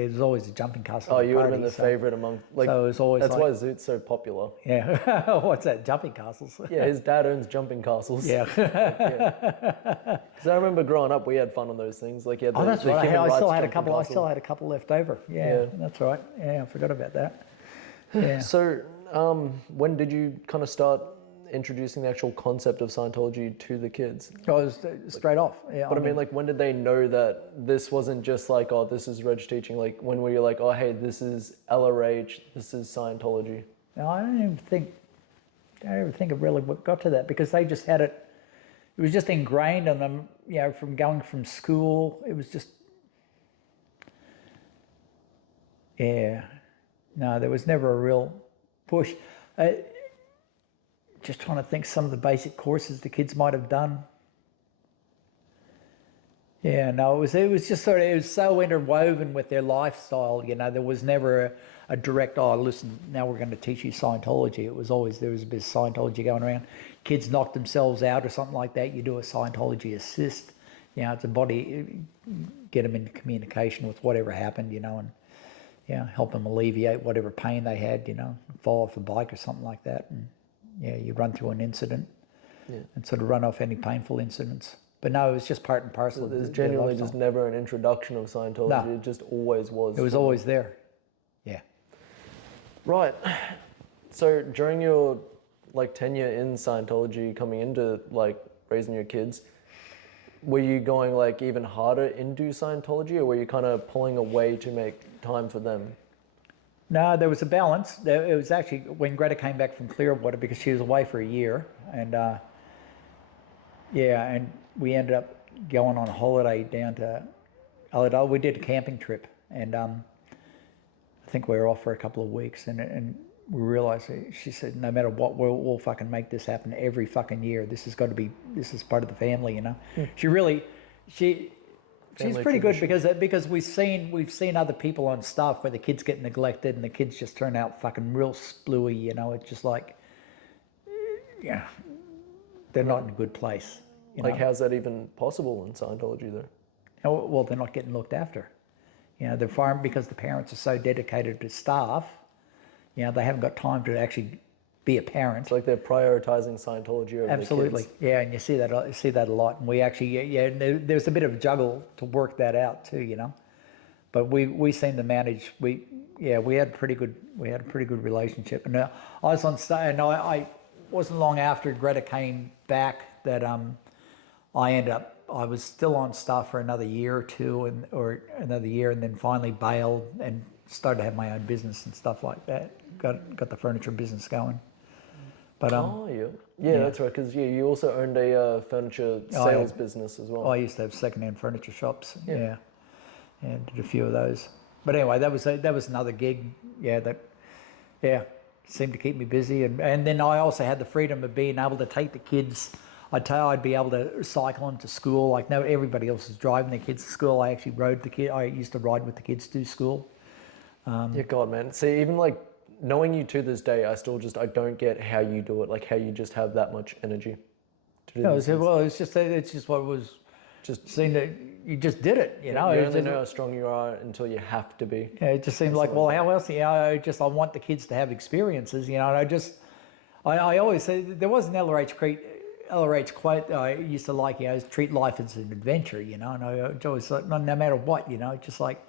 was always a jumping castle. Oh, at you would have parties, been the favorite among like. So it was always that's like, why Zoot's so popular. yeah. What's that? Jumping castles. Yeah, his dad owns jumping castles. Yeah. Because I remember growing up, we had fun on those things. Like, Oh, that's right. human I rights still had a jumping couple. I castle. still had a couple left over. Yeah, that's right. Yeah, I forgot about that. Yeah. So, when did you kind of start introducing the actual concept of Scientology to the kids? I was straight off. Yeah. But I mean, like, when did they know that this wasn't just like, oh, this is Reg teaching? Like, when were you like, oh, hey, this is LRH, this is Scientology? No, I don't even think it really got to that, because they just had it. It was just ingrained in them, from going from school. It was just, no, there was never a real push. Just trying to think some of the basic courses the kids might have done. Yeah, no, it was just sort of, it was so interwoven with their lifestyle. There was never a direct, oh, listen, now we're going to teach you Scientology. It was always, there was a bit of Scientology going around. Kids knock themselves out or something like that. You do a Scientology assist. It's a body, get them into communication with whatever happened, and help them alleviate whatever pain they had, fall off a bike or something like that. And you run through an incident and sort of run off any painful incidents. But no, it was just part and parcel. There's genuinely just never an introduction of Scientology. No. It just always was. It was always there. Yeah. Right. So during your like tenure in Scientology, coming into like raising your kids, were you going like even harder into Scientology, or were you kind of pulling away to make time for them? No, there was a balance. It was actually when Greta came back from Clearwater, because she was away for a year, and and we ended up going on a holiday down to Ulladulla. We did a camping trip, and I think we were off for a couple of weeks, and we realized, she said, no matter what, we'll fucking make this happen every fucking year. This is part of the family, She's pretty good, because we've seen other people on staff where the kids get neglected and the kids just turn out fucking real splooey, It's just like, they're not in a good place. How's that even possible in Scientology though? Well, they're not getting looked after. They're firing because the parents are so dedicated to staff. They haven't got time to actually be a parent. It's like they're prioritizing Scientology over Absolutely. the kids. Yeah, and you see that a lot. And we actually, there's a bit of a juggle to work that out too, But we seem to manage. We had a pretty good relationship. And I was on stage, and I wasn't long after Greta came back that I was still on staff for another year or two, and then finally bailed and started to have my own business and stuff like that. Got the furniture business going. But that's right. Because you also owned a furniture sales business as well. I used to have second-hand furniture shops. Yeah, and did a few of those. But anyway, that was another gig. Seemed to keep me busy, and then I also had the freedom of being able to take the kids. I'd be able to cycle them to school. Like, no, everybody else was driving their kids to school. I actually I used to ride with the kids to school. Yeah, God, man. See, even like knowing you to this day, I don't get how you do it. Like how you just have that much energy to do No, these things. well, it's just what was Just seemed that you just did it, you know. You It only just- know how strong you are until you have to be. Yeah, it just seemed like, well, how else? You know, I want the kids to have experiences, you know. And I always say there was an LRH quote that I used to like, you know, is treat life as an adventure, you know. And I always thought, no matter what, you know, it's just like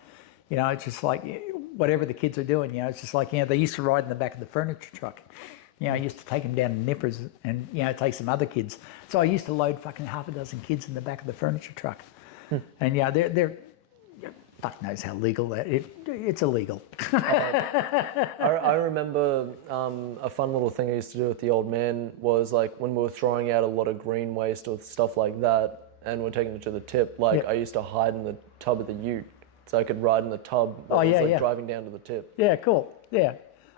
whatever the kids are doing, you know, it's just like, you know, they used to ride in the back of the furniture truck. You know, I used to take them down to Nippers and, you know, take some other kids. So I used to load fucking half a dozen kids in the back of the furniture truck. And yeah, they're fuck knows how legal it's illegal. I remember a fun little thing I used to do with the old man was like when we were throwing out a lot of green waste or stuff like that and we're taking it to the tip, like I used to hide in the tub of the ute so I could ride in the tub while I was driving down to the tip. Yeah, cool. Yeah.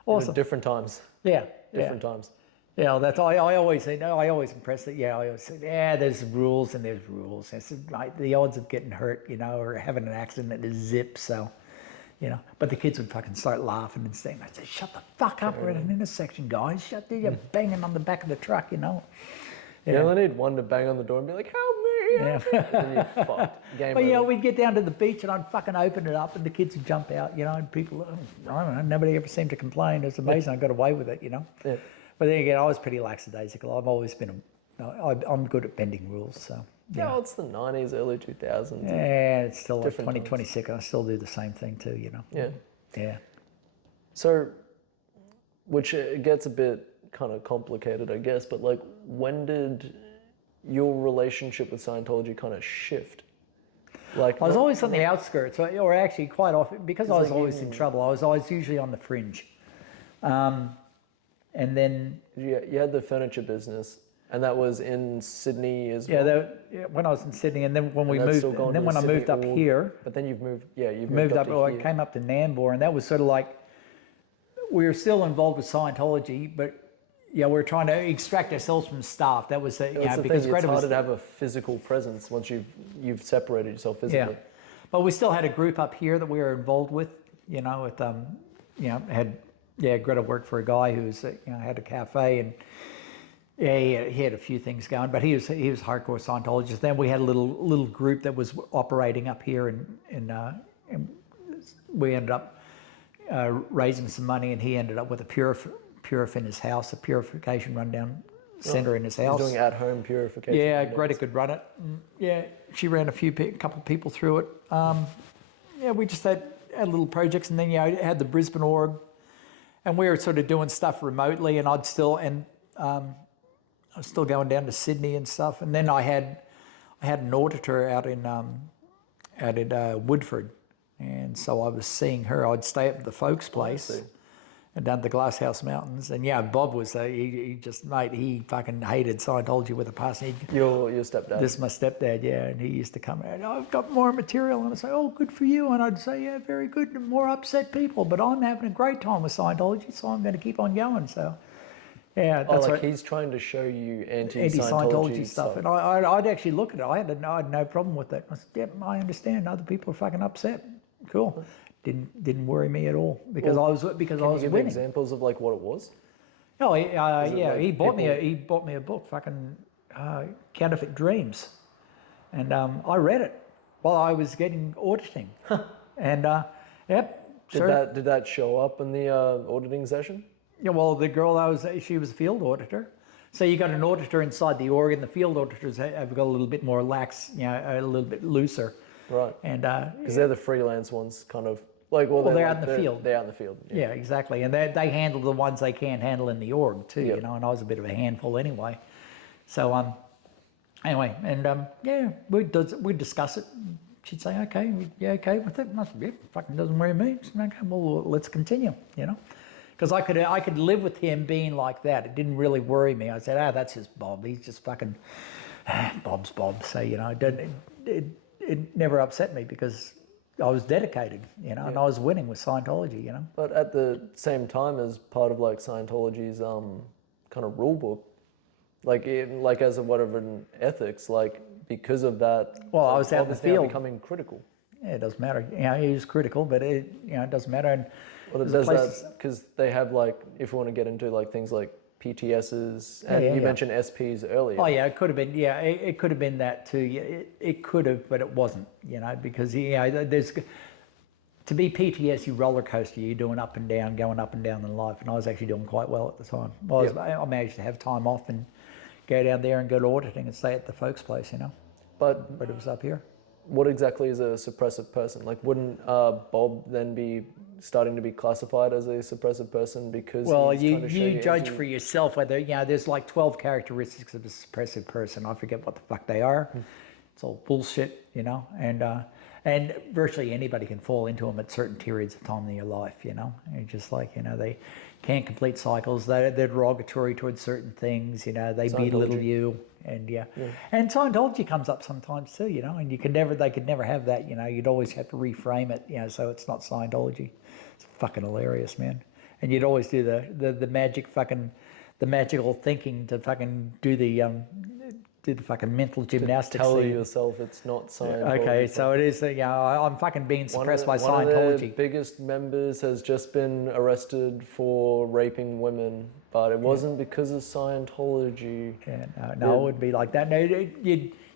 Awesome. Different times. Yeah. Different times. Yeah, that's I always say. No, I always impress that. Yeah, I always say, yeah, there's rules and there's rules. I said, right, the odds of getting hurt, you know, or having an accident is zip. So, you know, but the kids would fucking start laughing and saying, I said, shut the fuck up, we're at an intersection, guys. Shut there, you're banging on the back of the truck, you know. Yeah. You only need one to bang on the door and be like, help me. Yeah. And then you're fucked. Game But over. yeah, we'd get down to the beach and I'd fucking open it up and the kids would jump out, you know, and people, I don't know, nobody ever seemed to complain. It's amazing I got away with it, you know. Yeah. But then again, I was pretty lackadaisical. I've always been, I'm good at bending rules, so. Yeah, well, it's the 90s, early 2000s. Yeah, it's still like Different 2026 and I still do the same thing too, you know. Yeah. Yeah. So, which it gets a bit kind of complicated, I guess, but like when did your relationship with Scientology kind of shift? Like I was always on the outskirts, or actually quite often, because I was always in trouble, I was always usually on the fringe. And then... You had the furniture business, and that was in Sydney as well? Yeah, when I was in Sydney, and then when we moved, still going and then to when I Sydney moved up here... But then you've moved up, to I here. came up to Nambour, and that was sort of like, we were still involved with Scientology, but yeah, we were trying to extract ourselves from staff. That was, Because because it's harder to have a physical presence once you've separated yourself physically. Yeah, but we still had a group up here that we were involved with. You know, with Greta worked for a guy who's had a cafe, and he had a few things going, but he was hardcore Scientologist. Then we had a little group that was operating up here, and we ended up raising some money, and he ended up with a purif in his house, a purification rundown center in his house. He's doing at-home purification. Yeah, Greta could run it. Yeah, she ran a couple people through it. Yeah, we just had little projects, and then had the Brisbane org, and we were sort of doing stuff remotely, and I was still going down to Sydney and stuff, and then I had an auditor out in Woodford, and so I was seeing her. I'd stay at the folks' place. And down the Glasshouse Mountains, and Bob was he fucking hated Scientology with a passion. Your stepdad. This is my stepdad, yeah, and he used to come and I've got more material, and I'd say, oh, good for you, and I'd say, yeah, very good, more upset people, but I'm having a great time with Scientology, so I'm going to keep on going. So, yeah, that's he's trying to show you anti-Scientology stuff, and I'd actually look at it. I had no problem with it. I said, yeah, I understand. Other people are fucking upset. Cool. Didn't worry me at all because I was winning. Examples of like what it was? Oh, he bought me a book, fucking Counterfeit Dreams, and I read it while I was getting auditing, and Did that show up in the auditing session? Yeah, well, the girl she was a field auditor, so you got an auditor inside the org, and the field auditors have got a little bit more lax, a little bit looser. Right. And because they're the freelance ones, kind of like they're out in the field. They're out in the field. Yeah, exactly. And they handle the ones they can't handle in the org too. Yep. And I was a bit of a handful anyway. So anyway, and we'd discuss it. She'd say, okay, you okay with it? And I said, yeah, fucking doesn't worry me. She said, okay, well, let's continue. Because I could live with him being like that. It didn't really worry me. I said, that's just Bob. He's just fucking Bob's Bob. So it never upset me because I was dedicated, and I was winning with Scientology, But at the same time, as part of like Scientology's kind of rule book, like as a whatever in ethics, like because of that. Well, I like, was out in the obviously now field. becoming critical. Yeah, it doesn't matter. You know, he was critical, but it doesn't matter. And Well, there's does places. that because they have like if you want to get into like things like PTSs and Yeah, you yeah. mentioned SPs earlier. Oh yeah, it could have been. Yeah, it could have been that too. Yeah, it could have, but it wasn't. You know, because there's to be PTS, you roller coaster. You're doing up and down, going up and down in life. And I was actually doing quite well at the time. Well, I managed to have time off and go down there and go to auditing and stay at the folks' place. You know, But it was up here. what exactly is a suppressive person? Like, wouldn't Bob then be starting to be classified as a suppressive person because Well, he's trying to show you judge empty- for yourself whether, there's like 12 characteristics of a suppressive person. I forget what the fuck they are. It's all bullshit, and virtually anybody can fall into them at certain periods of time in your life, And just like, they can't complete cycles. They're derogatory towards certain things, they belittle you. And and Scientology comes up sometimes too, and they could never have that, you'd always have to reframe it, so it's not Scientology. It's fucking hilarious, man. And you'd always do the magical thinking to fucking do the fucking mental gymnastics. tell yourself it's not Scientology. Okay, so it is. I'm fucking being suppressed by One of Scientology. their biggest members has just been arrested for raping women, but it wasn't because of Scientology. Yeah, no, it wouldn't be like that. No,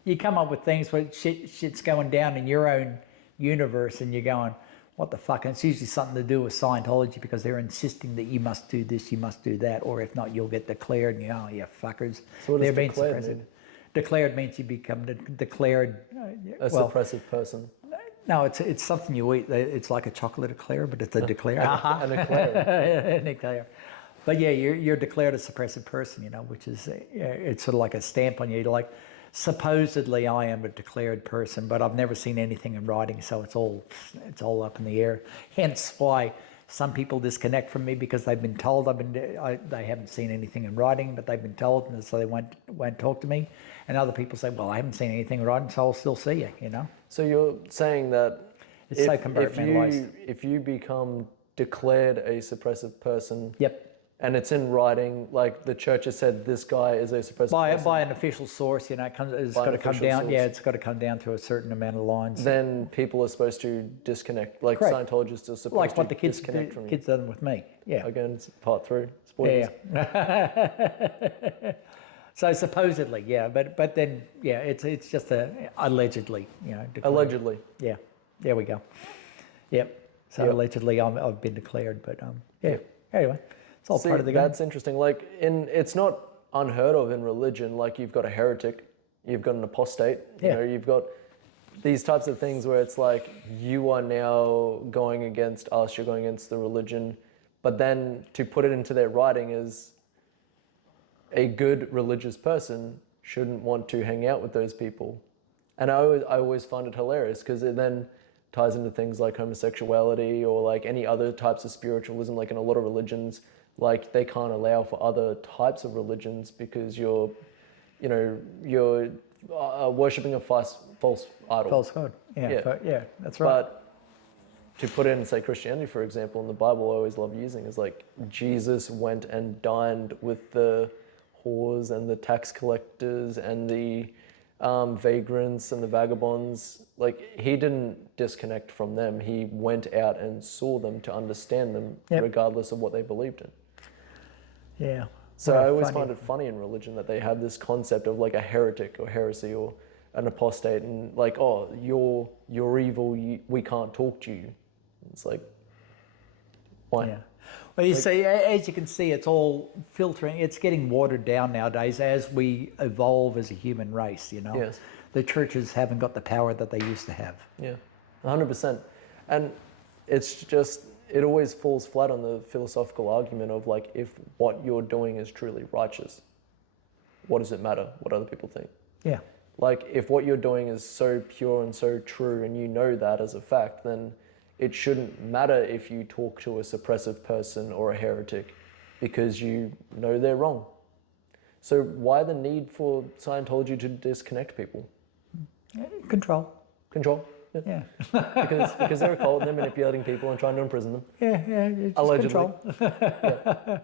you come up with things where shit's going down in your own universe, and you're going, what the fuck? And it's usually something to do with Scientology because they're insisting that you must do this, you must do that, or if not, you'll get declared. And you fuckers. So what They're does being declared suppressive. mean? Declared means you become declared. A suppressive person. No, it's something you eat. It's like a chocolate eclair, but it's a declare. An eclair. An eclair. But yeah, you're declared a suppressive person, which is it's sort of like a stamp on you. Like, supposedly I am a declared person, but I've never seen anything in writing, so it's all up in the air. Hence why some people disconnect from me because they've been told they haven't seen anything in writing, but they've been told, and so they won't talk to me. And other people say, well, I haven't seen anything in writing, so I'll still see you. So you're saying that It's so compartmentalized. if you become declared a suppressive person, Yep. and it's in writing, like the church has said, this guy is a suppressive person. By an official source, it's got to come down. Yeah, it's got to come down through a certain amount of lines. Then people are supposed to disconnect, like Correct. Scientologists are supposed Like to what the kids disconnect from you. kids done with me. Yeah. Again, it's part 3. Spoilers. Yeah. So supposedly, yeah, but then it's just allegedly, declared. Allegedly. Yeah. There we go. Yep. So Yep. allegedly, I've been declared, but yeah. Anyway, it's all part of the game. That's interesting. Like it's not unheard of in religion. Like you've got a heretic, you've got an apostate. Yeah. You've got these types of things where it's like you are now going against us. You're going against the religion, but then to put it into their writing is a good religious person shouldn't want to hang out with those people. And I always find it hilarious because it then ties into things like homosexuality or like any other types of spiritualism. Like in a lot of religions, like they can't allow for other types of religions because you're worshipping a false idol. False god. Yeah, that's right. But to put it in, say, Christianity, for example, in the Bible, I always love using is like Jesus went and dined with the whores and the tax collectors and the vagrants and the vagabonds. Like he didn't disconnect from them. He went out and saw them to understand them, regardless of what they believed in. Yeah. So I always find it funny in religion that they have this concept of like a heretic or heresy or an apostate, and like, oh, you're evil. We can't talk to you. It's like, why? Yeah. Well, you see, as you can see, it's all filtering. It's getting watered down nowadays as we evolve as a human race, Yes. The churches haven't got the power that they used to have. Yeah, 100%. And it's just, it always falls flat on the philosophical argument of like, if what you're doing is truly righteous, what does it matter what other people think? Yeah. Like, if what you're doing is so pure and so true and you know that as a fact, then it shouldn't matter if you talk to a suppressive person or a heretic because you know they're wrong. So why the need for Scientology to disconnect people? Control. Control. Yeah. because they're a cult and they're manipulating people and trying to imprison them. Yeah. Just Allegedly. Control.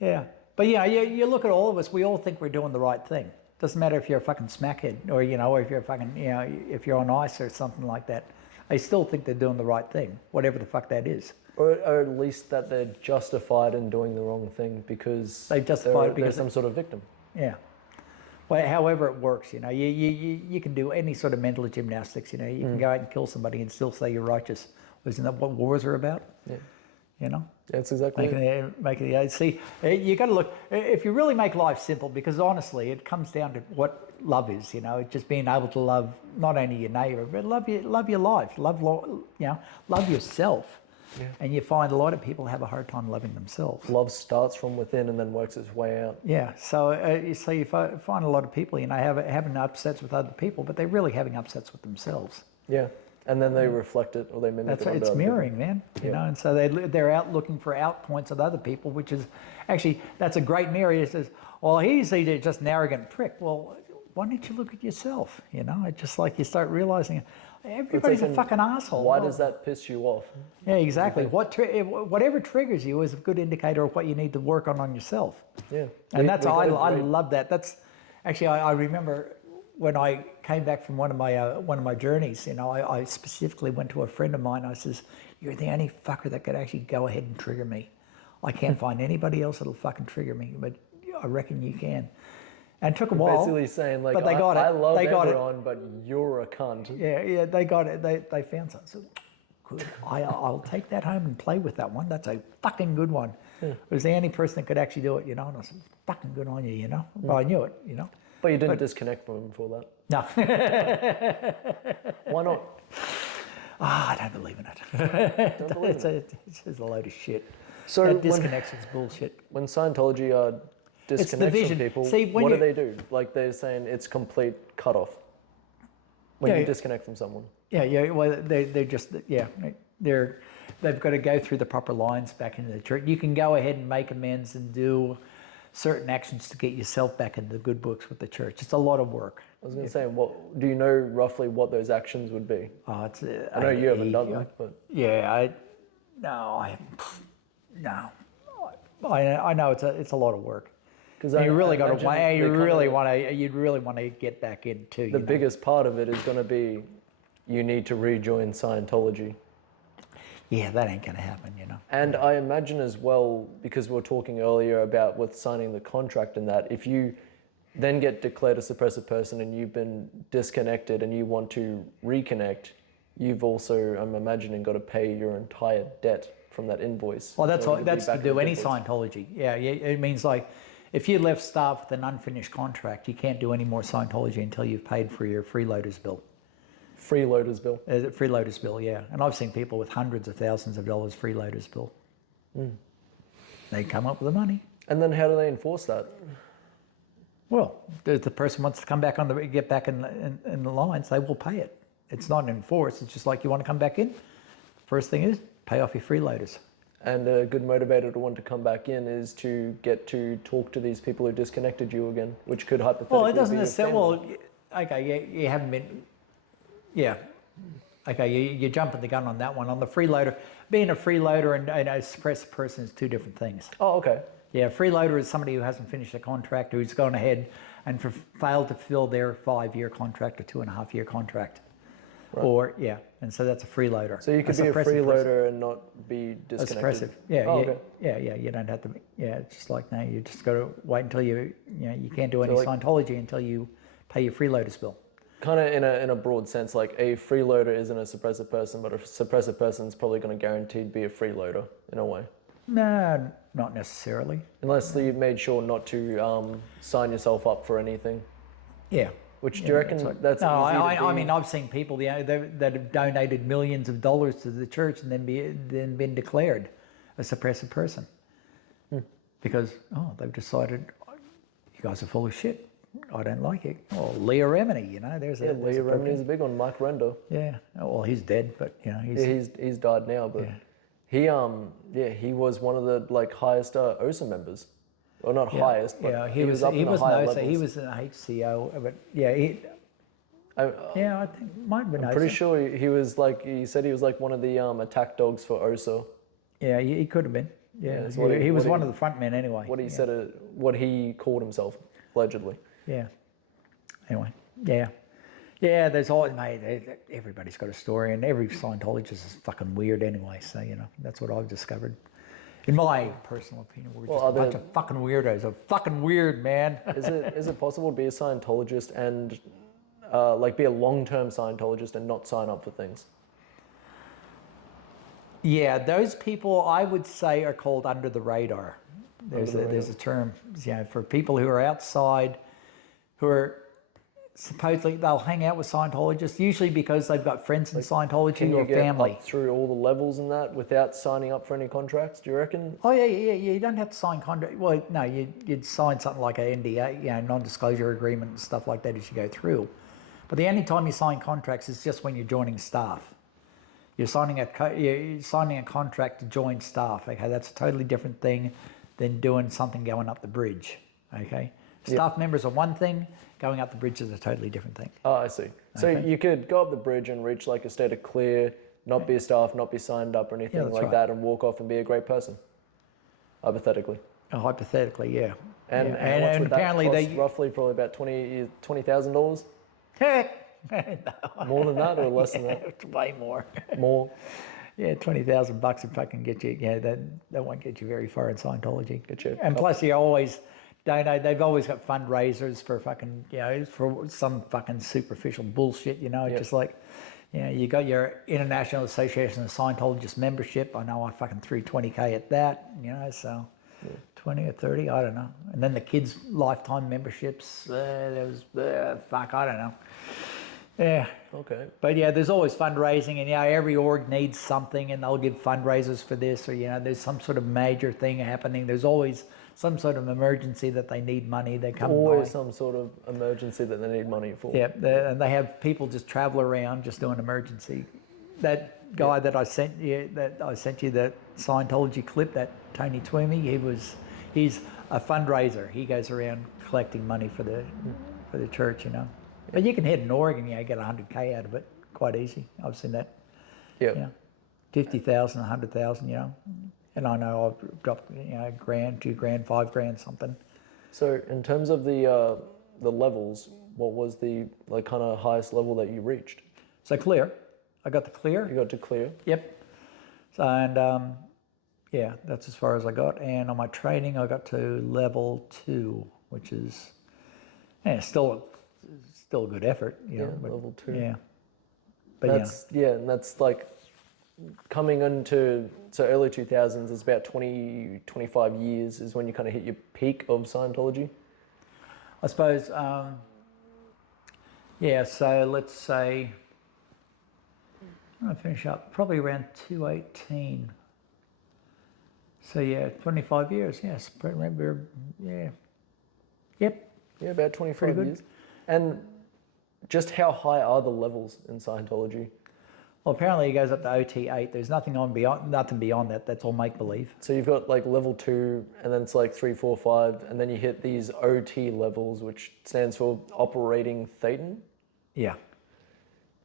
Yeah. But yeah, you look at all of us. We all think we're doing the right thing. Doesn't matter if you're a fucking smackhead or or if you're a fucking if you're on ice or something like that. They still think they're doing the right thing, whatever the fuck that is. Or at least that they're justified in doing the wrong thing because They've justified it because they're some sort of victim. Yeah. Well, however it works, you can do any sort of mental gymnastics. You can go out and kill somebody and still say you're righteous. Isn't that what wars are about? Yeah. That's exactly it. See, you got to look. If you really make life simple, because honestly, it comes down to what love is. Just being able to love not only your neighbor, but love your life, love yourself. Yeah. And you find a lot of people have a hard time loving themselves. Love starts from within and then works its way out. Yeah. So you find a lot of people, having upsets with other people, but they're really having upsets with themselves. Yeah. And then they reflect it or they mimic it. It's mirroring, man. You know, and so they're out looking for out points of other people, which is actually, that's a great mirror. It says, well, he's just an arrogant prick. Well, why don't you look at yourself? It's just like you start realizing everybody's a fucking asshole. Why does that piss you off? Yeah, exactly. Whatever triggers you is a good indicator of what you need to work on yourself. Yeah. And I love that. That's actually, I remember when I came back from one of my journeys, I specifically went to a friend of mine. I says, "You're the only fucker that could actually go ahead and trigger me. I can't find anybody else that'll fucking trigger me, but I reckon you can." And it took a while. Basically saying like, but they got it. I love they got everyone, but you're a cunt. Yeah, they got it. They found something. So, good. I'll take that home and play with that one. That's a fucking good one. Yeah. It was the only person that could actually do it, And I said, fucking good on you, Well, I knew it, But you didn't disconnect from him for that. No. Why not? I don't believe in it. Don't believe it's just a load of shit. So that disconnection's bullshit. When Scientology disconnects from people, what do they do? Like they're saying it's complete cutoff when you disconnect from someone. Yeah. Well, they're just they've got to go through the proper lines back into the church. You can go ahead and make amends and do certain actions to get yourself back into the good books with the church. It's a lot of work. I was going to say, what do you know roughly what those actions would be? I know you haven't done that, but I know it's a lot of work. Because you really got to. You'd really want to get back into. The biggest part of it is going to be, you need to rejoin Scientology. Yeah, that ain't going to happen, And I imagine as well, because we were talking earlier about with signing the contract and that, if you then get declared a suppressive person and you've been disconnected and you want to reconnect, you've also, I'm imagining, got to pay your entire debt from that invoice. Well, that's to do any Scientology. Yeah, it means like, if you left staff with an unfinished contract, you can't do any more Scientology until you've paid for your freeloaders bill. Freeloaders bill? Freeloaders bill, yeah. And I've seen people with hundreds of thousands of dollars freeloaders bill. They come up with the money. And then how do they enforce that? Well, if the person wants to come back get back in the lines, they will pay it. It's not enforced. It's just like, you want to come back in? First thing is, pay off your freeloaders. And a good motivator to want to come back in is to get to talk to these people who disconnected you again, which could hypothetically be. Well, it doesn't necessarily. Well, okay, you haven't been. Yeah. Okay, you're jumping the gun on that one. On the freeloader, being a freeloader and a suppressed person is two different things. Oh, okay. Yeah, a freeloader is somebody who hasn't finished a contract, who's gone ahead and failed to fill their 5-year contract or 2.5-year contract. Right. Or, and so that's a freeloader. So you could be a freeloader and not be disconnected. Suppressive. Yeah, you don't have to be. Yeah, it's just like, no, you just got to wait until you can't do any Scientology until you pay your freeloaders bill. Kind of in a broad sense, like a freeloader isn't a suppressive person, but a suppressive person is probably going to guaranteed be a freeloader in a way. No, not necessarily. Unless you've made sure not to sign yourself up for anything. Yeah. Which do you reckon that's no, easy to I mean, I've seen people that have donated millions of dollars to the church and then been declared a suppressive person. Because, they've decided, you guys are full of shit. I don't like it. Or Leah Remini, there's a... Leah Remini's a big one. Mike Render. Yeah. Well, he's dead, but, he's died now, but he was one of the, highest OSA members. Well, not highest, but he was up in the higher levels. He was an HCO, but I think might have been I'm pretty sure he was he said he was one of the attack dogs for OSA. Yeah, he could have been. Yeah, so he was one of the front men anyway. What he said, what he called himself, allegedly. Yeah. Anyway, yeah. Yeah, there's always, mate, everybody's got a story, and every Scientologist is fucking weird anyway, so, you know, that's what I've discovered. In my personal opinion, we're just a bunch of fucking weirdos. Are fucking weird, man. Is it possible to be a Scientologist and, like, be a long-term Scientologist and not sign up for things? Yeah, those people I would say are called under the radar. There's a term, you know, for people who are outside, who are supposedly they'll hang out with Scientologists, usually because they've got friends in Scientology or family. Can you get up through all the levels in that without signing up for any contracts? Do you reckon? Oh yeah. You don't have to sign contract. Well, no, you'd sign something like an NDA, you know, non-disclosure agreement and stuff like that as you go through. But the only time you sign contracts is just when you're joining staff. You're signing a contract to join staff. Okay, that's a totally different thing than doing something going up the bridge. Okay, staff members are one thing. Going up the bridge is a totally different thing. Oh, I see. So you could go up the bridge and reach like a state of clear, not be a staff, not be signed up or anything like that, and walk off and be a great person. Hypothetically. Oh, hypothetically, yeah. And how much would apparently that cost? Roughly, probably about $20,000. No. More than that or less than that? It's way more. More. Yeah, $20,000 would fucking get you. Yeah, that won't get you very far in Scientology. Get you. And plus, you always don't know. They've always got fundraisers for fucking, you know, for some fucking superficial bullshit. You know, just like, you know, you got your International Association of Scientologists membership. I know I fucking threw $20K at that. You know, so 20 or 30, I don't know. And then the kids' lifetime memberships. There was fuck, I don't know. Yeah. Okay. But yeah, there's always fundraising, and yeah, every org needs something, and they'll give fundraisers for this, or you know, there's some sort of major thing happening. There's always some sort of emergency that they need money. They come always some sort of emergency that they need money for. Yeah, and they have people just travel around just doing emergency. That guy that I sent you, that Scientology clip, that Tony Twomey, he's a fundraiser. He goes around collecting money for the church, you know. But you can hit an org and get 100K out of it quite easy. I've seen that. Yeah. You know, 50,000, 100,000, you know. And I know I've dropped, you know, $1,000, $2,000, $5,000, something. So in terms of the levels, what was the like kind of highest level that you reached? So clear. I got the clear. You got to clear. Yep. So and yeah, that's as far as I got. And on my training, I got to level 2, which is still a good effort. You know, but, level 2. Yeah. But and that's like coming into early 2000s. It's about 20, 25 years is when you kind of hit your peak of Scientology. I suppose. Yeah. So let's say I finish up probably around 2018. So yeah, 25 years. Yes, remember. Yeah. Yep. Yeah, about 25 years. And just how high are the levels in Scientology? Well, apparently it goes up to OT8. There's nothing beyond that. That's all make believe. So you've got like level 2, and then it's like 3, 4, 5, and then you hit these OT levels, which stands for operating Thetan. Yeah.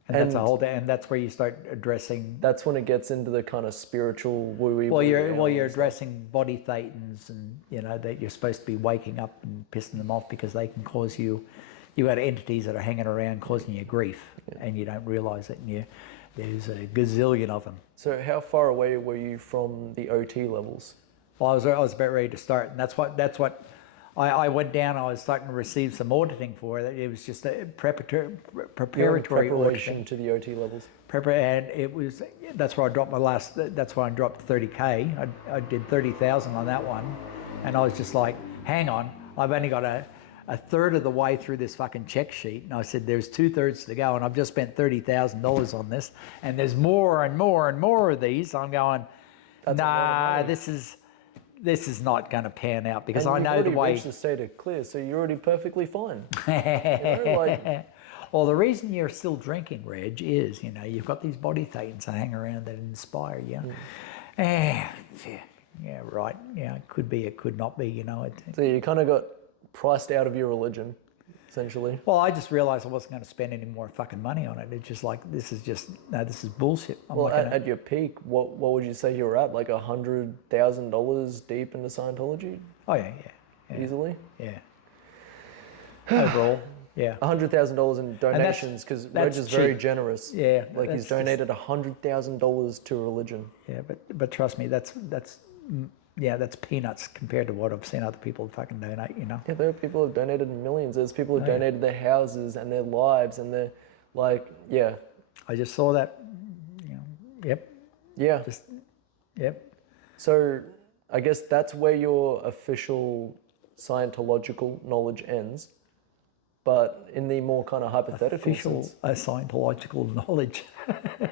And that's a whole day, and that's where you start addressing. That's when it gets into the kind of spiritual woo-wee. Well, you're addressing body thetans, and you know that you're supposed to be waking up and pissing them off because they can cause you. You got entities that are hanging around causing you grief, and you don't realise it, and there's a gazillion of them. So how far away were you from the OT levels? Well, I was about ready to start, and that's what I went down. I was starting to receive some auditing for it. It was just a preparatory preparation to the OT levels. And it was that's where I dropped That's where I dropped 30K. I did 30,000 on that one, and I was just like, hang on, I've only got a third of the way through this fucking check sheet, and I said there's 2/3 to go, and I've just spent $30,000 on this, and there's more and more and more of these. I'm going, nah, this is not going to pan out because I know the way. You've already reached the state of clear, so you're already perfectly fine. You know, well, the reason you're still drinking, Reg, is you've got these body thetans that hang around that inspire you. Yeah, right. Yeah, it could be, it could not be. So you kind of got priced out of your religion. essentially. Well, I just realized I wasn't going to spend any more fucking money on it. It's just like, this is bullshit. I'm Well, not gonna, at your peak, what would you say you were at? Like $100,000 deep into Scientology? oh yeah, yeah, Easily? yeah. Overall, yeah. $100,000 in donations, because Reg is very cheap. generous. Yeah, like he's donated $100,000 to religion. Yeah, but trust me, that's peanuts compared to what I've seen other people fucking donate. You know. Yeah, there are people who have donated millions. There's people who donated their houses and their lives and their, like, yeah. I just saw that. You know. Yep. Yeah. Yep. So I guess that's where your official Scientological knowledge ends. But in the more kind of hypothetical sense, Scientological knowledge.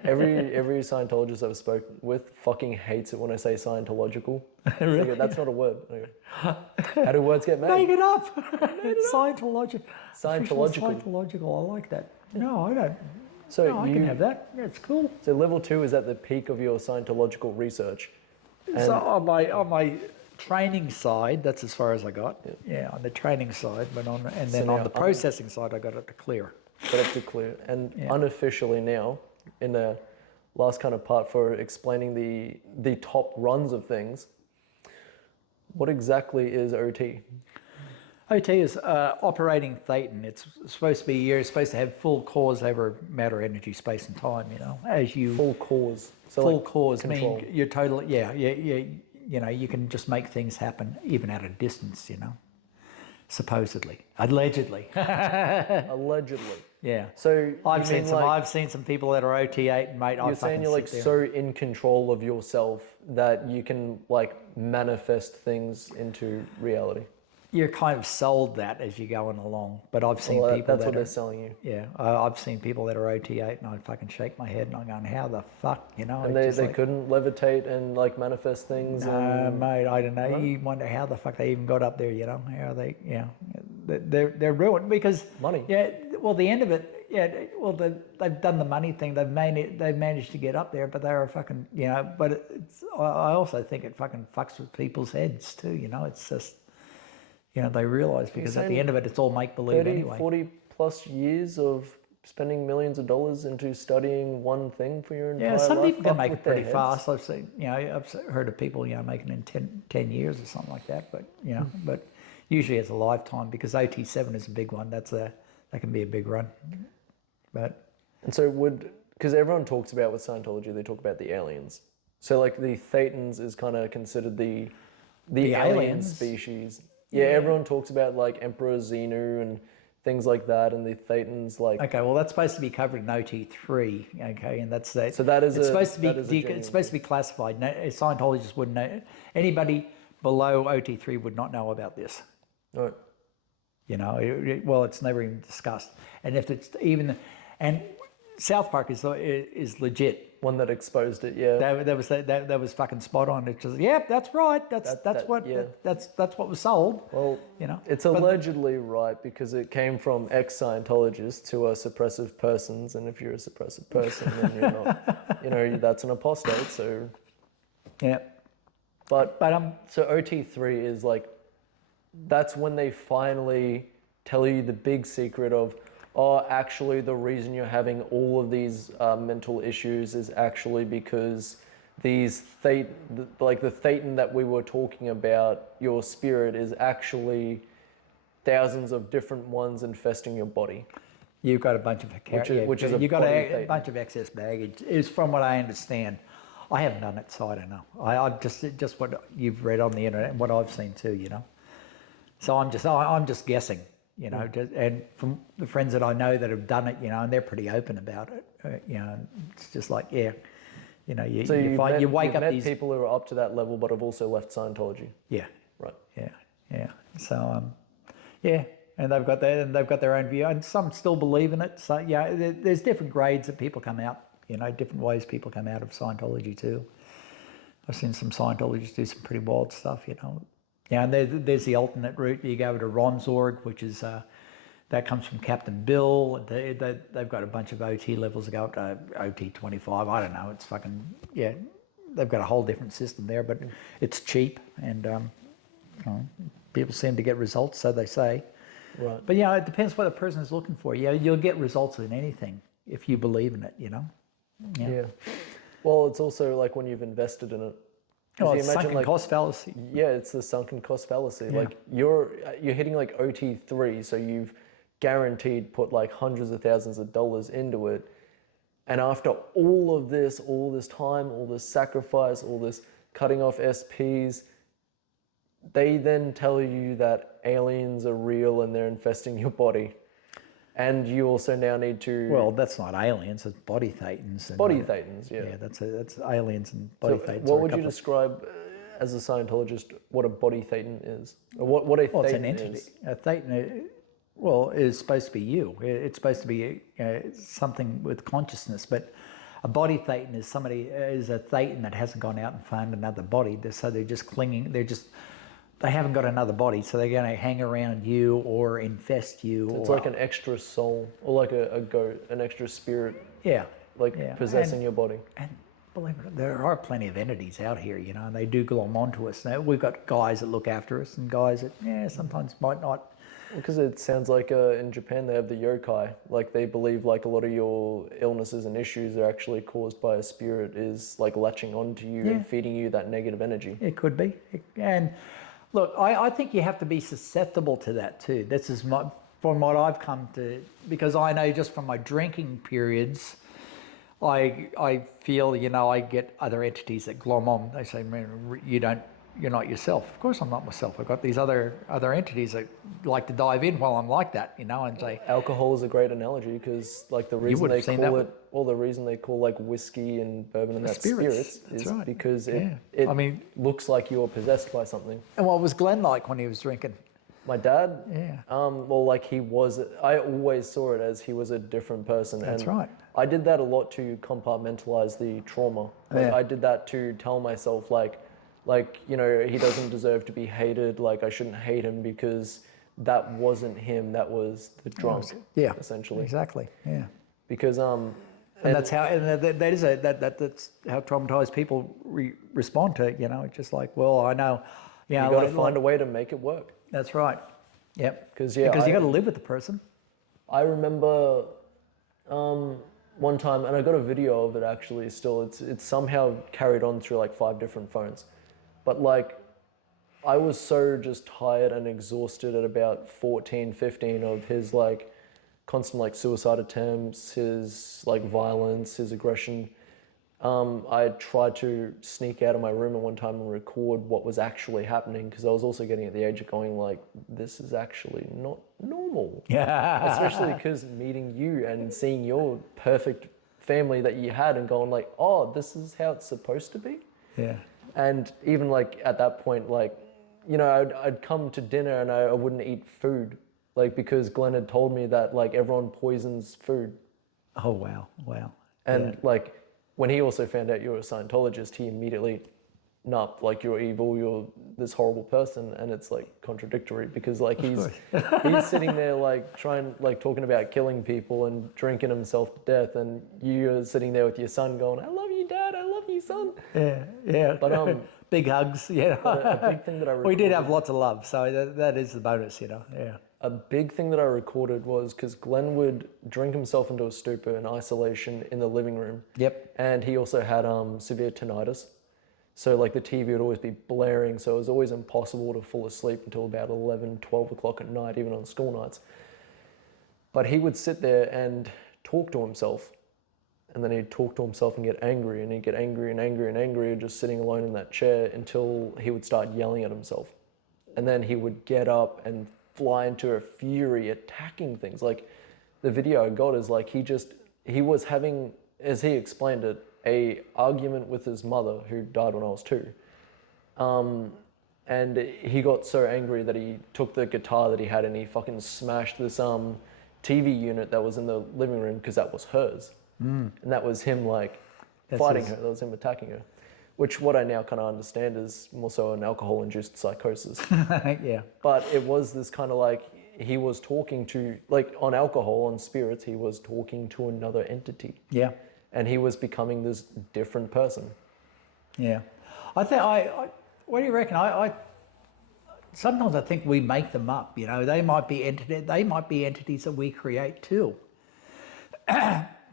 every Scientologist I've spoken with fucking hates it when I say Scientological. Really? They go, that's not a word. I go, how do words get made? Make it up. Scientological. Scientological. Scientological. I like that. No, I don't. So no, I can have that. Yeah, it's cool. So level 2 is at the peak of your Scientological research. And so on my training side, that's as far as I got. Yeah, on the training side, but then on the processing side, I got it to clear. Got it to clear. And unofficially now, in the last kind of part for explaining the top runs of things, what exactly is OT? OT is operating Thetan. It's supposed to be, you're supposed to have full cause over matter, energy, space, and time. You know, as you full cause. So full like cause control. mean you're totally you know, you can just make things happen even at a distance, you know, supposedly, allegedly. Allegedly. Yeah. So I've seen some people that are OT8 and mate. You're saying you're like so in control of yourself that you can like manifest things into reality. You're kind of sold that as you're going along, but I've seen people that's what they're selling you. Yeah, I've seen people that are OT8 and I fucking shake my head and I'm going, how the fuck, you know? And they couldn't levitate and like manifest things. Mate, I don't know. No? You wonder how the fuck they even got up there, you know? How they, they're ruined because money. Yeah, well, the end of it, well, they've done the money thing. They've managed to get up there, but they're fucking, you know. But I also think it fucking fucks with people's heads too, you know. It's just. You know, they realise because at the end of it, it's all make-believe anyway. 40 plus years of spending millions of dollars into studying one thing for your entire life. Yeah, some people can make it pretty fast. I've seen, you know, I've heard of people, you know, making it in 10 years or something like that. But, you know, but usually it's a lifetime because OT7 is a big one. That can be a big run. But. And so because everyone talks about with Scientology, they talk about the aliens. So like the Thetans is kind of considered the alien species. Yeah, everyone talks about like Emperor Xenu and things like that, and the Thetans like. Okay, well that's supposed to be covered in OT3. Okay, and that's that. So that is it's supposed to be classified. No, Scientologists wouldn't know. Anybody below OT3 would not know about this. Right. You know, it's never even discussed. And if it's even, and South Park is legit. One that exposed it, yeah. That was fucking spot on. It's just, yeah, that's right. That's what was sold. Well, you know, it's allegedly right because it came from ex-Scientologists who are suppressive persons, and if you're a suppressive person, then you're not. You know, that's an apostate. So. Yeah. But so OT3 is like, that's when they finally tell you the big secret of. Oh, actually, the reason you're having all of these mental issues is actually because these the Thetan that we were talking about, your spirit is actually thousands of different ones infesting your body. You've got a bunch of you've got a bunch of excess baggage. Is from what I understand. I haven't done it, so I don't know. I've just what you've read on the internet and what I've seen too. You know, so I'm just guessing. You know, and from the friends that I know that have done it, you know, and they're pretty open about it. You know, it's just like, yeah, you know, you wake up these people who are up to that level, but have also left Scientology. Yeah. Right. Yeah. So, yeah, and they've got their own view, and some still believe in it. So, yeah, there's different grades that people come out. You know, different ways people come out of Scientology too. I've seen some Scientologists do some pretty wild stuff. You know. Yeah, and there's the alternate route. You go to Romsorg, which is that comes from Captain Bill. They've got a bunch of OT levels that go up to OT 25. I don't know. It's fucking They've got a whole different system there, but it's cheap and people seem to get results, so they say. Right. But it depends what the person is looking for. You'll get results in anything if you believe in it. Yeah. Well, it's also like when you've invested in it. Oh, You it's imagine, sunken cost fallacy. Yeah, it's the sunken cost fallacy. Yeah. Like you're hitting like OT3, so you've guaranteed put like hundreds of thousands of dollars into it. And after all this time, all this sacrifice, all this cutting off SPs, they then tell you that aliens are real and they're infesting your body. And you also now need to... Well, that's not aliens, it's body thetans. Body thetans, yeah. Yeah, that's aliens and body thetans. What would you describe as a Scientologist what a body thetan is? Or what a thetan it's an entity. is? A thetan, is supposed to be you. It's supposed to be something with consciousness, but a body thetan is a thetan that hasn't gone out and found another body. So they're just clinging, they haven't got another body, so they're going to hang around you or infest you. So it's like an extra soul, or like a goat, an extra spirit. Yeah. Possessing your body. And believe it, there are plenty of entities out here, and they do glom onto us. Now, we've got guys that look after us and guys that, sometimes might not. Because it sounds like in Japan they have the yokai. Like they believe like a lot of your illnesses and issues are actually caused by a spirit is like latching onto you and feeding you that negative energy. It could be. And look, I think you have to be susceptible to that too. This is from what I've come to, because I know just from my drinking periods, I feel, I get other entities that glom on. They say, man, you're not yourself. Of course I'm not myself. I've got these other entities that like to dive in while I'm like that, and say... Alcohol is a great analogy because like the reason they call it, the reason they call like whiskey and bourbon and that spirits is right. Because it looks like you're possessed by something. And what was Glenn like when he was drinking? My dad? Yeah. I always saw it as he was a different person. That's right. I did that a lot to compartmentalize the trauma. I did that to tell myself he doesn't deserve to be hated. Like I shouldn't hate him because that wasn't him. That was the drunk. Yeah. Essentially. Exactly. Yeah. Because and that's how that's how traumatized people respond to it. It's just like, well, I know. You got to find a way to make it work. That's right. Yep. Because you got to live with the person. I remember one time, and I got a video of it actually. Still, it's somehow carried on through like 5 different phones. But like, I was so just tired and exhausted at about 14, 15 of his like constant like suicide attempts, his like violence, his aggression. I tried to sneak out of my room at one time and record what was actually happening because I was also getting at the age of going like, this is actually not normal. Yeah. Especially because meeting you and seeing your perfect family that you had and going like, oh, this is how it's supposed to be. Yeah. And even like at that point, like, I'd come to dinner and I wouldn't eat food, like because Glenn had told me that like everyone poisons food. Oh, wow. Wow. And like when he also found out you were a Scientologist, he immediately, like you're evil, you're this horrible person. And it's like contradictory because like he's sitting there like talking about killing people and drinking himself to death. And you're sitting there with your son going, I love you, Dad. I love you, son. Yeah. Yeah. But big hugs. Yeah. A big thing that I recorded, we did have lots of love. So that is the bonus, Yeah. A big thing that I recorded was because Glenn would drink himself into a stupor in isolation in the living room. Yep. And he also had severe tinnitus. So like the TV would always be blaring. So it was always impossible to fall asleep until about 11, 12 o'clock at night, even on school nights. But he would sit there and talk to himself. And then he'd talk to himself and get angry. And he'd get angry and angry and angry, just sitting alone in that chair until he would start yelling at himself. And then he would get up and fly into a fury, attacking things. Like the video I got is like he was having, as he explained it, a argument with his mother who died when I was 2. And he got so angry that he took the guitar that he had and he fucking smashed this TV unit that was in the living room because that was hers. And that was him like fighting her. That was him attacking her. Which what I now kind of understand is more so an alcohol-induced psychosis. Yeah. But it was this kind of like, he was talking to, like on alcohol, on spirits, he was talking to another entity. Yeah. And he was becoming this different person. Yeah. I think, what do you reckon? sometimes I think we make them up. You know, they might be entities that we create too.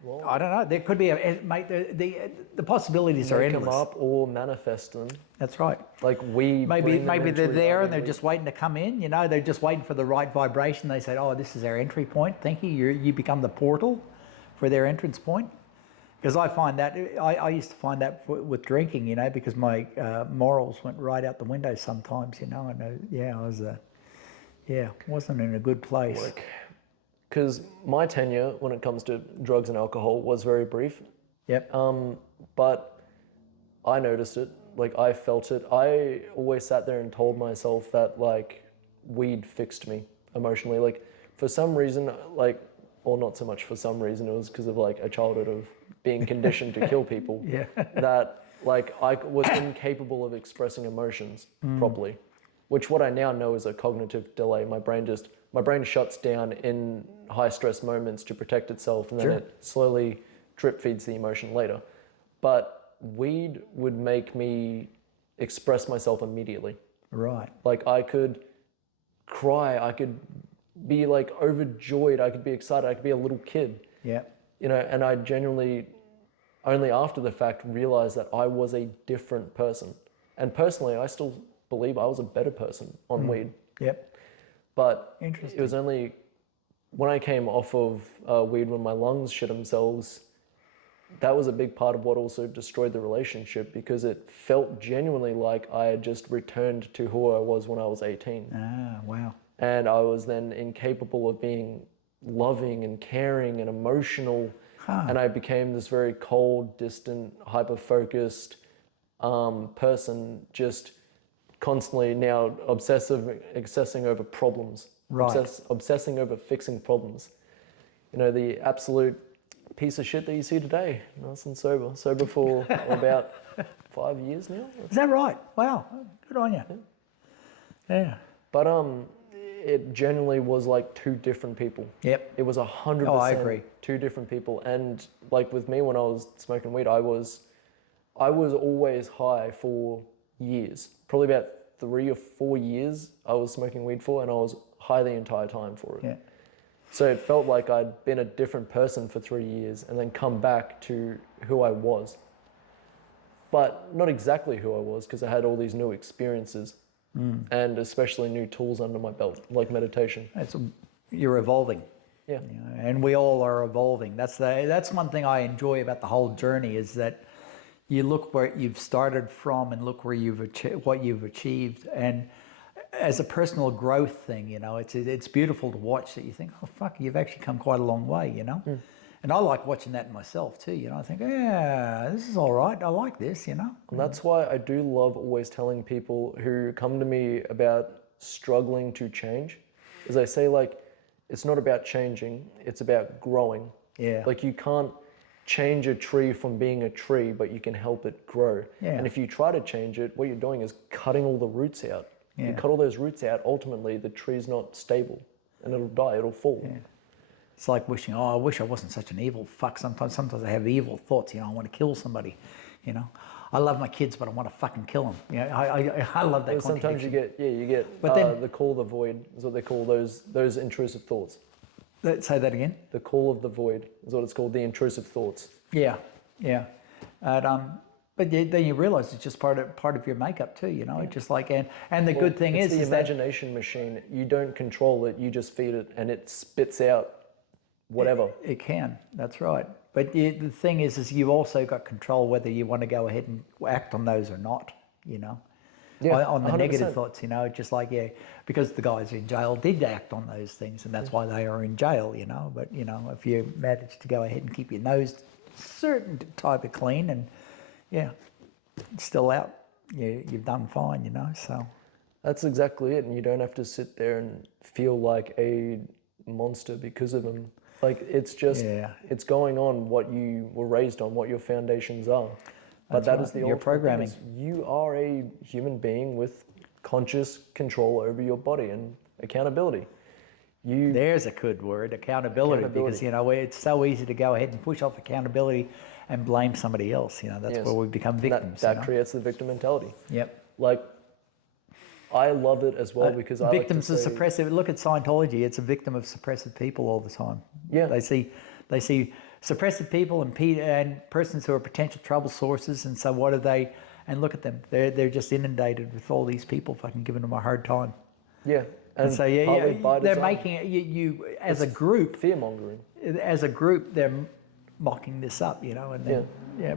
Well, I don't know. There could be the possibilities are make endless. them up or manifest them. That's right. Like we Maybe bring them they're into there and they're reality. just waiting to come in. You know, they're just waiting for the right vibration. They said, "Oh, this is our entry point. Thank you. You become the portal for their entrance point." Because I find that I used to find that with drinking. You know, because my morals went right out the window sometimes. You know, and I was wasn't in a good place. Because my tenure when it comes to drugs and alcohol was very brief. Yep. But I noticed it, like I felt it. I always sat there and told myself that like weed fixed me emotionally. Like for some reason, like, or not so much for some reason, it was because of like a childhood of being conditioned to kill people. Yeah. That like I was incapable of expressing emotions properly, which what I now know is a cognitive delay. My brain shuts down in high stress moments to protect itself, and then it slowly drip feeds the emotion later. But weed would make me express myself immediately. Right. Like I could cry, I could be like overjoyed, I could be excited, I could be a little kid. Yeah. You know, and I genuinely only after the fact realized that I was a different person. And personally, I still believe I was a better person on weed. Yep. But Interesting. it was only when I came off of weed when my lungs shit themselves, that was a big part of what also destroyed the relationship because it felt genuinely like I had just returned to who I was when I was 18. Ah, wow. And I was then incapable of being loving and caring and emotional. And I became this very cold, distant, hyper-focused person, just constantly now obsessing over problems. Right. Obsessing over fixing problems. You know, the absolute piece of shit that you see today, nice and sober. Sober for about 5 years now. Is that right? Wow. Good on you. Yeah. But it genuinely was like two different people. Yep. It was 100% Oh, I agree. two different people. And like with me when I was smoking weed, I was always high for years. Probably about 3 or 4 years I was smoking weed for, and I was high the entire time for it. Yeah. So it felt like I'd been a different person for 3 years and then come back to who I was. But not exactly who I was because I had all these new experiences and especially new tools under my belt, like meditation. You're evolving. Yeah. You know, and we all are evolving. That's one thing I enjoy about the whole journey is that you look where you've started from and look where what you've achieved. And as a personal growth thing, you know, it's beautiful to watch that you think, oh, fuck, you've actually come quite a long way, you know? And I like watching that myself too, you know? I think, yeah, this is all right. I like this, you know? And that's why I do love always telling people who come to me about struggling to change, is I say like, it's not about changing, it's about growing. Yeah. Like you can't change a tree from being a tree, but you can help it grow. Yeah. And if you try to change it, what you're doing is cutting all the roots out. Yeah. You cut all those roots out, ultimately the tree's not stable and it'll die, it'll fall. Yeah. It's like wishing, oh, I wish I wasn't such an evil fuck. Sometimes I have evil thoughts, you know, I want to kill somebody, you know. I love my kids, but I want to fucking kill them. You know, I love that. Sometimes you get But then, the call of the void is what they call those intrusive thoughts. Say that again. The call of the void is what it's called, the intrusive thoughts. Yeah, yeah. But then you realize it's just part of your makeup too, you know. It's just like and the good thing it's is the that imagination machine. You don't control it. You just feed it, and it spits out whatever. it can. That's right. But the thing is you've also got control whether you want to go ahead and act on those or not, you know. Yeah, on the 100%. negative thoughts, you know, just like, because the guys in jail did act on those things, and that's why they are in jail, you know. But, you know, if you manage to go ahead and keep your nose certain type of clean and, it's still out, you've done fine, you know, so. That's exactly it, and you don't have to sit there and feel like a monster because of them. Like, it's just, it's going on what you were raised on, what your foundations are. But that is the your ultimate programming. thing is you are a human being with conscious control over your body and accountability. There's a good word, accountability, because, you know, it's so easy to go ahead and push off accountability and blame somebody else, you know. That's where we become victims. That creates the victim mentality. Yep. Like, I love it as well because I victims like to of suppressive. Look at Scientology; it's a victim of suppressive people all the time. Yeah. They see suppressive people and persons who are potential trouble sources, and so what are they? And look at them; they're just inundated with all these people fucking giving them a hard time. Yeah, And so they're making it. You as a group, fear mongering. As a group, they're mocking this up, and then,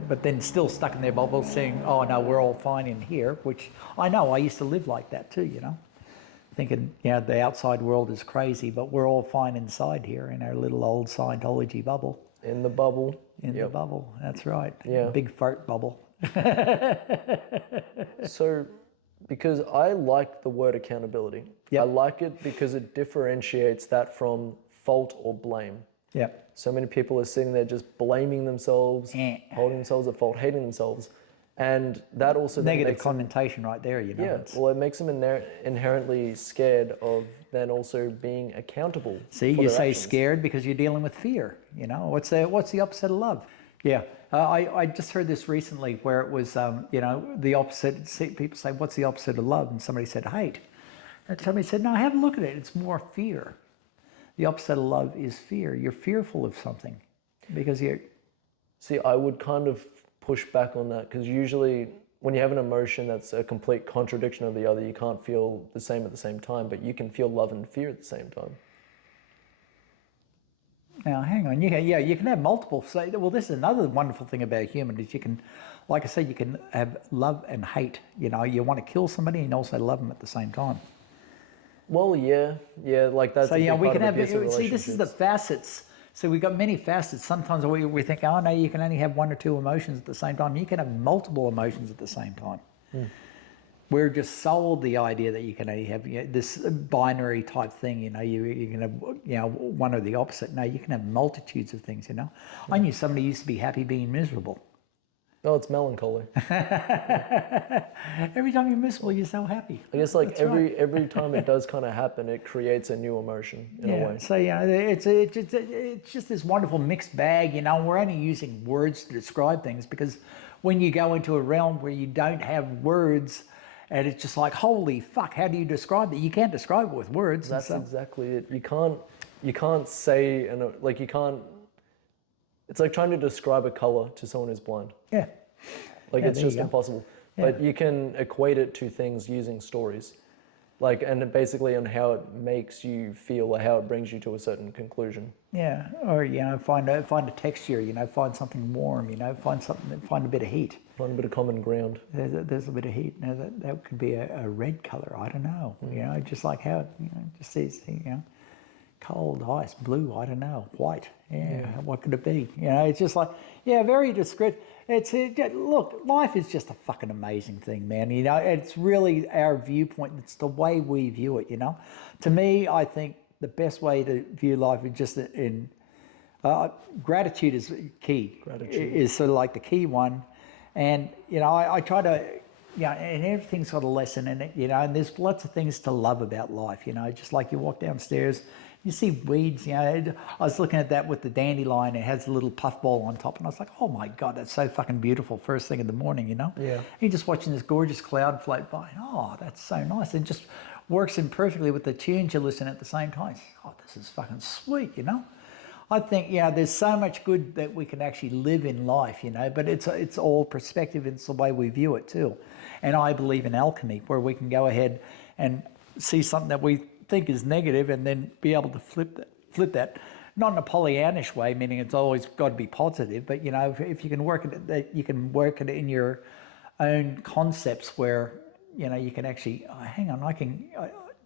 but then still stuck in their bubble, saying, "Oh no, we're all fine in here." Which I know, I used to live like that too, thinking, the outside world is crazy, but we're all fine inside here in our little old Scientology bubble. In the bubble. In the bubble, that's right. Yeah. Big fart bubble. So, because I like the word accountability. Yep. I like it because it differentiates that from fault or blame. Yeah. So many people are sitting there just blaming themselves, holding themselves at fault, hating themselves. And that also negative connotation right there, Yeah, well, it makes them inherently scared of then also being accountable. See, you say scared because you're dealing with fear. What's the opposite of love? Yeah, I just heard this recently where it was, the opposite. People say, what's the opposite of love? And somebody said hate. And somebody said, no, have a look at it. It's more fear. The opposite of love is fear. You're fearful of something because you're... See, I would kind of push back on that because usually when you have an emotion that's a complete contradiction of the other, you can't feel the same at the same time, but you can feel love and fear at the same time. Now, hang on. You can have multiple. Well, this is another wonderful thing about human is you can, like I said, you can have love and hate. You want to kill somebody and also love them at the same time. Well, yeah, like that's. So we can have. See, this is the facets. So we've got many facets. Sometimes we think, oh no, you can only have one or two emotions at the same time. You can have multiple emotions at the same time. We're just sold the idea that you can only have this binary type thing. You can have one or the opposite. No, you can have multitudes of things. I knew somebody used to be happy being miserable. Oh, it's melancholy. Every time you're miserable, you're so happy. I guess every time it does kind of happen, it creates a new emotion in a way. So it's just this wonderful mixed bag. We're only using words to describe things because when you go into a realm where you don't have words, and it's just like, holy fuck, how do you describe it? You can't describe it with words. That's exactly it. You can't say you can't. It's like trying to describe a color to someone who's blind. Yeah. It's just impossible. Yeah. But you can equate it to things using stories. And basically on how it makes you feel or how it brings you to a certain conclusion. Yeah. Or, find a texture, find something warm, find a bit of heat. Find a bit of common ground. There's a bit of heat. Now that could be a red color. I don't know. Just like how, just these, cold, ice, blue, I don't know, white. Yeah, what could it be? It's just like, very discreet. Look, life is just a fucking amazing thing, man. It's really our viewpoint. It's the way we view it, To me, I think the best way to view life is just in gratitude is key. Gratitude is sort of like the key one. And, I try to, and everything's got a lesson in it, and there's lots of things to love about life, just like you walk downstairs, you see weeds, I was looking at that with the dandelion, it has a little puffball on top, and I was like, oh my God, that's so fucking beautiful first thing in the morning, Yeah. You're just watching this gorgeous cloud float by, and, oh, that's so nice. It just works in perfectly with the tunes you listen at the same time. Oh, this is fucking sweet, I think, there's so much good that we can actually live in life, but it's all perspective. It's the way we view it too. And I believe in alchemy, where we can go ahead and see something that we think is negative and then be able to flip that, not in a Pollyannish way, meaning it's always got to be positive, but, if you can work it, that you can work it in your own concepts where, you can actually, hang on,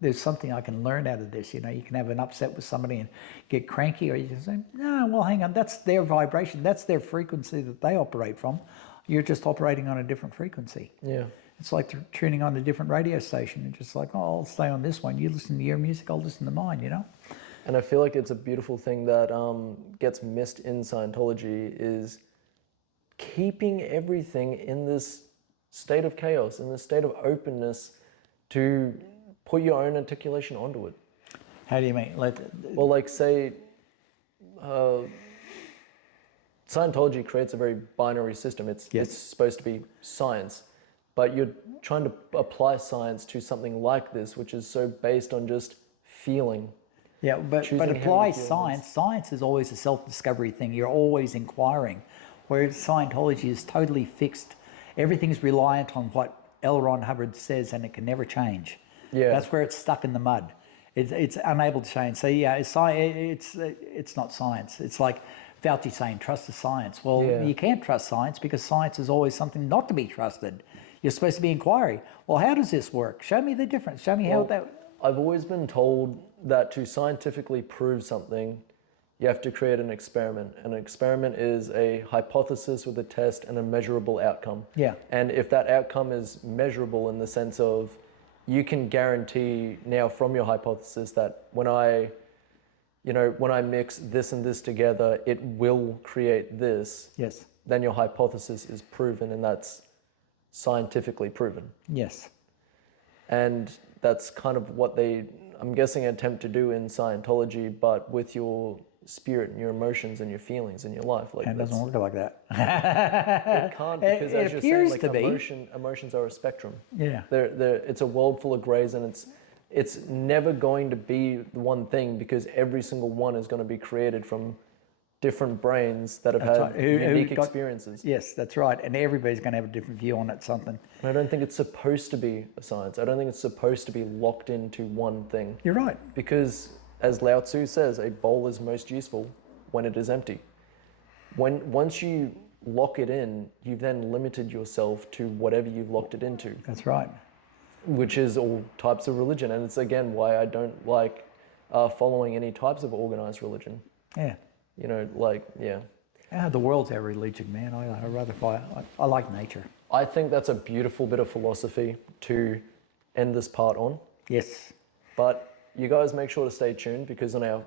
there's something I can learn out of this. You can have an upset with somebody and get cranky, or you can say, no, well, hang on, that's their vibration. That's their frequency that they operate from. You're just operating on a different frequency. Yeah. It's like tuning on a different radio station and just like, oh, I'll stay on this one. You listen to your music, I'll listen to mine, And I feel like it's a beautiful thing that gets missed in Scientology is keeping everything in this state of chaos, in this state of openness to put your own articulation onto it. How do you mean? Say, Scientology creates a very binary system. It's supposed to be science, but you're trying to apply science to something like this, which is so based on just feeling. Yeah, but Choosing how you apply feel science. Science is always a self-discovery thing. You're always inquiring. Whereas Scientology is totally fixed. Everything's reliant on what L. Ron Hubbard says, and it can never change. Yeah. That's where it's stuck in the mud. It's unable to change. So yeah, it's not science. It's like Fauci saying, trust the science. Well, Yeah. you can't trust science because science is always something not to be trusted. You're supposed to be inquiring. Well, how does this work? Show me the difference. Show me how that... I've always been told that to scientifically prove something, you have to create an experiment. An experiment is a hypothesis with a test and a measurable outcome. Yeah. And if that outcome is measurable in the sense of you can guarantee now from your hypothesis that when I mix this and this together, it will create this. Yes. Then your hypothesis is proven, and that's scientifically proven. Yes. And that's kind of what they, I'm guessing, attempt to do in Scientology, but with your spirit and your emotions and your feelings in your life. Like, And it doesn't work like that. it can't, because It as you're saying, appears like to be. emotions are a spectrum. Yeah. It's a world full of grays, and it's never going to be one thing, because every single one is going to be created from different brains that have had unique experiences. Yes, that's right. And everybody's going to have a different view on it, something. And I don't think it's supposed to be a science. I don't think it's supposed to be locked into one thing. You're right. Because, as Lao Tzu says, a bowl is most useful when it is empty. Once you lock it in, you've then limited yourself to whatever you've locked it into. That's right. Which is all types of religion. And it's, again, why I don't like following any types of organized religion. Yeah. Yeah. The world's our religion, man. I like nature. I think that's a beautiful bit of philosophy to end this part on. Yes. But you guys make sure to stay tuned, because on our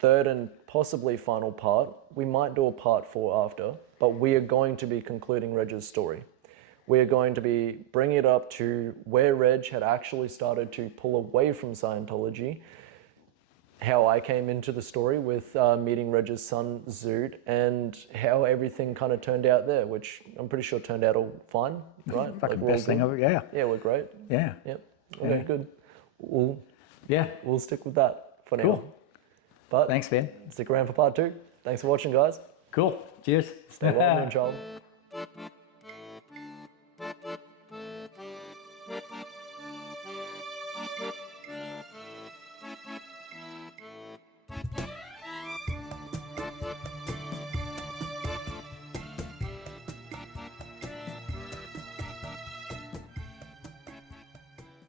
third and possibly final part, we might do a part 4 after, but we are going to be concluding Reg's story. We are going to be bringing it up to where Reg had actually started to pull away from Scientology, how I came into the story with meeting Reg's son, Zoot, and how everything kind of turned out there, which I'm pretty sure turned out all fine, right? Fucking we're all best thing good? ever, yeah. Yeah, we're great. Yeah. Yep. Okay, good. We'll stick with that for now. Cool. But Thanks, Ben. stick around for part 2. Thanks for watching, guys. Cool. Cheers. Stay well, Moonchild.